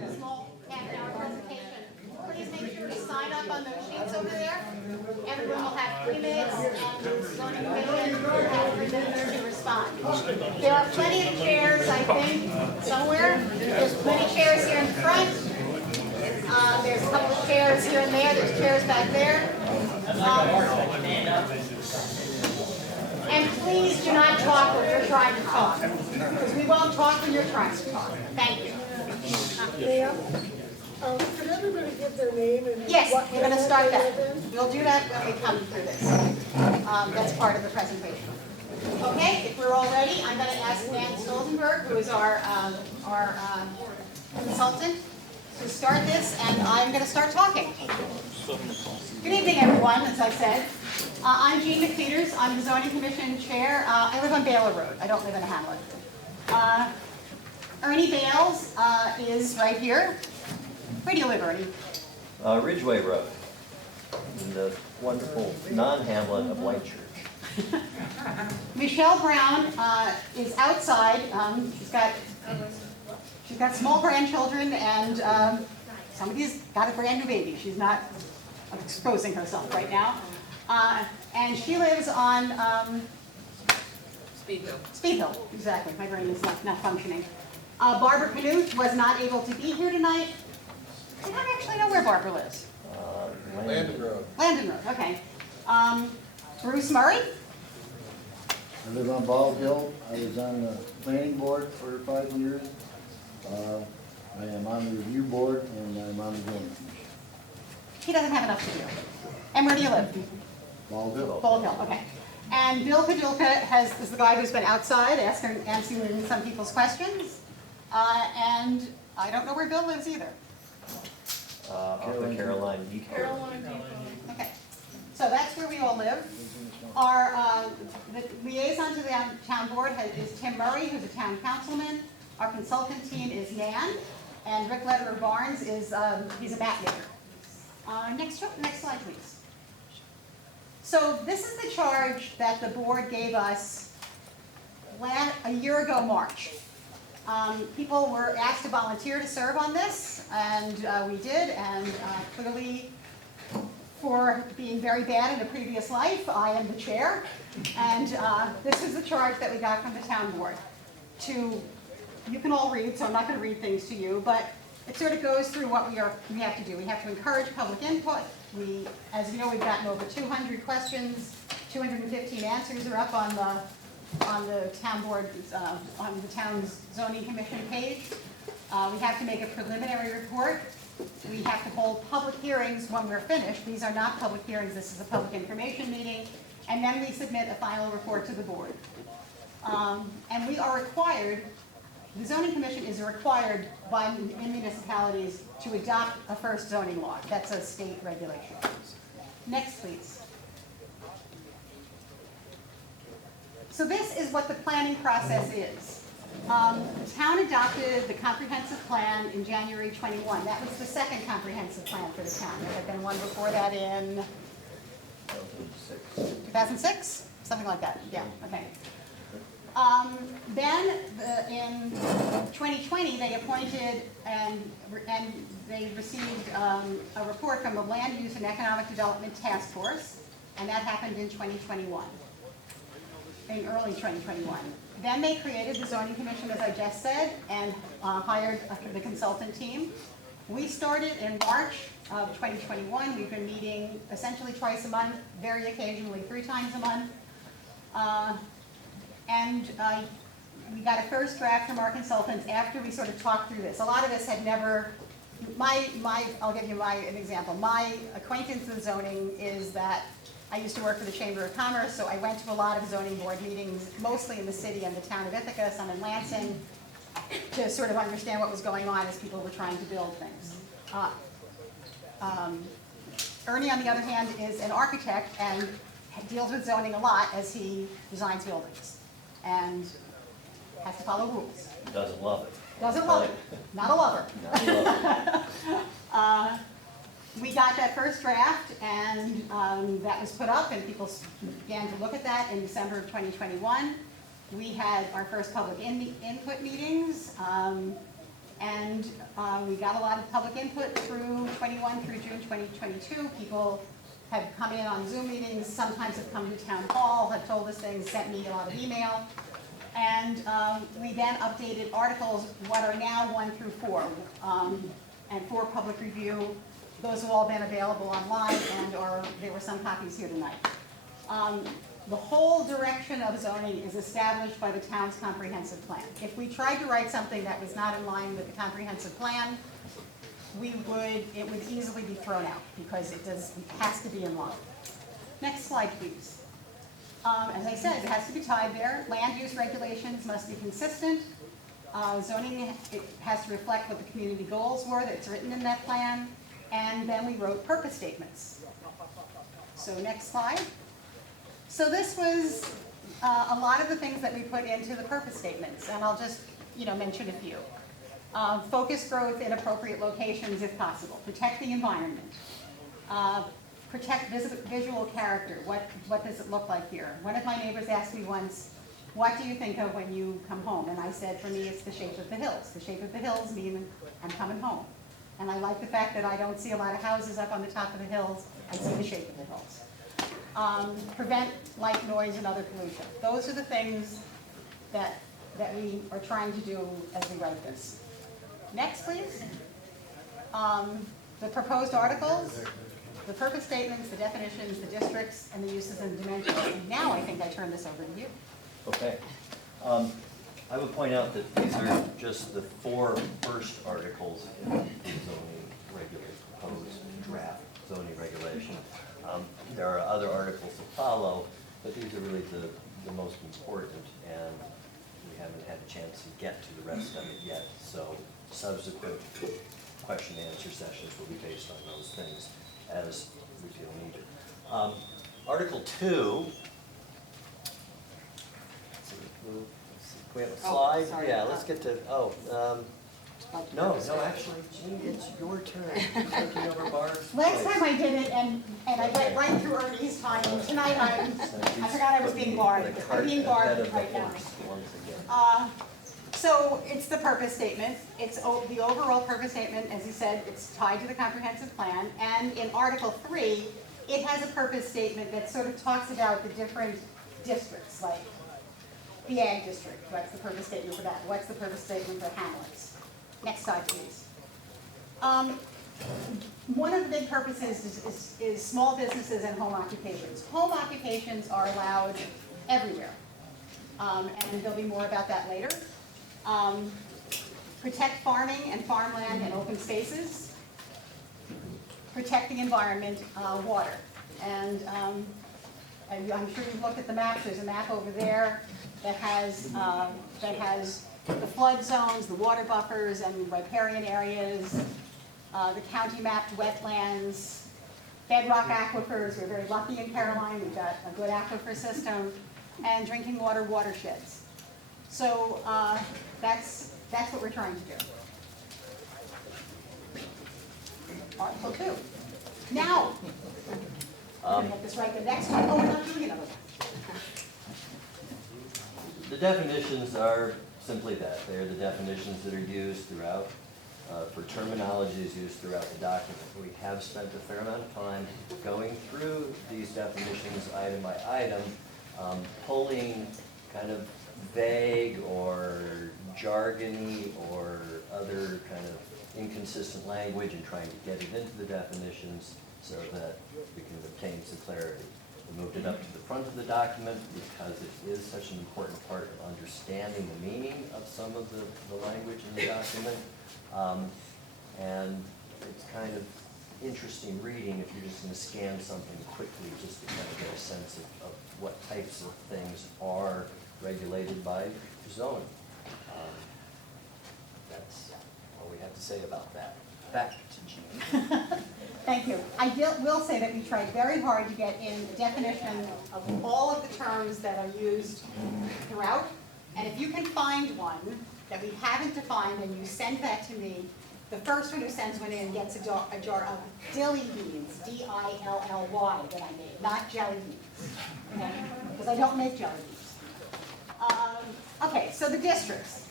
this small half-hour presentation. Please make sure to sign up on those sheets over there. Everyone will have 3 minutes, and the zoning commission will have 3 minutes to respond. There are plenty of chairs, I think, somewhere. There's plenty of chairs here in front. There's a couple of chairs here and there. There's chairs back there. And please do not talk when you're trying to talk, because we won't talk when you're trying to talk. Thank you. Ma'am, could everybody give their name and Yes, what we're going to start that. they're in? We'll do that when we come through this. That's part of the presentation. Okay, if we're all ready, I'm going to ask Dan Stolzenberg, who is our consultant, to start this, and I'm going to start talking. Good evening, everyone, as I said. I'm Jean McPeters. I'm the Zoning Commission Chair. I live on Baylor Road. I don't live in a hamlet. Ernie Bales is right here. Where do you live, Ernie? Ridgeway Road, in the wonderful non-hamlet of Whitechurch. Michelle Brown is outside. She's got small grandchildren, and somebody's got a brand new baby. She's not exposing herself right now. And she lives on Speed Hill. Speed Hill, exactly. My brain is not functioning. Barbara Canute was not able to be here tonight. I don't actually know where Barbara lives. Landon Road. Landon Road, okay. Bruce Murray? I live on Bald Hill. I was on the planning board for 5 years. I am on the review board and I'm on the zoning commission. He doesn't have enough to do. And where do you live? Bald Hill. Bald Hill, okay. And Bill Padulka is the guy who's been outside answering some people's questions. And I don't know where Bill lives either. Off the Caroline Depot. Okay, so that's where we all live. Our the liaison to the town board is Tim Murray, who's a town councilman. Our consultant team is Nan, and Rick Lederer Barnes is he's a map maker. Next slide, please. So this is the charge that the board gave us a year ago, March. People were asked to volunteer to serve on this, and we did, and clearly for being very bad in a previous life, I am the chair, and this is the charge that we got from the town board. You can all read, so I'm not going to read things to you, but it sort of goes through what we have to do. We have to encourage public input. As you know, we've gotten over 200 questions, 215 answers are up on the town board, on the town's zoning commission page. We have to make a preliminary report. We have to hold public hearings when we're finished. These are not public hearings, this is a public information meeting. And then we submit a final report to the board. And we are required, the zoning commission is required in municipalities to adopt a first zoning law. That's a state regulation. Next, please. So this is what the planning process is. The town adopted the comprehensive plan in January 21. That was the second comprehensive plan for the town. There had been one before that in 2006? Something like that, yeah, okay. Then in 2020, they appointed and they received a report from the Land Use and Economic Development Task Force, and that happened in 2021. In early 2021. Then they created the zoning commission, as I just said, and hired the consultant team. We started in March of 2021. We've been meeting essentially twice a month, very occasionally 3 times a month. We got a first draft from our consultants after we sort of talked through this. A lot of us had never, I'll give you an example. My acquaintance with zoning is that I used to work for the Chamber of Commerce, so I went to a lot of zoning board meetings, mostly in the city and the town of Ithaca, some in Lansing, to sort of understand what was going on as people were trying to build things. Ernie, on the other hand, is an architect and deals with zoning a lot as he designs buildings and has to follow rules. Doesn't love it. Doesn't love it. Not a lover. Not love it. We got that first draft, and that was put up, and people began to look at that in December of 2021. We had our first public input meetings. And we got a lot of public input through 21 through June 2022. People have come in on Zoom meetings, sometimes have come to town hall, have told us things, sent me a lot of email. And we then updated articles, what are now 1 through 4, and for public review. Those have all been available online, and there were some copies here tonight. The whole direction of zoning is established by the town's comprehensive plan. If we tried to write something that was not in line with the comprehensive plan, it would easily be thrown out because it has to be in line. Next slide, please. As I said, it has to be tied there. Land use regulations must be consistent. Zoning, it has to reflect what the community goals were that's written in that plan. And then we wrote purpose statements. So next slide. So this was a lot of the things that we put into the purpose statements, and I'll just mention a few. Focus growth in appropriate locations if possible. Protect the environment. Protect visual character. What does it look like here? One of my neighbors asked me once, what do you think of when you come home? And I said, for me, it's the shape of the hills. The shape of the hills mean I'm coming home. And I like the fact that I don't see a lot of houses up on the top of the hills. I see the shape of the hills. Prevent light, noise, and other pollution. Those are the things that we are trying to do as we write this. Next, please. The proposed articles, the purpose statements, the definitions, the districts, and the uses and dimensions. And now I think I turn this over to you. Okay. I would point out that these are just the 4 first articles in the zoning proposed draft zoning regulation. There are other articles to follow, but these are really the most important, and we haven't had a chance to get to the rest of it yet. So subsequent question and answer sessions will be based on those things as we feel needed. Article 2. Can we have a slide? Sorry. Yeah, let's get to, no, actually, Jean, it's your turn. You're taking over Barb's Last place. time I did it, and I went Okay. right through Ernie's time, and tonight I So forgot I was she's being putting barred. the I'm cart being ahead barred of the right now. horse once again. So it's the purpose statement. It's the overall purpose statement, as you said, it's tied to the comprehensive plan. And in Article 3, it has a purpose statement that sort of talks about the different districts, like the ag district. What's the purpose statement for that? What's the purpose statement for hamlets? Next slide, please. One of the big purposes is small businesses and home occupations. Home occupations are allowed everywhere. And there'll be more about that later. Protect farming and farmland and open spaces. Protect the environment, water. And I'm sure you've looked at the maps. There's a map over there that has the flood zones, the water buffers, and riparian areas, the county mapped wetlands, bedrock aquifers. We're very lucky in Caroline. We've got a good aquifer system, and drinking water watersheds. So that's what we're trying to do. Article 2. Now, we're going to get this right the next one. Oh, we're not doing another one. The definitions are simply that. They are the definitions that are used throughout, for terminologies used throughout the document. We have spent a fair amount of time going through these definitions item by item, pulling kind of vague or jargony or other kind of inconsistent language and trying to get it into the definitions so that we can obtain some clarity. We moved it up to the front of the document because it is such an important part of understanding the meaning of some of the language in the document. And it's kind of interesting reading if you're just going to scan something quickly just to kind of get a sense of what types of things are regulated by zoning. That's all we have to say about that. Back to Jean. Thank you. I will say that we tried very hard to get in the definition of all of the terms that are used throughout. And if you can find one that we haven't defined and you send that to me, the first one who sends one in gets a jar of dilly beans, D-I-L-L-Y, that I made, not jelly beans. Okay? Because I don't make jelly beans. Okay, so the districts.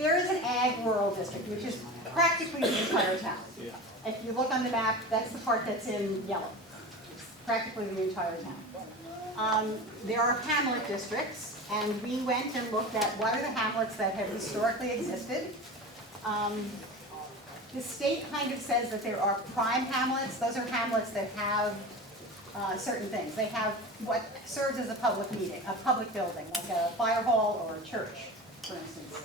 there is an ag rural district, which is practically the entire town. If you look on the map, that's the part that's in yellow, practically the entire town. There are hamlet districts, and we went and looked at what are the hamlets that have historically existed. The state kind of says that there are prime hamlets. Those are hamlets that have certain things. They have what serves as a public meeting, a public building, like a fire hall or a church, for instance.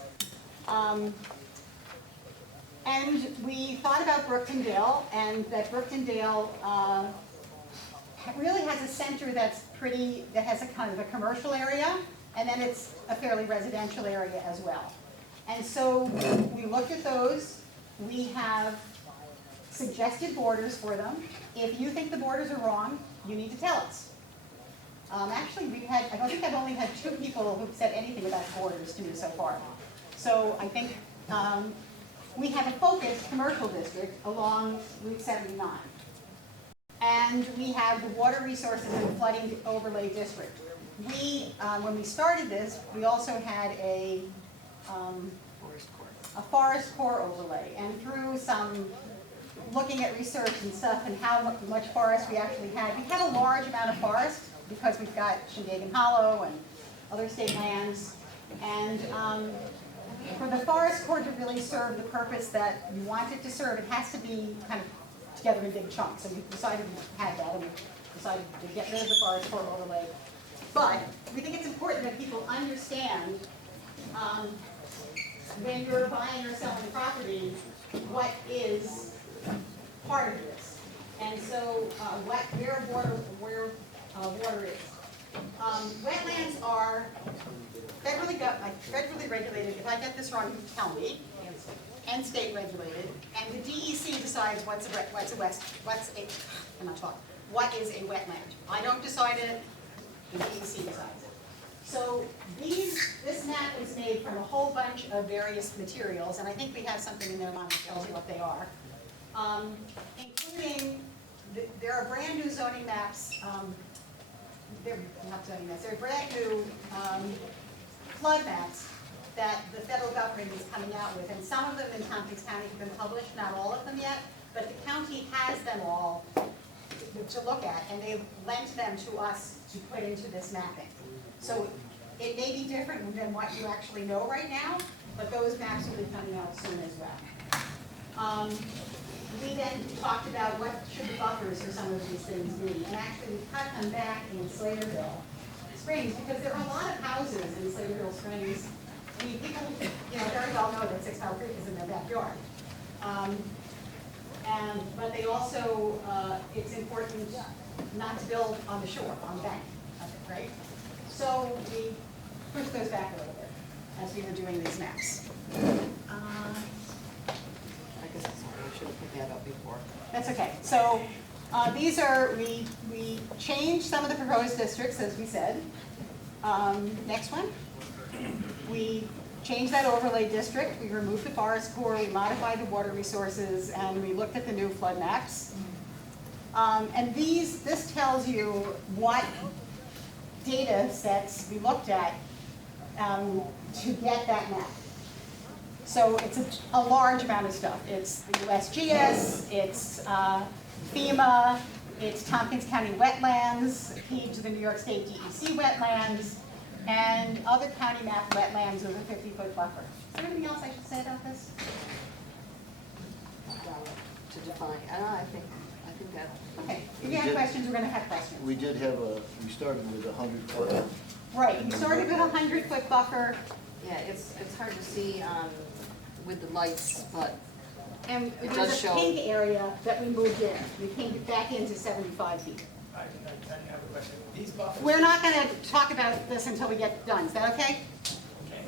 And we thought about Brooktondale, and that Brooktondale really has a center that has a kind of a commercial area, and then it's a fairly residential area as well. And so we looked at those. We have suggested borders for them. If you think the borders are wrong, you need to tell us. Actually, I think I've only had 2 people who've said anything about borders to me so far. So I think we have a focused commercial district along Route 79. And we have the water resources and flooding overlay district. When we started this, we also had a forest core overlay, and through some looking at research and stuff and how much forest we actually had, we had a large amount of forest because we've got Shindagan Hollow and other state lands. And for the forest core to really serve the purpose that you want it to serve, it has to be kind of together in big chunks. And we decided we had that, and we decided to get rid of the forest core overlay. But we think it's important that people understand when you're buying or selling property, what is part of this, and so where water is. Wetlands are federally regulated. If I get this wrong, you tell me. And state regulated, and the DEC decides what is a wetland. I don't decide it. The DEC decides it. So this map is made from a whole bunch of various materials, and I think we have something in there that tells you what they are, including there are brand new zoning maps. They're not zoning maps. They're brand new flood maps that the federal government is coming out with, and some of them in Tompkins County have been published, not all of them yet, but the county has them all to look at, and they've lent them to us to put into this mapping. So it may be different than what you actually know right now, but those maps will be coming out soon as well. We then talked about what should the buffers for some of these things be, and actually we cut them back in Slaterville Springs because there are a lot of houses in Slaterville Springs. I mean, people, very well know that 6 Mile Creek is in their backyard. But they also, it's important not to build on the shore, on the bank of it, right? So we pushed those back a little bit as we were doing these maps. I guess I should have put that up before. That's okay. So these are, we changed some of the proposed districts, as we said. Next one. We changed that overlay district. We removed the forest core, we modified the water resources, and we looked at the new flood maps. And this tells you what data sets we looked at to get that map. So it's a large amount of stuff. It's the USGS, it's FEMA, it's Tompkins County wetlands, key to the New York State DEC wetlands, and other county map wetlands with a 50-foot buffer. Is there anything else I should say about this? To define, I think that. Okay, if you have questions, we're going to have questions. We did have we started with 100 foot. Right, we started with a 100-foot buffer, Yeah, it's hard to see with the lights, but and It there's does a show- pink area that we moved in. We came back into 75 feet. I have a question. These buffers. We're not going to talk about this until we get done. Is that okay? Okay.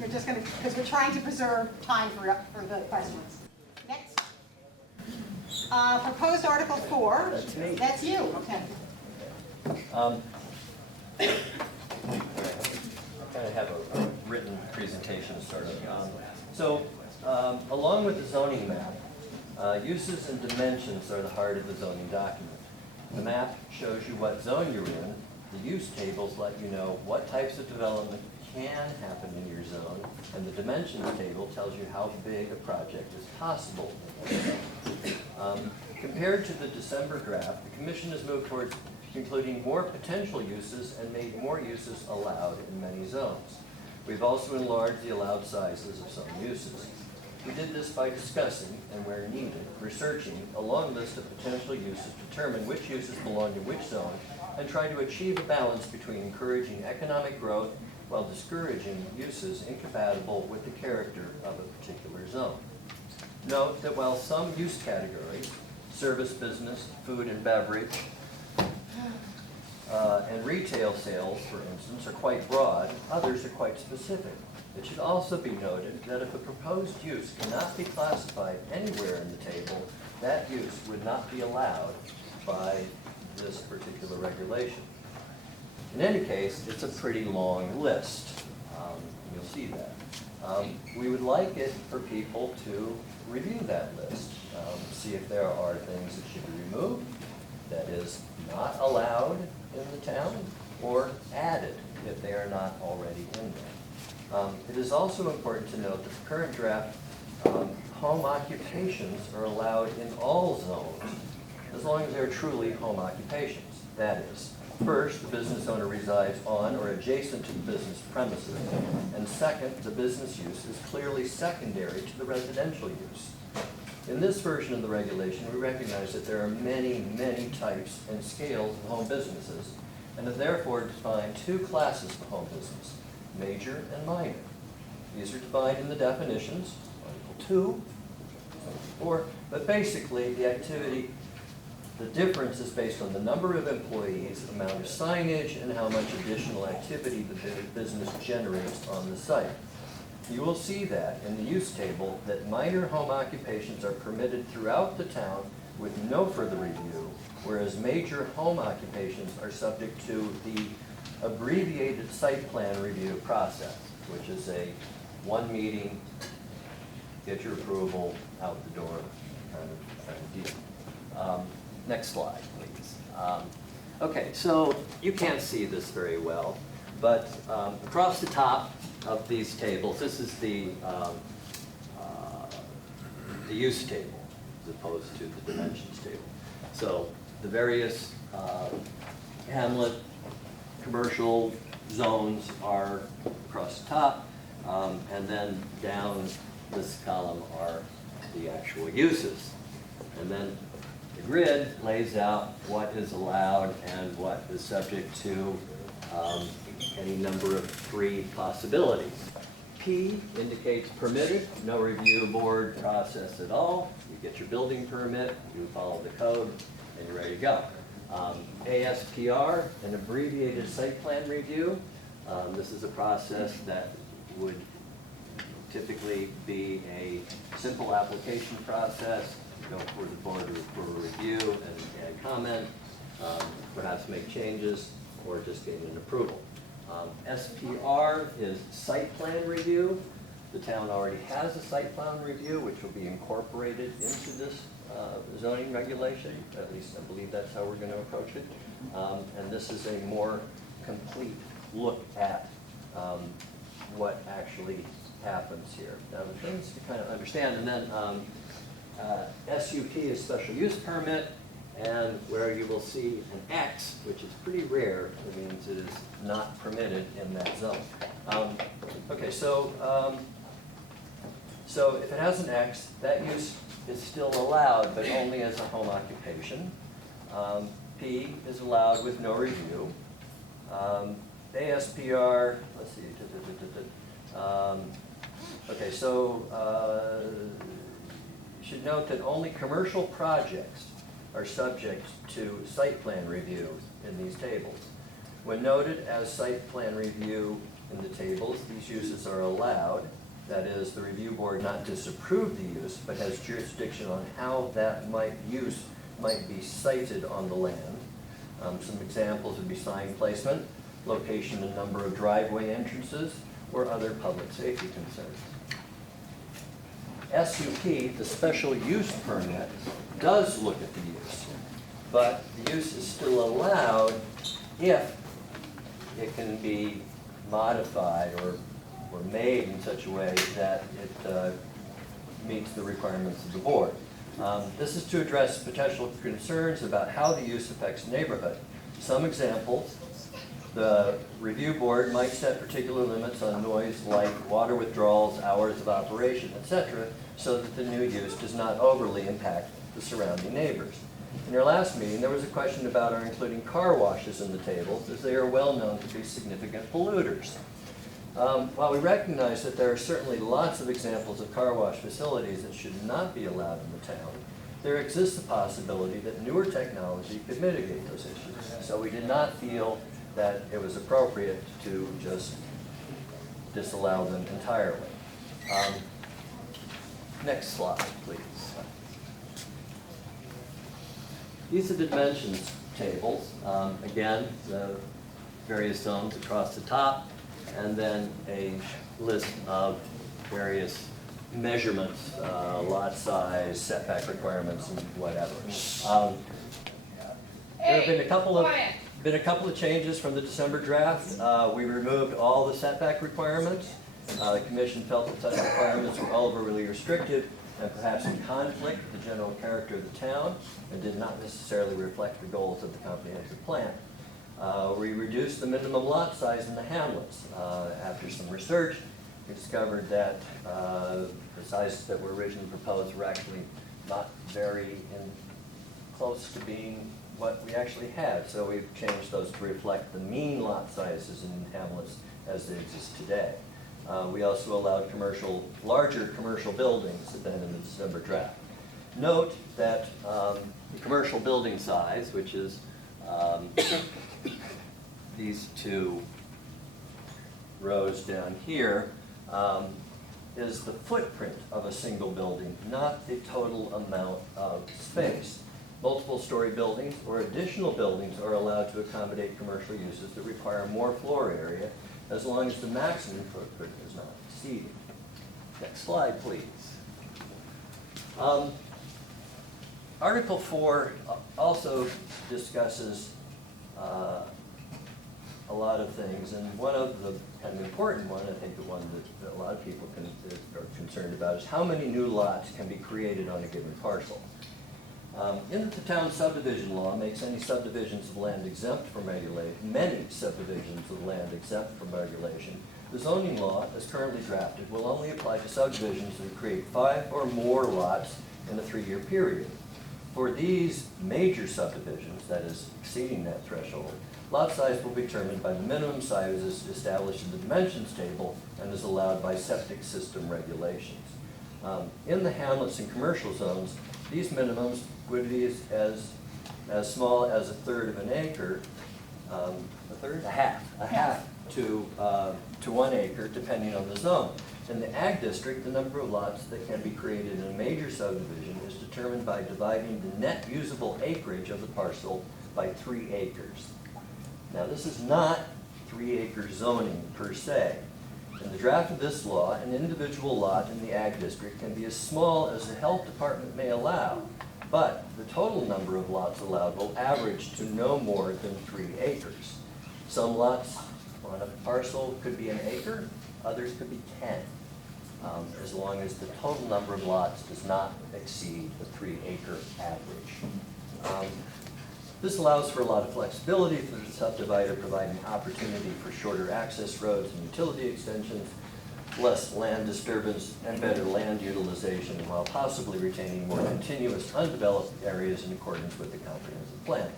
We're just going to, because we're trying to preserve time for the questions. Next. Proposed Article 4. That's me. That's you, okay. I kind of have a written presentation sort of. Along with the zoning map, uses and dimensions are the heart of the zoning document. The map shows you what zone you're in, The use tables let you know what types of development can happen in your zone, and the dimensions table tells you how big a project is possible. Compared to the December draft, the commission has moved towards including more potential uses and made more uses allowed in many zones. We've also enlarged the allowed sizes of some uses. We did this by discussing, and where needed, researching a long list of potential uses to determine which uses belong to which zone, and try to achieve a balance between encouraging economic growth while discouraging uses incompatible with the character of a particular zone. Note that while some use categories, service business, food and beverage, and retail sales, for instance, are quite broad, others are quite specific. It should also be noted that if a proposed use cannot be classified anywhere in the table, that use would not be allowed by this particular regulation. In any case, it's a pretty long list. You'll see that. We would like it for people to review that list, see if there are things that should be removed, that is not allowed in the town, or added if they are not already in there. It is also important to note that the current draft, home occupations are allowed in all zones, as long as they're truly home occupations. That is, first, the business owner resides on or adjacent to the business premises, and second, the business use is clearly secondary to the residential use. In this version of the regulation, we recognize that there are many, many types and scales of home businesses, and have therefore defined two classes of home business, major and minor. These are defined in the definitions, Article 2, 4, but basically the activity, the difference is based on the number of employees, amount of signage, and how much additional activity the business generates on the site. You will see that in the use table that minor home occupations are permitted throughout the town with no further review, whereas major home occupations are subject to the abbreviated site plan review process, which is a one meeting, get your approval, out the door kind of deal. Next slide, please. Okay, so you can't see this very well, but across the top of these tables, this is the use table as opposed to the dimensions table. So the various hamlet commercial zones are across the top, and then down this column are the actual uses. And then the grid lays out what is allowed and what is subject to any number of three possibilities. P indicates permitted, no review board process at all. You get your building permit, you follow the code, and you're ready to go. ASPR, an abbreviated site plan review. This is a process that would typically be a simple application process. Go for the board for a review and add comment, perhaps make changes, or just gain an approval. SPR is site plan review. The town already has a site plan review, which will be incorporated into this zoning regulation. At least I believe that's how we're going to approach it. And this is a more complete look at what actually happens here. Now the things to kind of understand, and then SUP is special use permit, and where you will see an X, which is pretty rare, it means it is not permitted in that zone. Okay, so if it has an X, that use is still allowed, but only as a home occupation. P is allowed with no review. ASPR, let's see, okay, so you should note that only commercial projects are subject to site plan review in these tables. When noted as site plan review in the tables, these uses are allowed. That is, the review board not disapprove the use, but has jurisdiction on how that use might be sited on the land. Some examples would be sign placement, location and number of driveway entrances, or other public safety concerns. SUP, the special use permit, does look at the use, but the use is still allowed if it can be modified or made in such a way that it meets the requirements of the board. This is to address potential concerns about how the use affects the neighborhood. Some examples: the review board might set particular limits on noise like water withdrawals, hours of operation, etc., so that the new use does not overly impact the surrounding neighbors. In your last meeting, there was a question about our including car washes in the tables, as they are well known to be significant polluters. While we recognize that there are certainly lots of examples of car wash facilities that should not be allowed in the town, there exists the possibility that newer technology could mitigate those issues. So we did not feel that it was appropriate to just disallow them entirely. Next slide, please. These are the dimensions tables. Again, the various zones across the top, and then a list of various measurements, lot size, setback requirements, and whatever. There have been a couple of changes from the December draft. We removed all the setback requirements. The commission felt that such requirements were overly restrictive and perhaps in conflict with the general character of the town and did not necessarily reflect the goals of the comprehensive plan. We reduced the minimum lot size in the hamlets. After some research, we discovered that the sizes that were originally proposed were actually not very close to being what we actually had. So we've changed those to reflect the mean lot sizes in hamlets as they exist today. We also allowed larger commercial buildings than in the December draft. Note that the commercial building size, which is these two rows down here, is the footprint of a single building, not the total amount of space. Multiple story buildings or additional buildings are allowed to accommodate commercial uses that require more floor area, as long as the maximum footprint is not exceeded. Next slide, please. Article 4 also discusses a lot of things, and one of the kind of important one, I think the one that a lot of people are concerned about, is how many new lots can be created on a given parcel. In that the town subdivision law makes any subdivisions of land exempt from regulation, many subdivisions of land exempt from regulation, the zoning law, as currently drafted, will only apply to subdivisions that create 5 or more lots in a 3-year period. For these major subdivisions, that is exceeding that threshold, lot size will be determined by the minimum sizes established in the dimensions table and is allowed by septic system regulations. In the hamlets and commercial zones, these minimums would be as small as 1/3 of an acre, a half to 1 acre, depending on the zone. In the ag district, the number of lots that can be created in a major subdivision is determined by dividing the net usable acreage of the parcel by 3 acres. Now, this is not 3-acre zoning per se. In the draft of this law, an individual lot in the ag district can be as small as the health department may allow, but the total number of lots allowed will average to no more than 3 acres. Some lots on a parcel could be an acre, others could be 10, as long as the total number of lots does not exceed the 3-acre average. This allows for a lot of flexibility for the subdivider, providing opportunity for shorter access roads and utility extensions, less land disturbance, and better land utilization, while possibly retaining more continuous undeveloped areas in accordance with the comprehensive plan.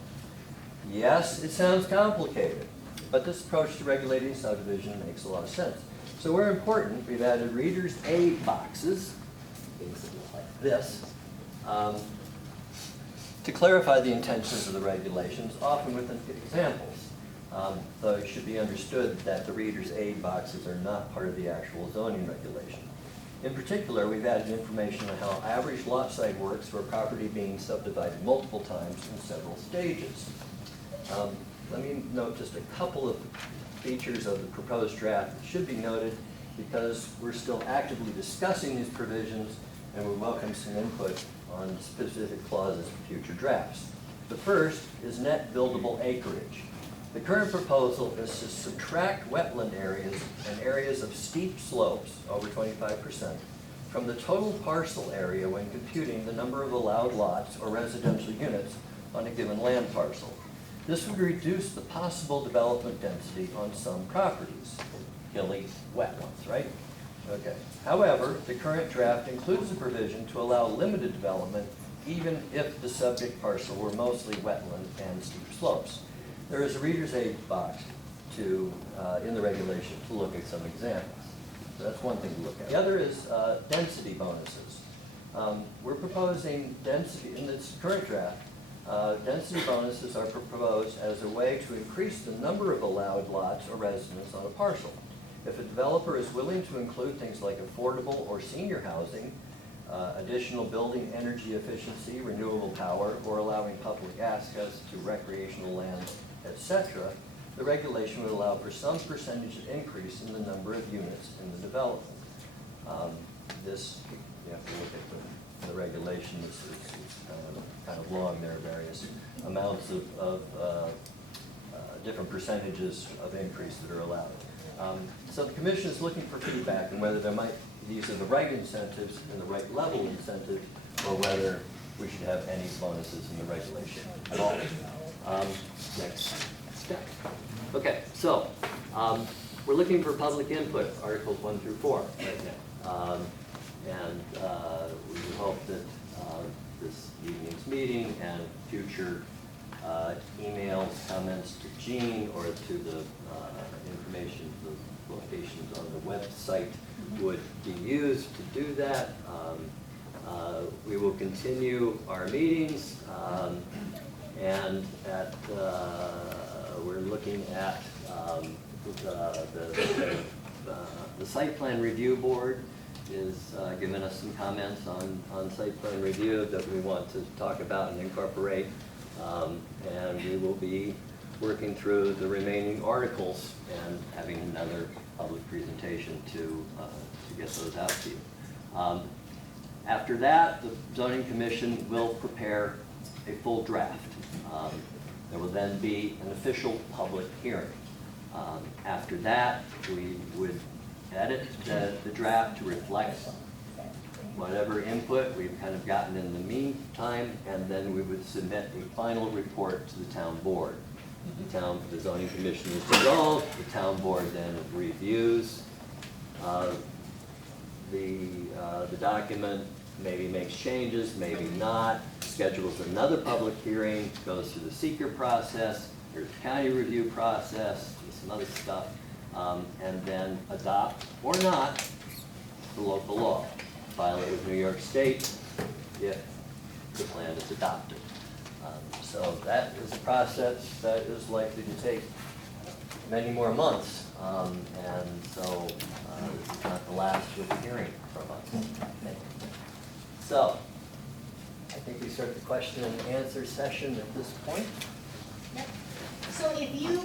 Yes, it sounds complicated, but this approach to regulating subdivision makes a lot of sense. So where important, we've added Reader's Aid boxes, things that look like this, to clarify the intentions of the regulations, often with examples. Though it should be understood that the Reader's Aid boxes are not part of the actual zoning regulation. In particular, we've added information on how average lot size works for a property being subdivided multiple times in several stages. Let me note just a couple of features of the proposed draft that should be noted, because we're still actively discussing these provisions and we welcome some input on specific clauses for future drafts. The first is net buildable acreage. The current proposal is to subtract wetland areas and areas of steep slopes, over 25%, from the total parcel area when computing the number of allowed lots or residential units on a given land parcel. This would reduce the possible development density on some properties, hilly wetlands, right? Okay. However, the current draft includes a provision to allow limited development even if the subject parcel were mostly wetland and steep slopes. There is a reader's aid box to, in the regulation to look at some examples. So that's one thing to look at. The other is density bonuses. We're proposing density, in this current draft, density bonuses are proposed as a way to increase the number of allowed lots or residents on a parcel. If a developer is willing to include things like affordable or senior housing, additional building energy efficiency, renewable power, or allowing public access to recreational land, etc., the regulation would allow for some percentage increase in the number of units in the development. This, you have to look at the regulation, it's kind of long. There are various amounts of different percentages of increase that are allowed. So the commission is looking for feedback on whether these are the right incentives and the right level incentive, or whether we should have any bonuses in the regulation at all. Next step. Okay, so we're looking for public input, Articles 1 through 4 right now. We hope that this evening's meeting and future emails, comments to Jean or to the information, the locations on the website would be used to do that. We will continue our meetings, and we're looking at the Site Plan Review Board is giving us some comments on site plan review that we want to talk about and incorporate. And we will be working through the remaining articles and having another public presentation to get those out to you. After that, the Zoning Commission will prepare a full draft. There will then be an official public hearing. After that, we would edit the draft to reflect whatever input we've kind of gotten in the meantime, and then we would submit a final report to the town board. The Zoning Commission is dissolved, the town board then reviews the document, maybe makes changes, maybe not, schedules another public hearing, goes through the seeker process, there's a county review process, some other stuff, and then adopt or not the local law. File it with New York State if the plan is adopted. So that is a process that is likely to take many more months, and so this is not the last with hearing from us. Okay. So I think we start the question and answer session at this point. Yep. So if you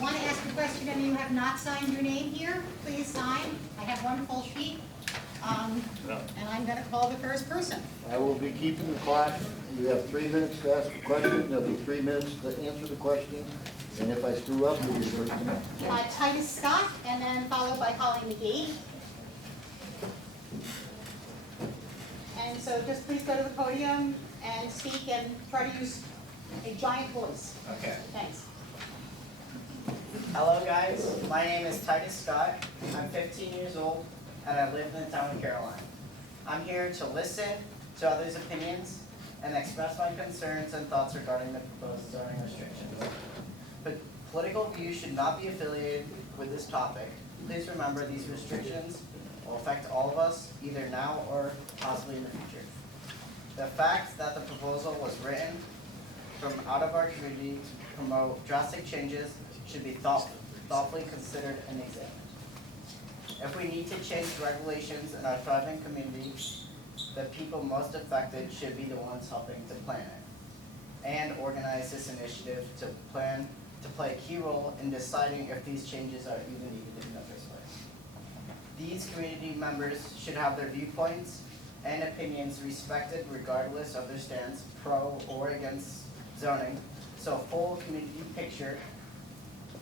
want to ask a question and you have not signed your name here, please sign. I have one full sheet. And I'm going to call the first person. I will be keeping the clock. You have 3 minutes to ask a question. There'll be 3 minutes to answer the question. And if I screw up, you'll be the first to know. Titus Scott, and then followed by Colleen McGee. And so just please go to the podium and speak and try to use a giant voice. Okay. Thanks. Hello, guys. My name is Titus Scott. I'm 15 years old, and I live in the town of Caroline. I'm here to listen to others' opinions and express my concerns and thoughts regarding the proposed zoning restrictions. But political views should not be affiliated with this topic. Please remember these restrictions will affect all of us, either now or possibly in the future. The fact that the proposal was written from out of our community to promote drastic changes should be thoughtfully considered and examined. If we need to change regulations in our thriving community, the people most affected should be the ones helping to plan it and organize this initiative to play a key role in deciding if these changes are even needed in the first place. These community members should have their viewpoints and opinions respected regardless of their stance, pro or against zoning, so a full community picture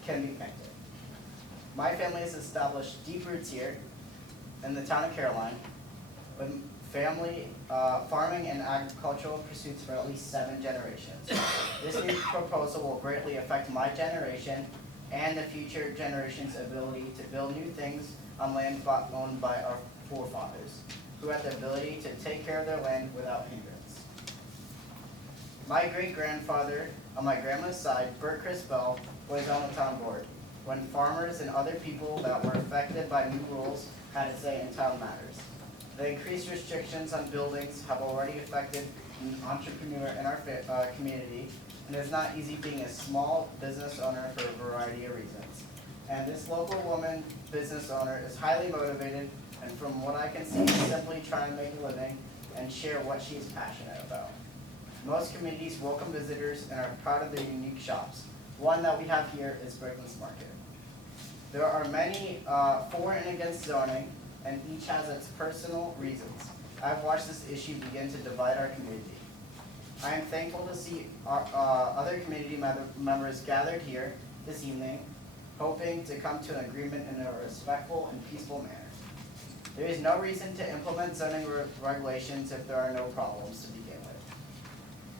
can be painted. My family has established deep roots here in the town of Caroline, with family farming and agricultural pursuits for at least 7 generations. This new proposal will greatly affect my generation and the future generations' ability to build new things on land owned by our forefathers, who had the ability to take care of their land without hindrance. My great-grandfather on my grandma's side, Bert Chris Bell, was on the town board when farmers and other people that were affected by new rules had a say in town matters. The increased restrictions on buildings have already affected an entrepreneur in our community, and it's not easy being a small business owner for a variety of reasons. And this local woman business owner is highly motivated, and from what I can see, is simply trying to make a living and share what she's passionate about. Most communities welcome visitors and are proud of their unique shops. One that we have here is Brickland's Market. There are many for and against zoning, and each has its personal reasons. I've watched this issue begin to divide our community. I am thankful to see our other community members gathered here this evening, hoping to come to an agreement in a respectful and peaceful manner. There is no reason to implement zoning regulations if there are no problems to begin with.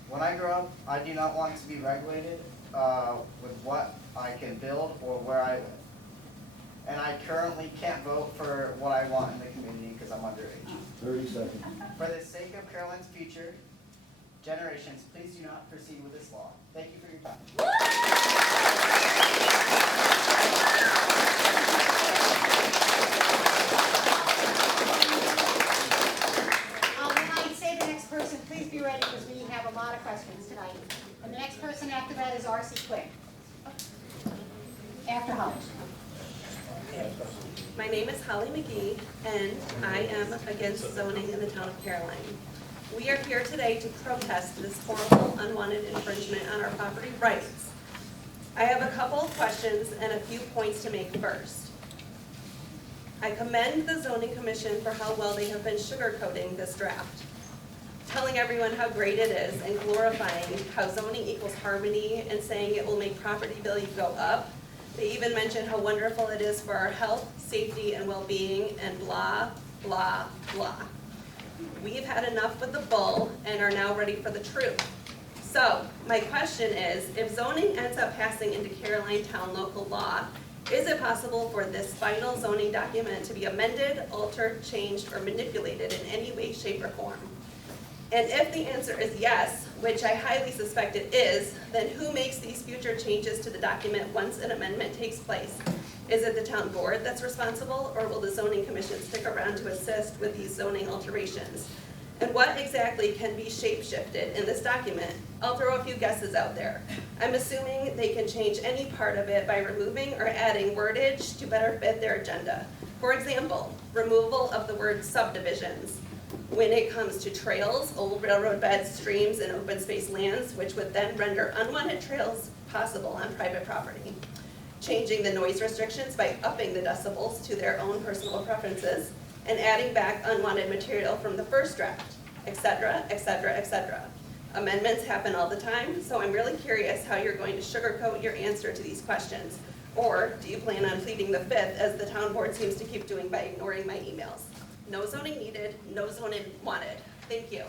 When I grow up, I do not want to be regulated with what I can build or where I live. And I currently can't vote for what I want in the community because I'm underage. 30 seconds. For the sake of Caroline's future generations, please do not proceed with this law. Thank you for your time. When I say the next person, please be ready because we have a lot of questions tonight. And the next person after that is R.C. Quick. After Holly. My name is Holly McGee, and I am against zoning in the town of Caroline. We are here today to protest this horrible, unwanted infringement on our property rights. I have a couple of questions and a few points to make first. I commend the zoning commission for how well they have been sugarcoating this draft, telling everyone how great it is and glorifying how zoning equals harmony and saying it will make property value go up. They even mention how wonderful it is for our health, safety, and well-being, and blah, blah, blah. We've had enough with the bull and are now ready for the truth. So, my question is, if zoning ends up passing into Caroline Town local law, is it possible for this final zoning document to be amended, altered, changed, or manipulated in any way, shape, or form? And if the answer is yes, which I highly suspect it is, then who makes these future changes to the document once an amendment takes place? Is it the town board that's responsible, or will the zoning commission stick around to assist with these zoning alterations? And what exactly can be shape-shifted in this document? I'll throw a few guesses out there. I'm assuming they can change any part of it by removing or adding wordage to better fit their agenda. For example, removal of the word subdivisions when it comes to trails, old railroad beds, streams, and open space lands, which would then render unwanted trails possible on private property. Changing the noise restrictions by upping the decibels to their own personal preferences, and adding back unwanted material from the first draft, etc., etc., etc. Amendments happen all the time, so I'm really curious how you're going to sugarcoat your answer to these questions. Or do you plan on pleading the fifth, as the town board seems to keep doing by ignoring my emails? No zoning needed, no zoning wanted. Thank you.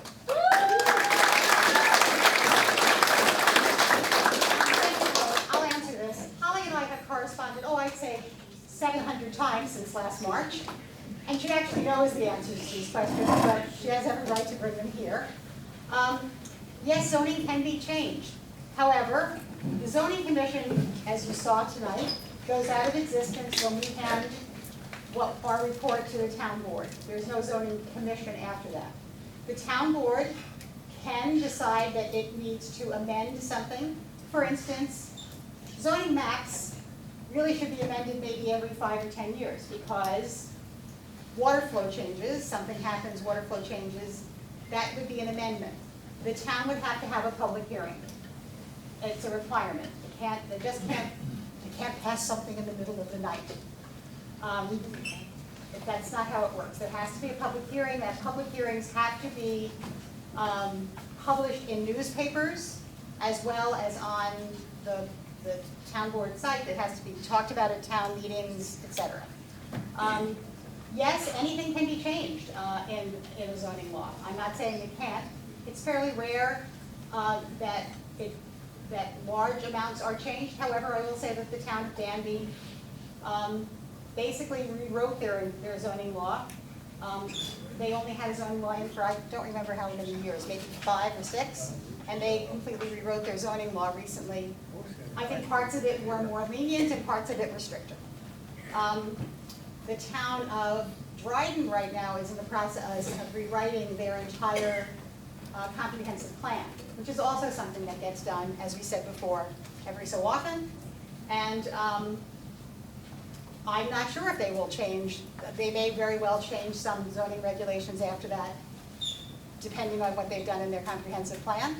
I'll answer this. Holly and I have corresponded, I'd say 700 times since last March. And she actually knows the answers to these questions, but she has every right to bring them here. Yes, zoning can be changed. However, the zoning commission, as you saw tonight, goes out of existence when we hand our report to the town board. There's no zoning commission after that. The town board can decide that it needs to amend something. For instance, zoning maps really should be amended maybe every 5 or 10 years because water flow changes, something happens, water flow changes, that would be an amendment. The town would have to have a public hearing. It's a requirement. They can't pass something in the middle of the night. That's not how it works. There has to be a public hearing. That public hearings have to be published in newspapers as well as on the the town board site that has to be talked about at town meetings, et cetera. Yes, anything can be changed in a zoning law. I'm not saying it can't. It's fairly rare that large amounts are changed. However, I will say that the town of Danby basically rewrote their zoning law. They only had a zoning law in for, I don't remember how many years, maybe 5 or 6, and they completely rewrote their zoning law recently. I think parts of it were more lenient and parts of it restrictive. The town of Dryden right now is in the process of rewriting their entire comprehensive plan, which is also something that gets done, as we said before, every so often. And I'm not sure if they will change. They may very well change some zoning regulations after that, depending on what they've done in their comprehensive plan.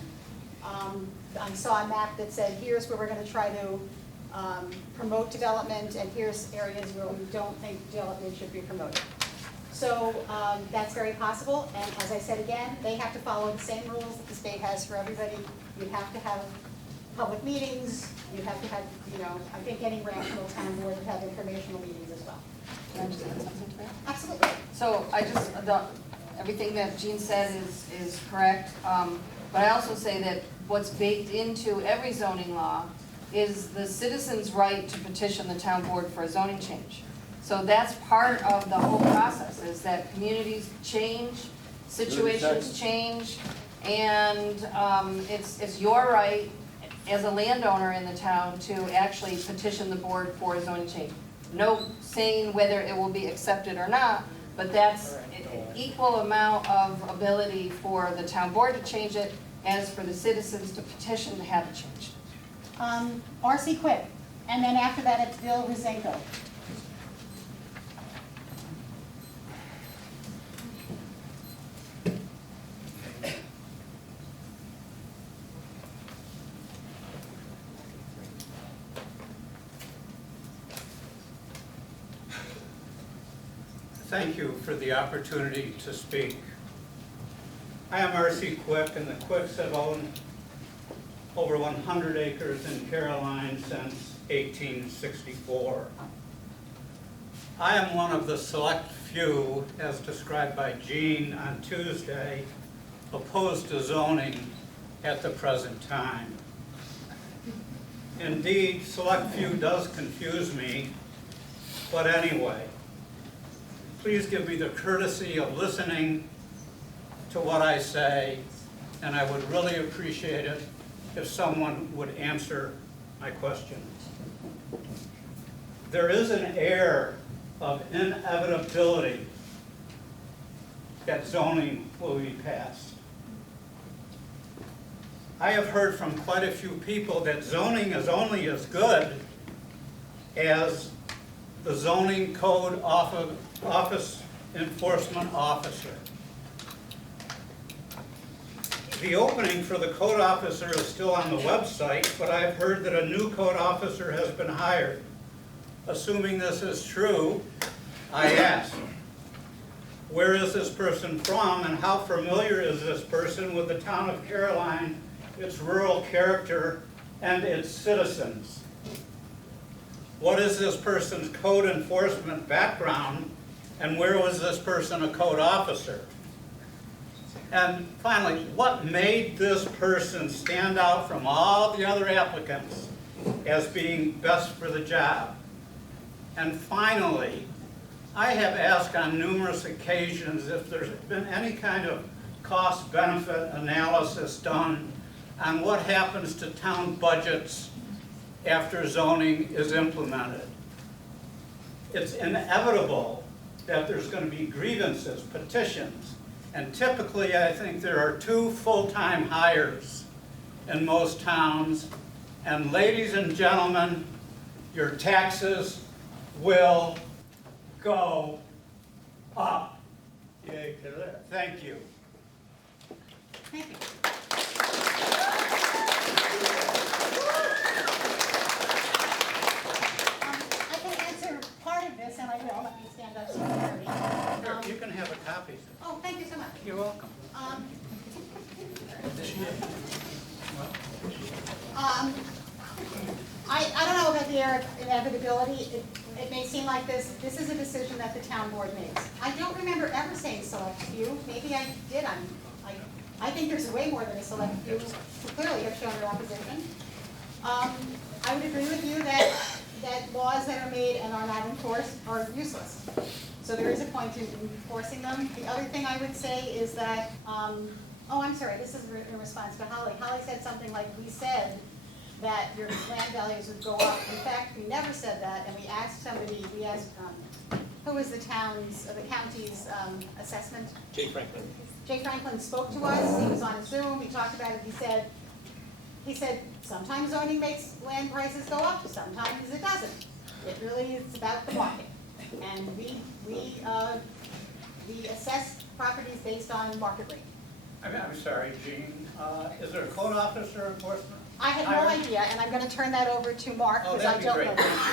I saw a map that said, here's where we're going to try to promote development, and here's areas where we don't think development should be promoted. So that's very possible, and as I said again, they have to follow the same rules that the state has for everybody. You have to have public meetings, you have to have, I think any rational town board would have informational meetings as well. Can I just add something to that? Absolutely. So everything that Jean said is correct, but I also say that what's baked into every zoning law is the citizen's right to petition the town board for a zoning change. So that's part of the whole process, is that communities change, situations change, and it's your right as a landowner in the town to actually petition the board for a zoning change. No saying whether it will be accepted or not, but that's an equal amount of ability for the town board to change it as for the citizens to petition to have it changed. RC Quick, and then after that it's Bill Huzenko. Thank you for the opportunity to speak. I am R.C. Quick, and the Quicks have owned over 100 acres in Caroline since 1864. I am one of the select few, as described by Jean on Tuesday, opposed to zoning at the present time. Indeed, select few does confuse me, but anyway. Please give me the courtesy of listening to what I say, and I would really appreciate it if someone would answer my questions. There is an air of inevitability that zoning will be passed. I have heard from quite a few people that zoning is only as good as the zoning code office enforcement officer. The opening for the code officer is still on the website, but I've heard that a new code officer has been hired. Assuming this is true, I ask, where is this person from, and how familiar is this person with the town of Caroline, its rural character, and its citizens? What is this person's code enforcement background, and where was this person a code officer? And finally, what made this person stand out from all the other applicants as being best for the job? And finally, I have asked on numerous occasions if there's been any kind of cost-benefit analysis done on what happens to town budgets after zoning is implemented. It's inevitable that there's going to be grievances, petitions, and typically I think there are 2 full-time hires in most towns, and ladies and gentlemen, your taxes will go up. Yay to that. Thank you. Thank you. I can answer part of this, and I will. Let me stand up so everybody. You can have a copy. Oh, thank you so much. You're welcome. I don't know about the inevitability. It may seem like this is a decision that the town board makes. I don't remember ever saying select few. Maybe I did. I think there's way more than a select few who clearly have shown their opposition. I would agree with you that laws that are made and are not enforced are useless. So there is a point in enforcing them. The other thing I would say is that, oh, I'm sorry, this is in response to Holly. Holly said something like, we said that your land values would go up. In fact, we never said that, and we asked somebody, who was the county's assessment? Jay Franklin. Jay Franklin spoke to us, he was on Zoom, we talked about it, he said, sometimes zoning makes land prices go up, sometimes it doesn't. It really is about the market. And we assess properties based on market rate. I'm sorry, Gene, is there a code officer enforcement? I have no idea, and I'm gonna turn that over to Mark, Oh, because I that'd be don't know. great, thank you.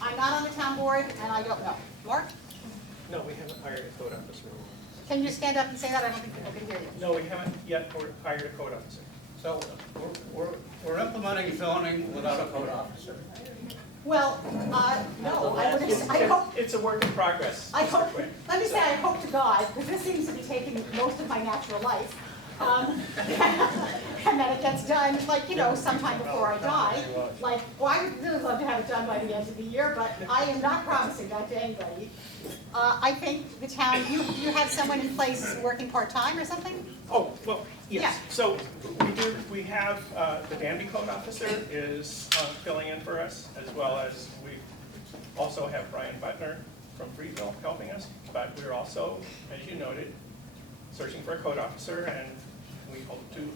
I'm not on the town board, and I don't know. Mark, No, we haven't hired a code officer. can you stand up and say that? I don't think people can hear you. No, we haven't yet hired a code officer. So we're implementing zoning without a code officer. Well, no, I hope, It's a work in progress. I hope, Mr. Quinn. let me say I hope to God, because this seems to be taking most of my natural life. And that it gets done, like, sometime before I die. Like, well, I would really love to have it done by the end of the year, but I am not promising that to anybody. I think the town, you have someone in place working part-time or something? Oh, well, Yeah. yes. So we have, the Danby code officer is filling in for us, as well as we also have Brian Butner from Freeville helping us. But we're also, as you noted, searching for a code officer, and we hope to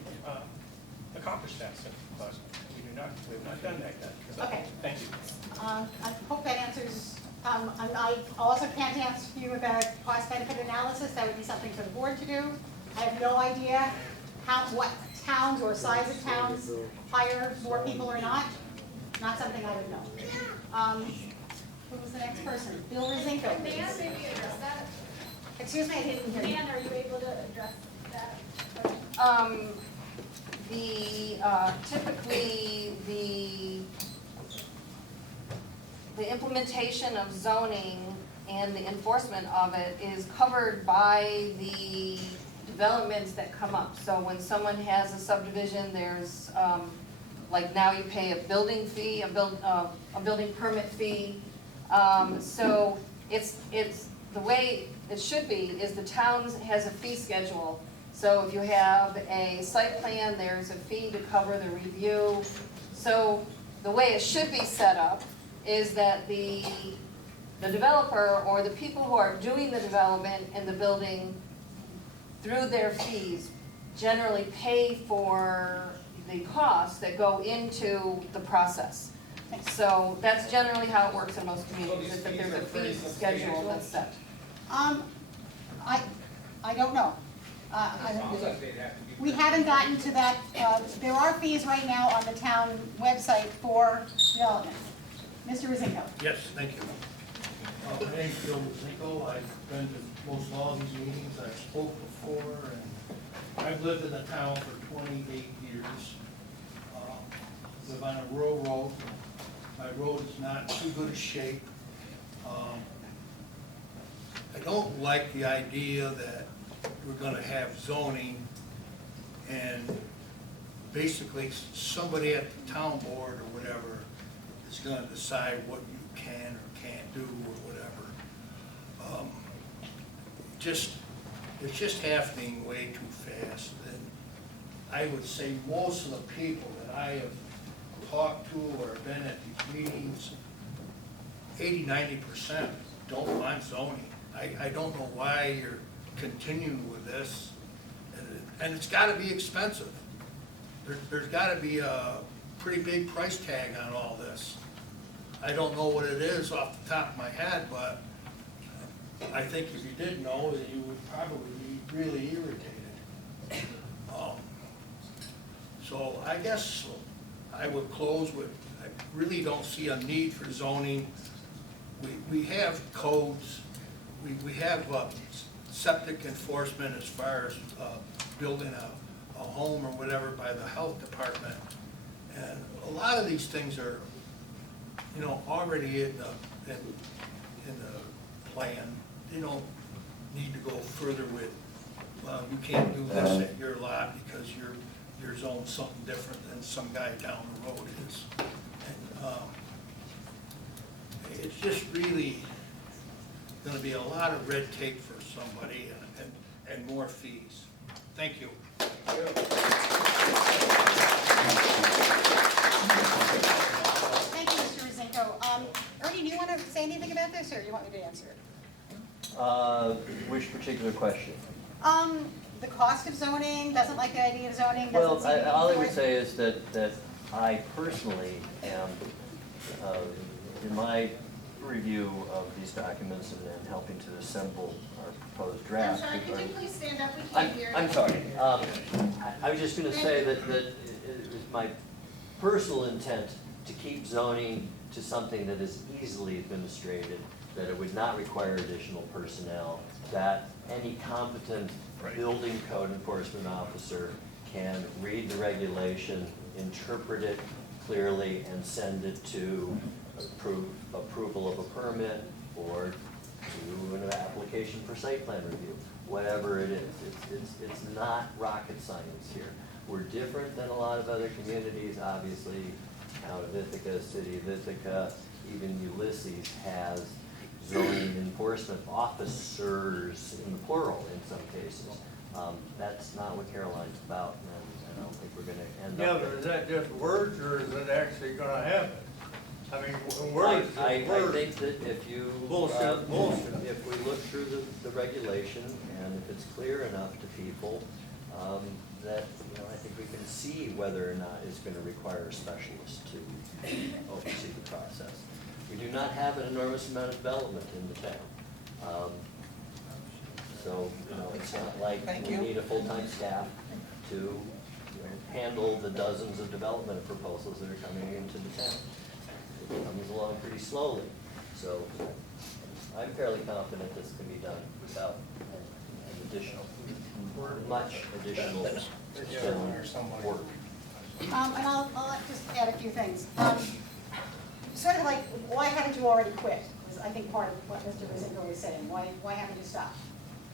accomplish that. But we have not done that yet. So, Okay. thank you. I hope that answers, I also can't answer you about cost-benefit analysis. That would be something for the board to do. I have no idea what towns or size of towns hire more people or not. Not something I would know. Who was the next person? Bill Rosinko. Dan, maybe address that. Excuse me, I didn't hear you. Dan, are you able to address that? Typically, the implementation of zoning and the enforcement of it is covered by the developments that come up. So when someone has a subdivision, there's, like now you pay a building fee, a building permit fee. So it's the way it should be is the town has a fee schedule. So if you have a site plan, there's a fee to cover the review. So the way it should be set up is that the developer or the people who are doing the development and the building through their fees generally pay for the costs that go into the process. So that's generally how it works in most communities, is that there's a fee schedule that's set. I don't know. We haven't gotten to that. There are fees right now on the town website for development. Mr. Rosinko. Yes, thank you. My name's Bill Rosinko. I've been to most all these meetings. I've spoke before, and I've lived in the town for 28 years. Live on a rural road. My road is not in too good a shape. I don't like the idea that we're gonna have zoning and basically somebody at the town board or whatever is gonna decide what you can or can't do or whatever. It's just happening way too fast. And I would say most of the people that I have talked to or been at these meetings, 80–90% don't want zoning. I don't know why you're continuing with this, and it's gotta be expensive. There's gotta be a pretty big price tag on all this. I don't know what it is off the top of my head, but I think if you did know, then you would probably be really irritated. So I guess I would close with, I really don't see a need for zoning. We have codes, we have septic enforcement as far as building a home or whatever by the health department. And a lot of these things are, you know, already in the plan. They don't need to go further with, well, you can't do this at your lot because your zone's something different than some guy down the road is. And, it's just really gonna be a lot of red tape for somebody and more fees. Thank you. Thank you, Mr. Rosinko. Ernie, do you want to say anything about this, or you want me to answer it? Which particular question? The cost of zoning, doesn't like the idea of zoning, Well, doesn't see the all I need would for it. say is that I personally am, in my review of these documents and then helping to assemble our proposed I'm draft. sorry, could you please stand up? We I'm, can't hear you. I'm sorry. I was just gonna say that it is my personal intent to keep zoning to something that is easily administrated, that it would not require additional personnel, that any competent building code enforcement officer can read the regulation, interpret it clearly, and send it to approval of a permit or to an application for site plan review, whatever it is. It's not rocket science here. We're different than a lot of other communities, obviously. Town of Ithaca, City of Ithaca, even Ulysses has zoning enforcement officers in the plural in some cases. That's not what Caroline's about, and I don't think we're gonna end up. Yeah, but is that just words, or is it actually gonna happen? I mean, words is I words. think that if you. Bullshit, bullshit. If we look through the regulation, and if it's clear enough to people, that, you know, I think we can see whether or not it's gonna require a specialist to oversee the process. We do not have an enormous amount of development in the town. So, you know, it's not like we need a full-time staff to, you know, handle the dozens of development proposals that are coming into the town. It comes along pretty slowly, so I'm fairly confident this can be done without much additional work. And I'll just add a few things. Sort of like, why haven't you already quit? Was I think part of what Mr. Rosinko was saying. Why haven't you stopped?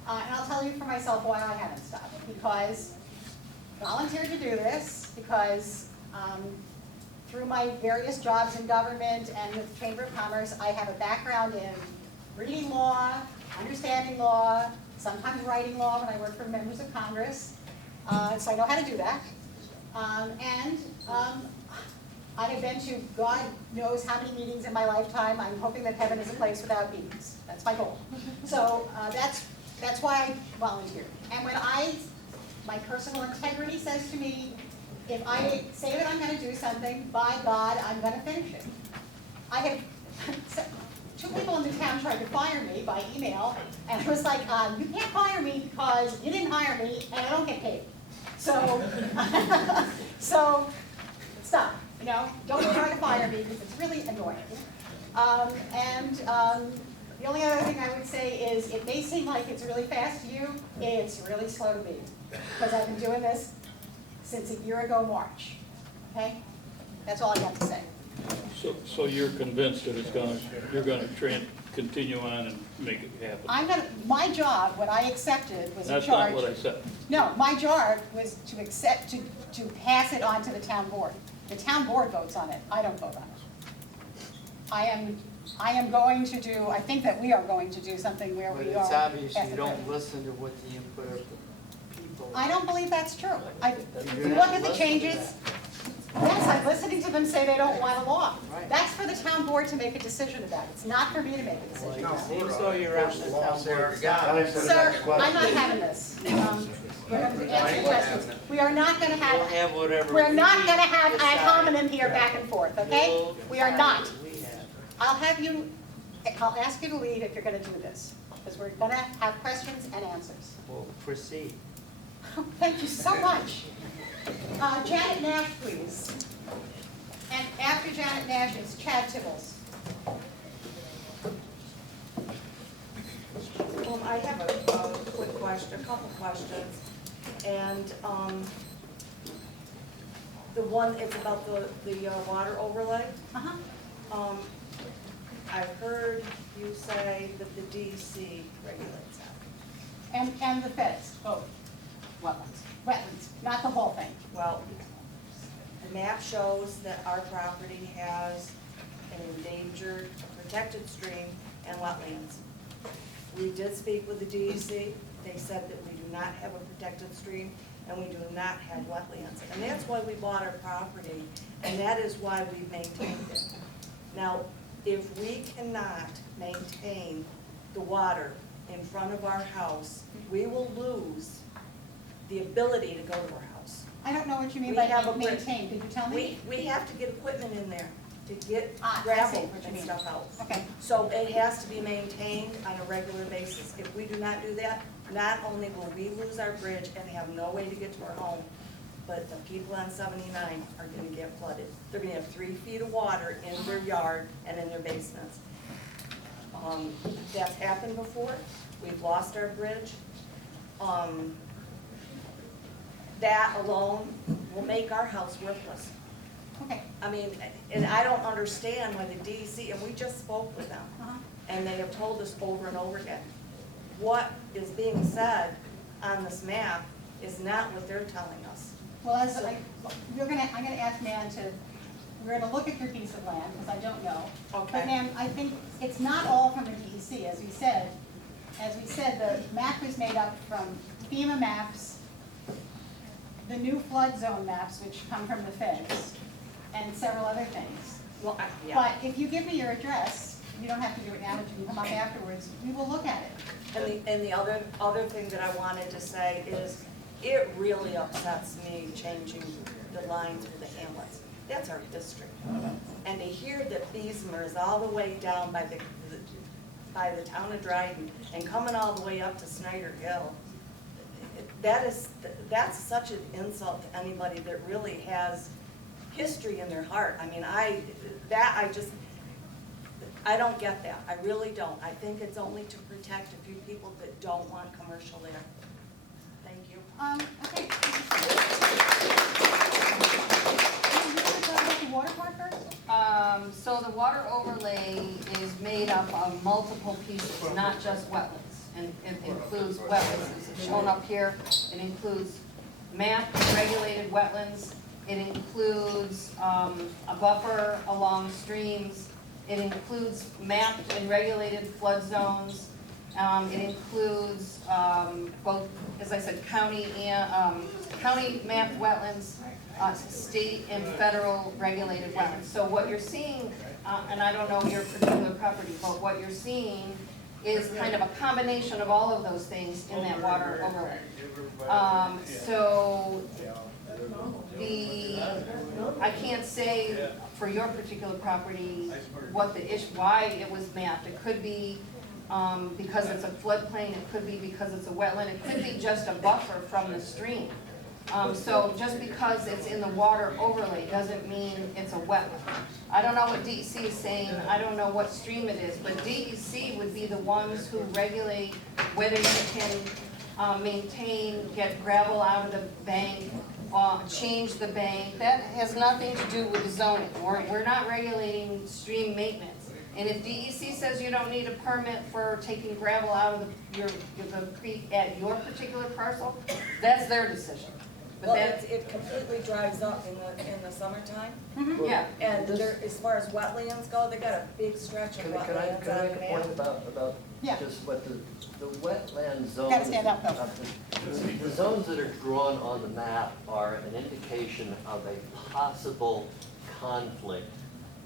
And I'll tell you for myself why I haven't stopped. Because I volunteered to do this, because through my various jobs in government and with the Chamber of Commerce, I have a background in reading law, understanding law, sometimes writing law when I work for members of Congress. So I know how to do that. I have been to God knows how many meetings in my lifetime. I'm hoping that heaven is a place without meetings. That's my goal. So that's why I volunteer. And when my personal integrity says to me, if I say that I'm going to do something, by God, I'm going to finish it. I have, 2 people in the town tried to fire me by email, and it was like, you can't fire me because you didn't hire me and I don't get paid. So, so stop, you know, don't try to fire me because it's really annoying. The only other thing I would say is, it may seem like it's really fast to you, it's really slow to me, because I've been doing this since a year ago March, okay? That's all I got to say. So you're convinced that you're gonna continue on and make it happen? My job, what I accepted was a charge. That's not what I said. No, my job was to pass it on to the town board. The town board votes on it, I don't vote on it. I am going to do, I think that we are going to do something where we are. But it's obvious at you the don't time. listen to what the input of the people. I don't believe that's true. If You're you not look at the listening to changes, yes, I'm listening to them say they don't want a law. Right. That's for the town board to make a decision about. It's not for me to make a decision. It seems though you're out the town board. Sir, I'm not having this. We're going to answer questions. We are not going to We'll have, have whatever. we're not we going to have ad decide. hominem here back and forth, okay? We'll We are decide not. what we have. I'll ask you to lead if you're going to do this, because we're going to have questions and answers. We'll proceed. Thank you so much. Janet Nash, please. And after Janet Nash, it's Chad Tibbles. I have a quick question, a couple questions. And The one, it's about the water overlay. Uh-huh. I've heard you say that the DEC regulates that. And the feds, both. Wetlands, not the whole thing. Well, the map shows that our property has an endangered, protected stream and wetlands. We did speak with the DEC. They said that we do not have a protected stream and we do not have wetlands. And that's why we bought our property, and that is why we maintained it. Now, if we cannot maintain the water in front of our house, we will lose the ability to go to our house. I don't know what you mean We by have a bridge. maintain, could you tell me? We have to get equipment in there to get I see gravel what you and mean. stuff out. Okay. So it has to be maintained on a regular basis. If we do not do that, not only will we lose our bridge and have no way to get to our home, but the people on 79 are gonna get flooded. They're gonna have 3 feet of water in their yard and in their basements. That's happened before. We've lost our bridge. That alone will make our house worthless. Okay. I mean, and I don't understand why the DEC, and we just spoke with them, Uh-huh. and they have told us over and over again, what is being said on this map is not what they're telling us. Well, I'm gonna ask Nan we're gonna look at your piece of land, because I don't know. Okay. But Nan, I think it's not all from the DEC, as we said. As we said, the map is made up from FEMA maps, the new flood zone maps, which come from the feds, and several other things. Well, yeah. But if you give me your address, you don't have to do it now, but you can come up afterwards, we will look at it. And the other thing that I wanted to say is, it really upsets me changing the lines with the hamlets. That's our district. And to hear that Beesmer is all the way down by the town of Dryden and coming all the way up to Snyder Hill, that's such an insult to anybody that really has history in their heart. I mean, I don't get that. I really don't. I think it's only to protect a few people that don't want commercial there. Thank you. Okay. You want to talk about the water part first? So the water overlay is made up of multiple pieces, not just wetlands. And it includes wetlands, it's shown up here. It includes mapped and regulated wetlands. It includes a buffer along streams. It includes mapped and regulated flood zones. It includes both, as I said, county mapped wetlands, state and federal regulated wetlands. So what you're seeing, and I don't know your particular property, but what you're seeing is kind of a combination of all of those things in that water overlay. So I can't say for your particular property what why it was mapped. It could be because it's a floodplain, it could be because it's a wetland, it could be just a buffer from the stream. So just because it's in the water overlay doesn't mean it's a wetland. I don't know what DEC is saying, I don't know what stream it is, but DEC would be the ones who regulate whether you can maintain, get gravel out of the bank, change the bank. That has nothing to do with the zoning. We're not regulating stream maintenance. And if DEC says you don't need a permit for taking gravel out of the creek at your particular parcel, that's their decision. But Well, that, it completely dries up in the summertime. yeah. And as far as wetlands go, they got a big stretch of Can wetlands I on the make a point map. about Yeah. just what the wetland zones? Gotta stand up, though. The zones that are drawn on the map are an indication of a possible conflict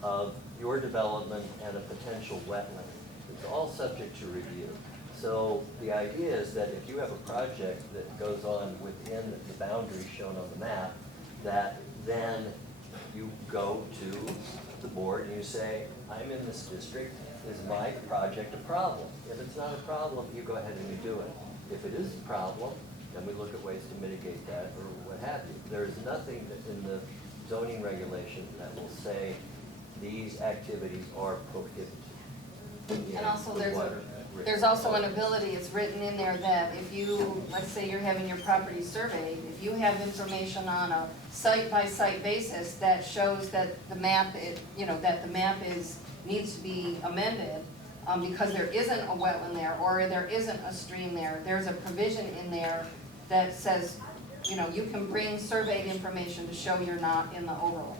of your development and a potential wetland. It's all subject to review. So the idea is that if you have a project that goes on within the boundaries shown on the map, that then you go to the board and you say, I'm in this district, is my project a problem? If it's not a problem, you go ahead and you do it. If it is a problem, then we look at ways to mitigate that or what have you. There is nothing in the zoning regulation that will say these activities are prohibited. And also written. There's also an ability, it's written in there that if you, let's say you're having your property surveyed, if you have information on a site-by-site basis that shows that the map, that the map needs to be amended, because there isn't a wetland there, or there isn't a stream there, there's a provision in there that says, you can bring surveyed information to show you're not in the overlay.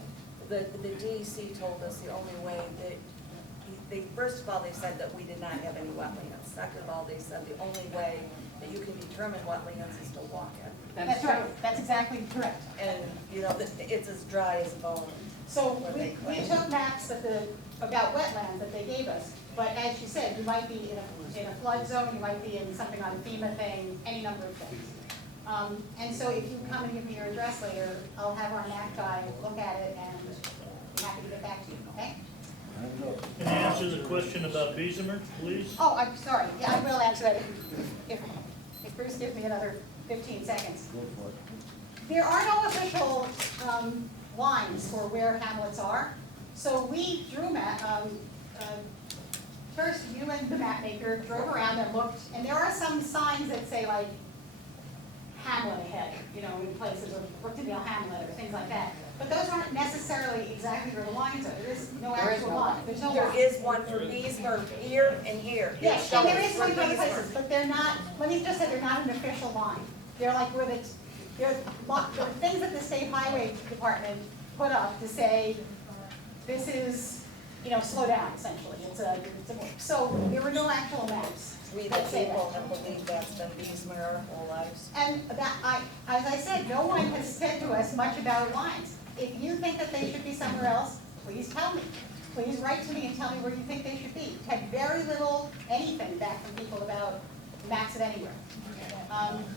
The DEC told us the only way that, first of all, they said that we did not have any wetlands. Second of all, they said the only way that you can determine wetlands is to walk it. That's right, that's exactly correct. And, it's as dry as a bone. So we took maps about wetlands that they gave us, but as you said, you might be in a flood zone, you might be in something on a FEMA thing, any number of things. And so if you come and give me your address later, I'll have our map guy look at it and be happy to get back to you, okay? Can you answer the question about Beesimer, please? Oh, I'm sorry, yeah, I will answer that if Bruce gives me another 15 seconds. Go for it. There are no official lines for where hamlets are, so we drew first you and the map maker drove around and looked, and there are some signs that say like hamlet ahead, in places of Brookdale Hamlet or things like that. But those aren't necessarily exactly where the lines are. There is no actual line. There's no There line. is one for Beesmer here and here. Yes, and there is one for other Beesmer. places, but they're not, let me just say, they're not an official line. They're like where they're things that the state highway department put up to say, this is, slow down, essentially. So there were no actual maps. We the that say that. people have believed that's been Beesmer our whole lives. And as I said, no one has said to us much about lines. If you think that they should be somewhere else, please tell me. Please write to me and tell me where you think they should be. Had very little anything back from people about maps of anywhere.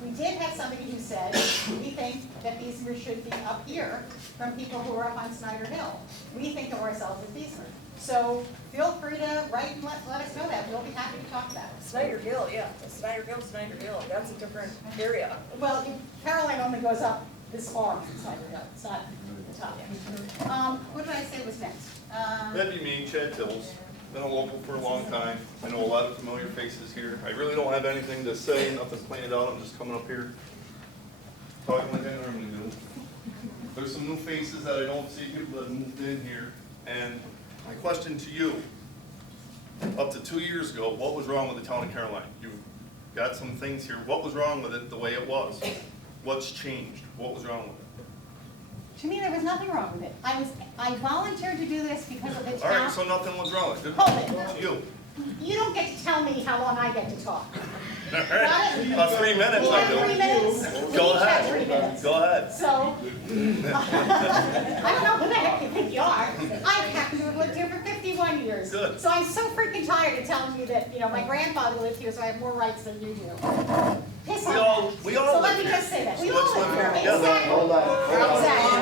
We did have somebody who said, we think that Beesmer should be up here from people who are up on Snyder Hill. We think of ourselves as Beesmer. So feel free to write and let us know that. We'll be happy to talk about it. Snyder Hill, yeah, Snyder Hill, that's a different area. Well, Caroline only goes up this far from Snyder Hill. It's not the top. What did I say was next? That'd be me, Chad Tills. Been a local for a long time. I know a lot of familiar faces here. I really don't have anything to say, nothing planned out. I'm just coming up here, talking like I normally do. There's some new faces that I don't see, people that moved in here. And my question to you, up to 2 years ago, what was wrong with the town of Caroline? You've got some things here. What was wrong with it the way it was? What's changed? What was wrong with it? To me, there was nothing wrong with it. I volunteered to do this because of the town. All right, so nothing was wrong with it. Hold Good to you. You don't get to tell me how long I get to talk. All right, about 3 minutes We I have 3 do. minutes? Go We each have ahead. 3 minutes. Go ahead. So, I don't know who the heck you think you are. I happen to have lived here for 51 years. Good. So I'm so freaking tired of telling you that, my grandfather lived here, so I have more rights than you do. Piss on that. We all So live let me here. just say that. We So all let's live live here. here together. Exactly. Hold on. Exactly.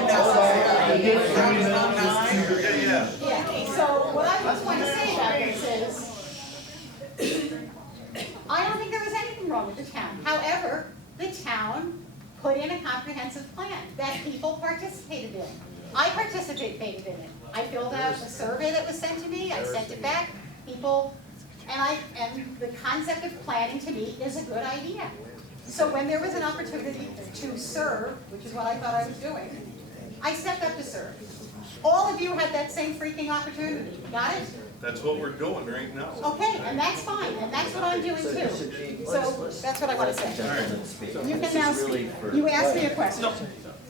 Yeah. Yeah, so what I just want to say about this is, I don't think there was anything wrong with the town. However, the town put in a comprehensive plan that people participated in. I participated in it. I filled out a survey that was sent to me, I sent it back, people, and the concept of planning to me is a good idea. So when there was an opportunity to serve, which is what I thought I was doing, I stepped up to serve. All of you had that same freaking opportunity, got it? That's what we're doing right now. Okay, and that's fine, and that's what I'm doing too. So that's what I want to say. Gentlemen speak. You This can now is really speak. for- You asked me a question. No,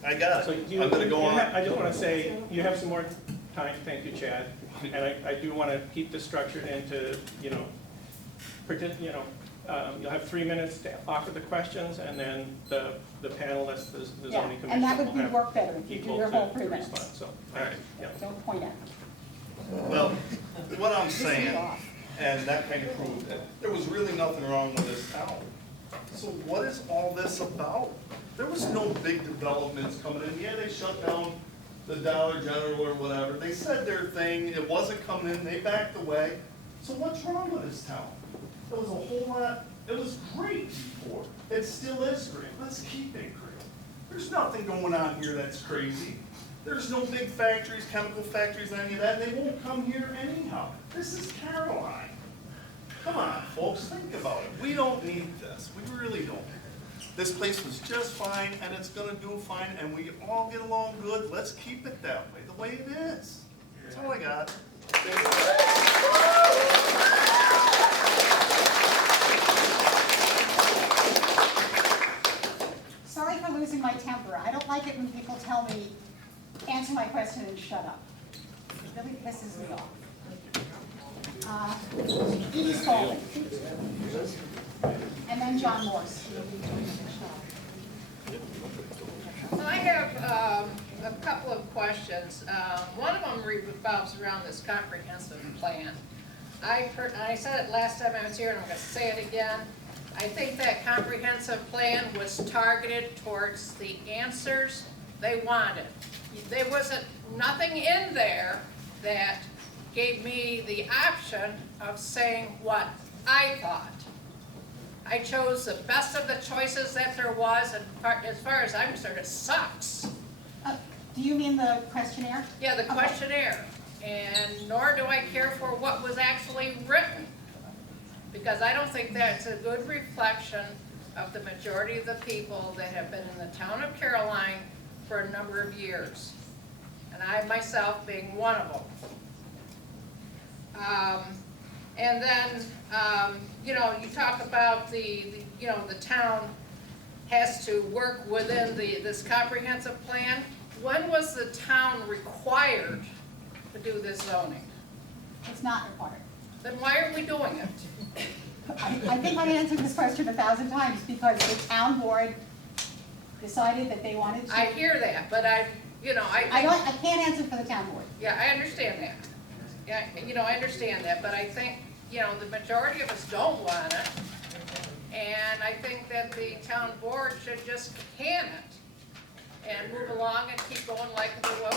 I got So it. you, I'm gonna go on. I just want to say, you have some more time, thank you, Chad. And I do want to keep this structured into, you'll have 3 minutes to offer the questions, and then the panelists, the Yeah, zoning commission and that would will be have work better if you do equal your whole to 3 minutes. respond, so, All right. yeah. Don't point at me. Well, what I'm saying, and that kind of proved it, there was really nothing wrong with this town. So what is all this about? There was no big developments coming in. Yeah, they shut down the Dollar General or whatever. They said their thing, it wasn't coming in, they backed away. So what's wrong with this town? There was a whole lot, it was great before. It still is great. Let's keep it great. There's nothing going on here that's crazy. There's no big factories, chemical factories, any of that. They won't come here anyhow. This is Caroline. Come on, folks. folks, think about it. We don't need this. We really don't. This place was just fine, and it's gonna do fine, and we all get along good. Let's keep it that way, the way it is. That's all I got. Sorry for losing my temper. I don't like it when people tell me, answer my question and shut up. It really pisses me off. Edie Spaulding. And then John Morse. So I have a couple of questions. One of them revolves around this comprehensive plan. I said it last time I was here, and I'm going to say it again. I think that comprehensive plan was targeted towards the answers they wanted. There wasn't nothing in there that gave me the option of saying what I thought. I chose the best of the choices that there was, and as far as I'm concerned, it sucks. Do you mean the questionnaire? Yeah, the questionnaire. And nor do I care for what was actually written, because I don't think that's a good reflection of the majority of the people that have been in the town of Caroline for a number of years. And I myself being one of them. And then, you know, you talk about the town has to work within this comprehensive plan. When was the town required to do this zoning? It's not required. Then why are we doing it? I think I've answered this question 1,000 times because the town board decided that they wanted to. I hear that, but I can't answer for the town board. Yeah, I understand that. Yeah, I understand that, but I think, the majority of us don't want it. And I think that the town board should just can it and move along and keep going like what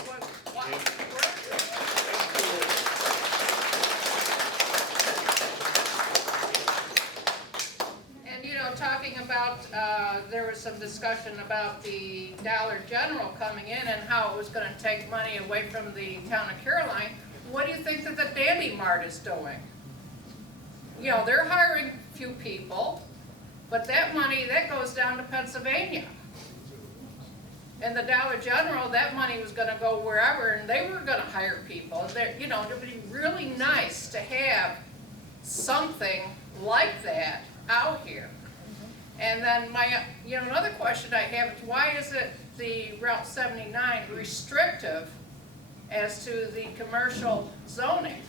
And talking about, there was some discussion about the Dollar General coming in and how it was going to take money away from the town of Caroline. What do you think that the Dandy Mart is doing? They're hiring a few people, but that money, that goes down to Pennsylvania. And the Dollar General, that money was gonna go wherever, and they were gonna hire people. It would be really nice to have something like that out here. And then another question I have is, why is it the Route 79 restrictive as to the commercial zoning?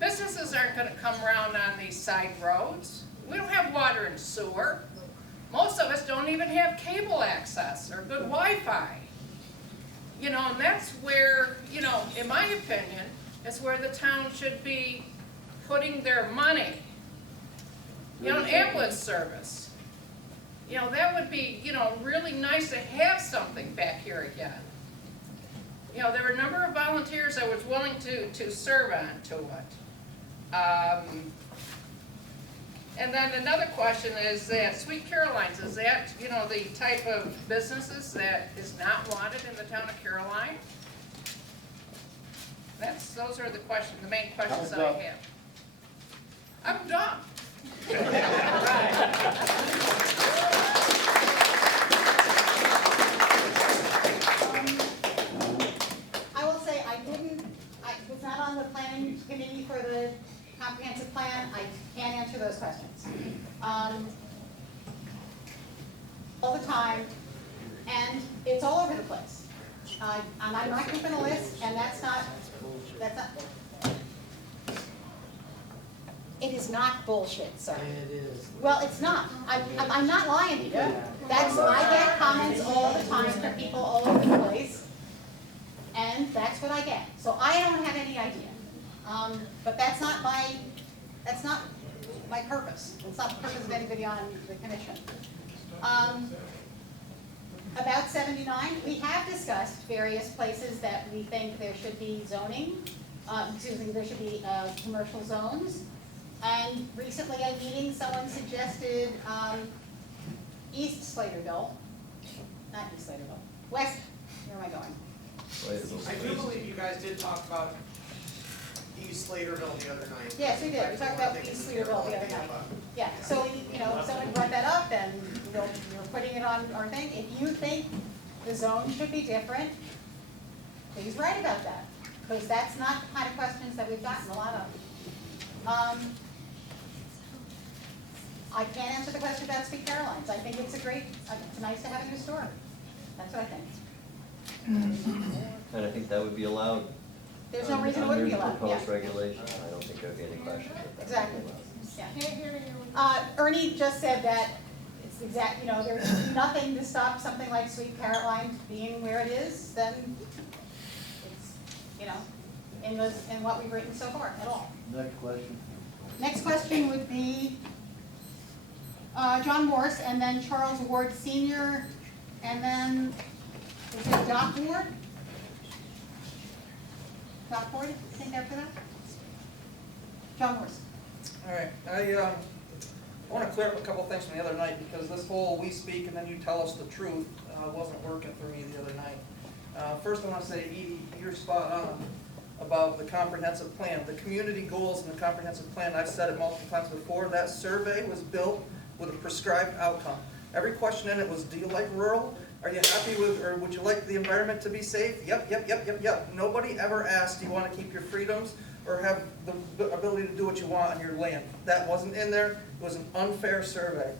Businesses aren't going to come around on these side roads. We don't have water and sewer. Most of us don't even have cable access or good Wi-Fi. And that's where, in my opinion, is where the town should be putting their money. Ambulance service. That would be, really nice to have something back here again. There were a number of volunteers that was willing to serve on to it. And then another question is that Sweet Caroline's, is that, the type of businesses that is not wanted in the town of Caroline? Those are the questions, the main questions that I have. I'm done. I will say I was not on the planning committee for the comprehensive plan. I can't answer those questions. All the time, and it's all over the place. And I'm not keeping a list, and that's not, it is not bullshit, sir. It is. Well, it's not. I'm not lying to you. I get comments all the time from people all over the place, and that's what I get. So I don't have any idea. But that's not my purpose. It's not the purpose of anybody on the commission. About 79, we have discussed various places that we think there should be zoning, there should be commercial zones. And recently at a meeting, someone suggested East Slaterville, not East Slaterville, West, where am I going? I do believe you guys did talk about East Slaterville the other night. Yes, we did, we talked about East Streeterville the other night. Yeah, so, you know, someone brought that up and we're putting it on our thing. If you think the zone should be different, please write about that, because that's not the kind of questions that we've gotten a lot of. I can't answer the question about Sweet Caroline's. I think it's it's nice to have a new store. That's what I think. And I think that would be allowed. There's no reason it wouldn't be allowed, Under the yeah. proposed regulation, I don't think there'd be any question that that Exactly. would be allowed. Yeah. Ernie just said that it's you know, there's nothing to stop something like Sweet Caroline being where it is, then it's, you know, in what we've written so far at all. Next question. Next question would be John Morse, and then Charles Ward Sr., and then, is it Doc Ward? Doc Ward, I think after that? John Morse. All right, I want to clear up a couple things from the other night, because this whole we speak and then you tell us the truth wasn't working for me the other night. First I want to say, Edie, you're spot on about the comprehensive plan. The community goals in the comprehensive plan, I've said it multiple times before, that survey was built with a prescribed outcome. Every question in it was, do you like rural? Are you happy with, or would you like the environment to be safe? Yep. Nobody ever asked, do you want to keep your freedoms or have the ability to do what you want on your land? That wasn't in there. It was an unfair survey.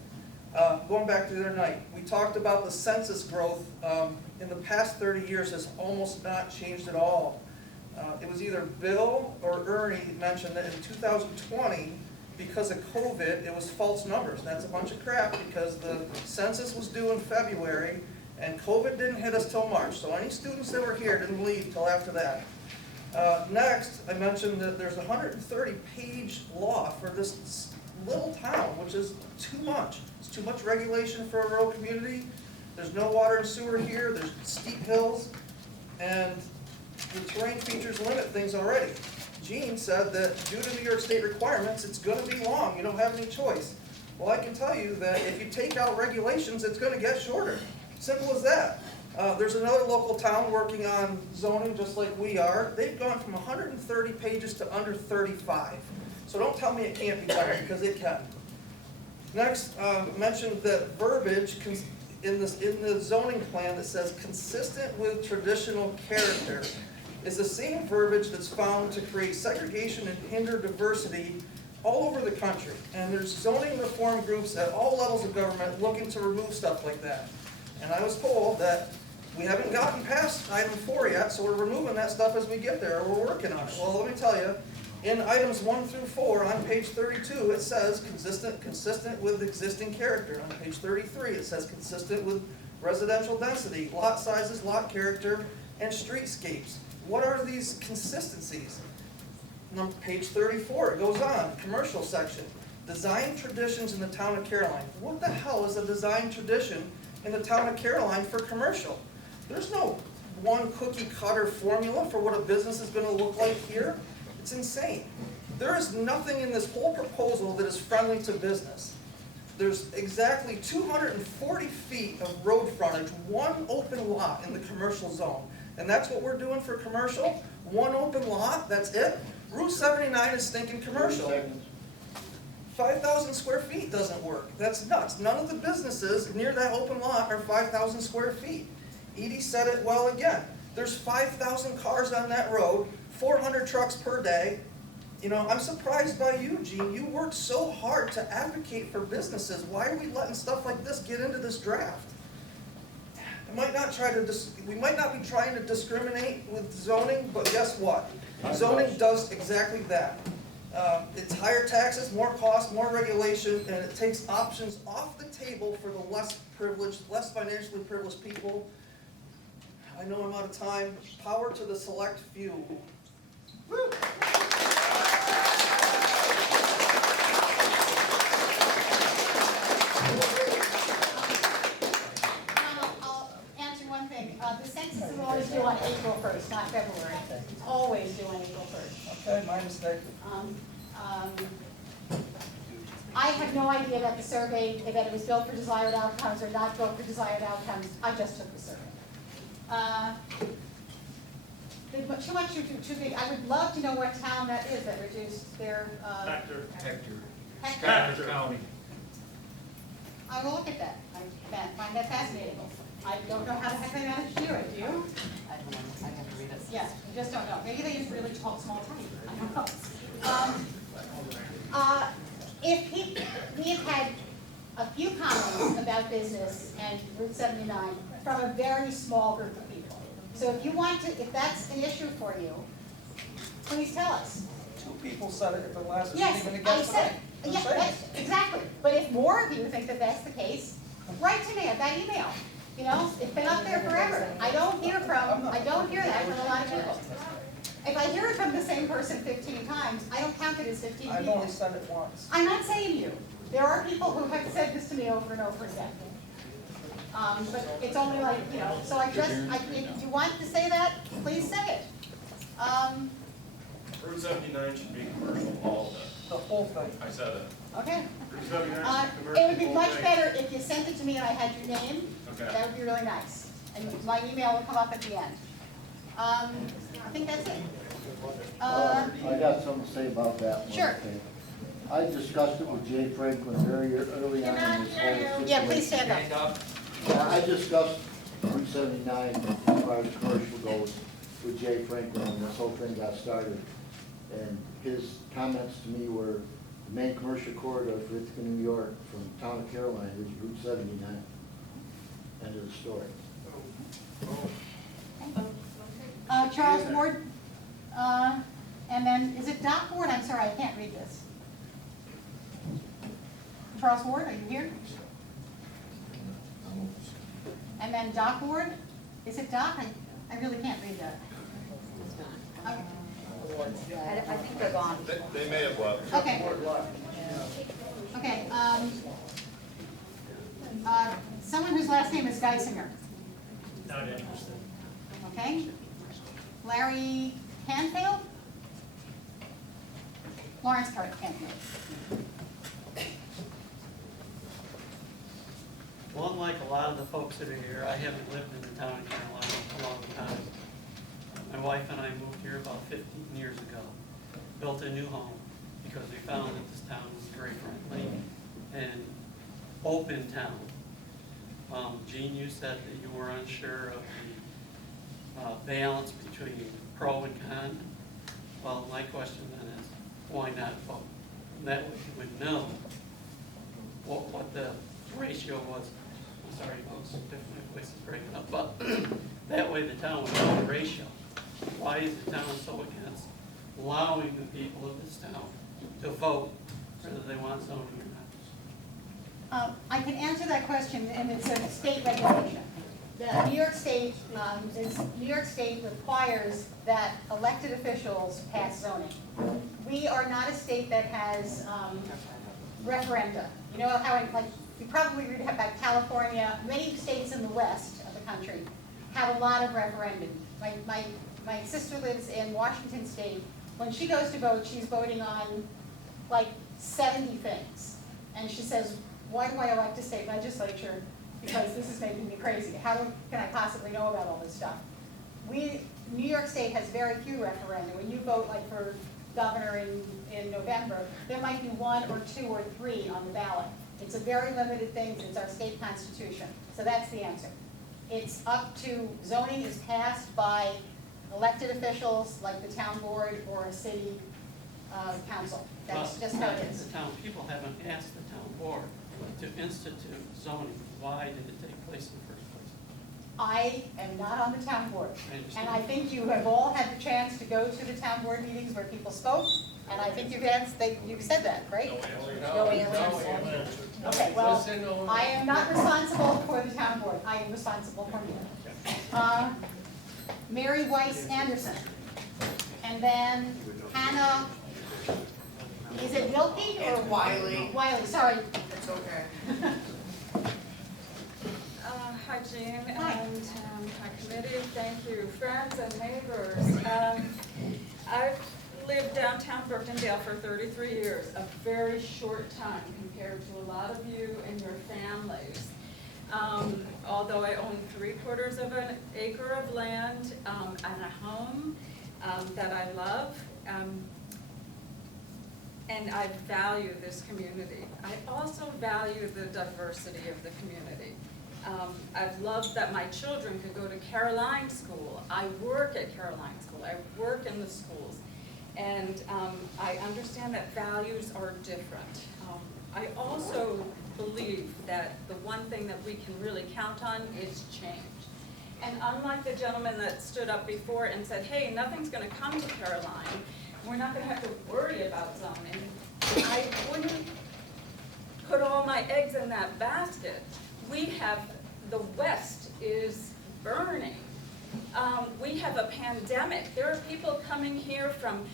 Going back to the other night, we talked about the census growth in the past 30 years has almost not changed at all. It was either Bill or Ernie mentioned that in 2020, because of COVID, it was false numbers. That's a bunch of crap, because the census was due in February and COVID didn't hit us till March. So any students that were here didn't leave till after that. Next, I mentioned that there's a 130-page law for this little town, which is too much. It's too much regulation for a rural community. There's no water and sewer here. There's steep hills, and the terrain features limit things already. Gene said that due to New York State requirements, it's going to be long. You don't have any choice. Well, I can tell you that if you take out regulations, it's going to get shorter. Simple as that. There's another local town working on zoning just like we are. They've gone from 130 pages to under 35. So don't tell me it can't be better, because it can. Next, mentioned that verbiage in the zoning plan that says consistent with traditional character is the same verbiage that's found to create segregation and hinder diversity all over the country. And there's zoning reform groups at all levels of government looking to remove stuff like that. And I was told that we haven't gotten past item 4 yet, so we're removing that stuff as we get there, or we're working on it. Well, let me tell you, in items 1 through 4 on page 32, it says consistent with existing character. On page 33, it says consistent with residential density, lot sizes, lot character, and streetscapes. What are these consistencies? On page 34, it goes on, commercial section. Design traditions in the town of Caroline. What the hell is a design tradition in the town of Caroline for commercial? There's no one cookie cutter formula for what a business is going to look like here. It's insane. There is nothing in this whole proposal that is friendly to business. There's exactly 240 feet of road frontage, one open lot in the commercial zone. And that's what we're doing for commercial. One open lot, that's it. Route 79 is stinking commercial. 5,000 square feet doesn't work. That's nuts. None of the businesses near that open lot are 5,000 square feet. Edie said it well again. There's 5,000 cars on that road, 400 trucks per day. You know, I'm surprised by you, Gene. You worked so hard to advocate for businesses. Why are we letting stuff like this get into this draft? We might not be trying to discriminate with zoning, but guess what? Zoning does exactly that. It's higher taxes, more cost, more regulation, and it takes options off the table for the less privileged, less financially privileged people. I know I'm out of time. Power to the select few. Woo! I'll answer one thing. The census is always due on April 1st, not February. It's always due on April 1st. Okay, my mistake. I have no idea that the survey, that it was built for desired outcomes or not built for desired outcomes. I just took the survey. too much, too big. I would love to know what town that is that reduced their, Hector. Hector. County. I will look at that. I find that fascinating. I don't know how the heck they managed to do it, do you? I don't know, I have to read it. Yeah, I just don't know. Maybe they use really tall, small type. I don't know. If we have had a few comments about business and Route 79 from a very small group of people. So if you want to, if that's an issue for you, please tell us. 2 people said it at the last Yes, meeting, and it I gets said, yeah, that's, exactly. But if more of you think that that's the case, write to me at that email. You know, it's been up there forever. I don't hear that from a lot of people. If I hear it from the same person 15 times, I don't count it as 15 people. I've only said it once. I'm not saying you. There are people who have said this to me over and over again. But it's only like, you know, so if you want to say that, please say it. Route 79 should be commercial, all of it. The whole thing. I said it. Okay. Route 79 should be commercial. It would be whole much thing. better if you sent it to me and I had your name. Okay. That would be really nice. And my email will come up at the end. I think that's it. I got something to say about that one. Sure. Okay. I discussed it with Jay Franklin very early on in this whole situation. Yeah, please stand up. I discussed Route 79 as far as commercial goes with Jay Franklin when this whole thing got started. And his comments to me were, the main commercial corridor for Ithaca, New York, from town of Caroline is Route 79. End of the story. Charles Ward, and then, is it Doc Ward? I'm sorry, I can't read this. Charles Ward, are you here? And then Doc Ward, is it Doc? I really can't read that. Okay. I think they're gone. They may have left. Okay. Okay, someone whose last name is Geisinger. Not interested. Okay. Larry Canfield? Lawrence Canfield. Well, unlike a lot of the folks that are here, I haven't lived in the town of Carolina a long time. My wife and I moved here about 15 years ago, built a new home because we found that this town was very friendly and open town. Gene, you said that you were unsure of the balance between pro and con. Well, my question then is, why not vote? And that way you would know what the ratio was. I'm sorry, folks, my voice is breaking up, but that way the town would know the ratio. Why is the town so against allowing the people of this town to vote whether they want zoning or not? I can answer that question, and it's a state regulation. The New York State requires that elected officials pass zoning. We are not a state that has referenda. You know how, like, you probably read about California. Many states in the west of the country have a lot of referendum. My sister lives in Washington State. When she goes to vote, she's voting on like 70 things. And she says, why do I elect a state legislature? Because this is making me crazy. How can I possibly know about all this stuff? New York State has very few referenda. When you vote like for governor in November, there might be 1 or 2 or 3 on the ballot. It's a very limited thing. It's our state constitution. So that's the answer. It's up to, zoning is passed by elected officials like the town board or a city council. That's just how it is. The town people haven't asked the town board to institute zoning. Why did it take place in the first place? I am not on the town board. And I think you have all had the chance to go to the town board meetings where people spoke, and I think you've said that, right? No aliens. Okay, well, I am not responsible for the town board. I am responsible for me. Mary Weiss Anderson. And then Hannah, is it Wilkie or? It's Wiley. Wiley, sorry. It's okay. Hi, Jean, and my committee, thank you, friends and neighbors. I've lived downtown Brookendale for 33 years, a very short time compared to a lot of you and your families. Although I own 3/4 of an acre of land and a home that I love, and I value this community. I also value the diversity of the community. I've loved that my children could go to Caroline School. I work at Caroline School. I work in the schools. And I understand that values are different. I also believe that the one thing that we can really count on is change. And unlike the gentleman that stood up before and said, hey, nothing's gonna come to Caroline, we're not gonna have to worry about zoning, I wouldn't put all my eggs in that basket. We have, the West is burning. We have a pandemic. There are people coming here from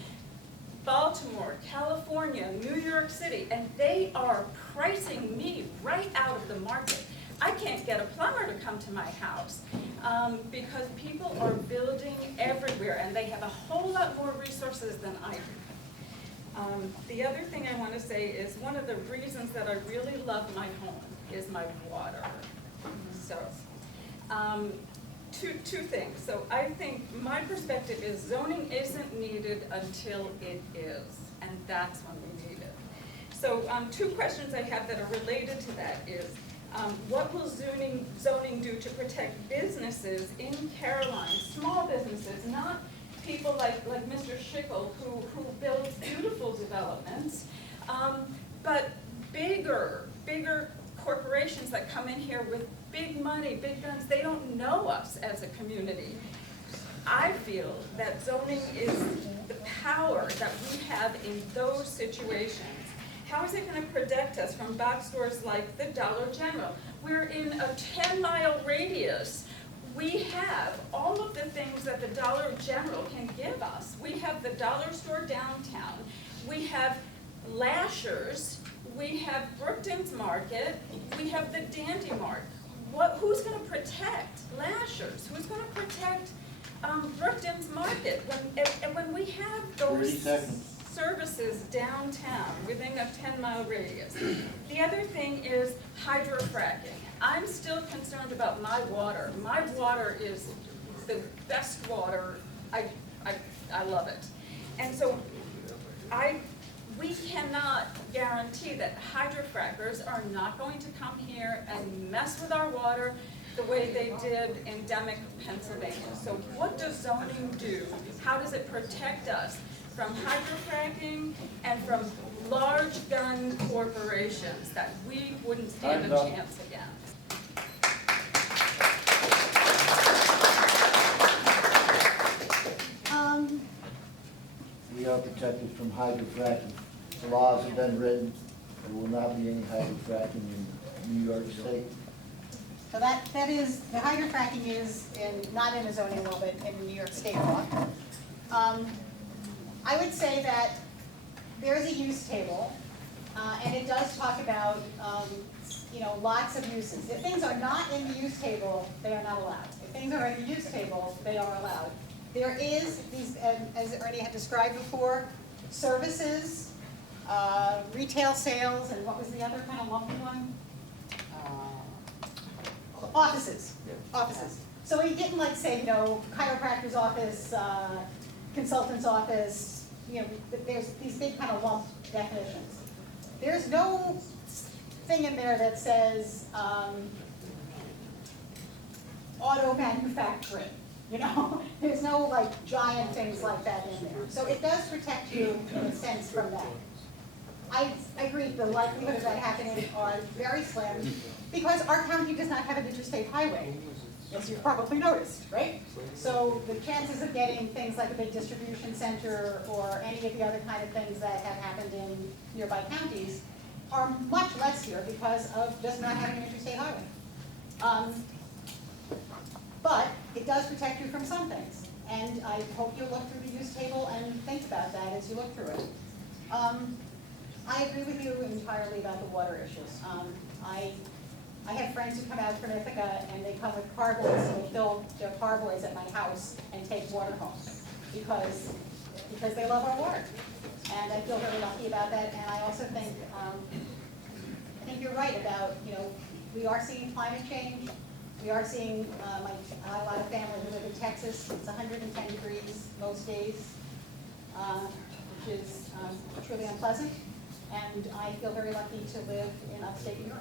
Baltimore, California, New York City, and they are pricing me right out of the market. I can't get a plumber to come to my house because people are building everywhere and they have a whole lot more resources than I do. The other thing I want to say is one of the reasons that I really love my home is my water. So, two things. So I think my perspective is zoning isn't needed until it is, and that's when we need it. So two questions I have that are related to that is, what will zoning do to protect businesses in Caroline, small businesses, not people like Mr. Schickel who builds beautiful developments, but bigger corporations that come in here with big money, big guns. They don't know us as a community. I feel that zoning is the power that we have in those situations. How is it going to protect us from box stores like the Dollar General? We're in a 10-mile radius. We have all of the things that the Dollar General can give us. We have the dollar store downtown. We have Lasher's. We have Brookton's Market. We have the Dandy Mart. Who's going to protect Lasher's? Who's going to protect Brookton's Market when we have those services downtown within a 10-mile radius? The other thing is hydrofracking. I'm still concerned about my water. My water is the best water. I love it. And so we cannot guarantee that hydrofrackers are not going to come here and mess with our water the way they did in Demick, Pennsylvania. So what does zoning do? How does it protect us from hydrofracking and from large gun corporations that we wouldn't stand a chance against? We are protected from hydrofracking. The laws have been written. There will not be any hydrofracking in New York State. So that is, the hydrofracking is not in the zoning law, but in New York State law. I would say that there is a use table, and it does talk about lots of uses. If things are not in the use table, they are not allowed. If things are in the use table, they are allowed. There is these, as Ernie had described before, services, retail sales, and what was the other kind of lumpy one? Offices. Offices. So we didn't say, chiropractor's office, consultant's office, there's these big kind of lump definitions. There's no thing in there that says auto manufacturing. There's no giant things like that in there. So it does protect you in a sense from that. I agree, the likelihood of that happening are very slim because our county does not have an interstate highway, as you've probably noticed, right? So the chances of getting things like a big distribution center or any of the other kind of things that have happened in nearby counties are much less here because of just not having an interstate highway. But it does protect you from some things, and I hope you'll look through the use table and think about that as you look through it. I agree with you entirely about the water issues. I have friends who come out from Ithaca and they come with carboys and they fill their carboys at my house and take water home because they love our water. And I feel very lucky about that, and I also think, I think you're right about, we are seeing climate change. We are seeing, like, a lot of families who live in Texas, it's 110 degrees most days, which is truly unpleasant. And I feel very lucky to live in upstate New York.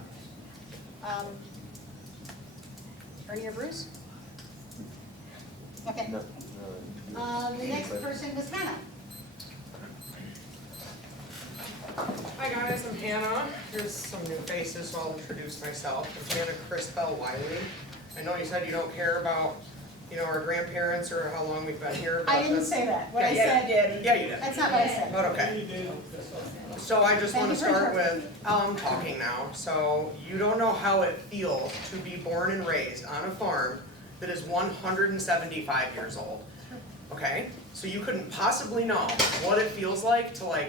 Ernie or Bruce? Okay. The next person was Hannah. Hi guys, I'm Hannah. Here's some new faces, so I'll introduce myself. I'm Hannah Chrisbel Wiley. I know you said you don't care about, our grandparents or how long we've been here. I didn't say that. What I said. Yeah, you did. That's not what I said. But okay. So I just want to start with how I'm talking now. So you don't know how it feels to be born and raised on a farm that is 175 years old. Okay? So you couldn't possibly know what it feels like to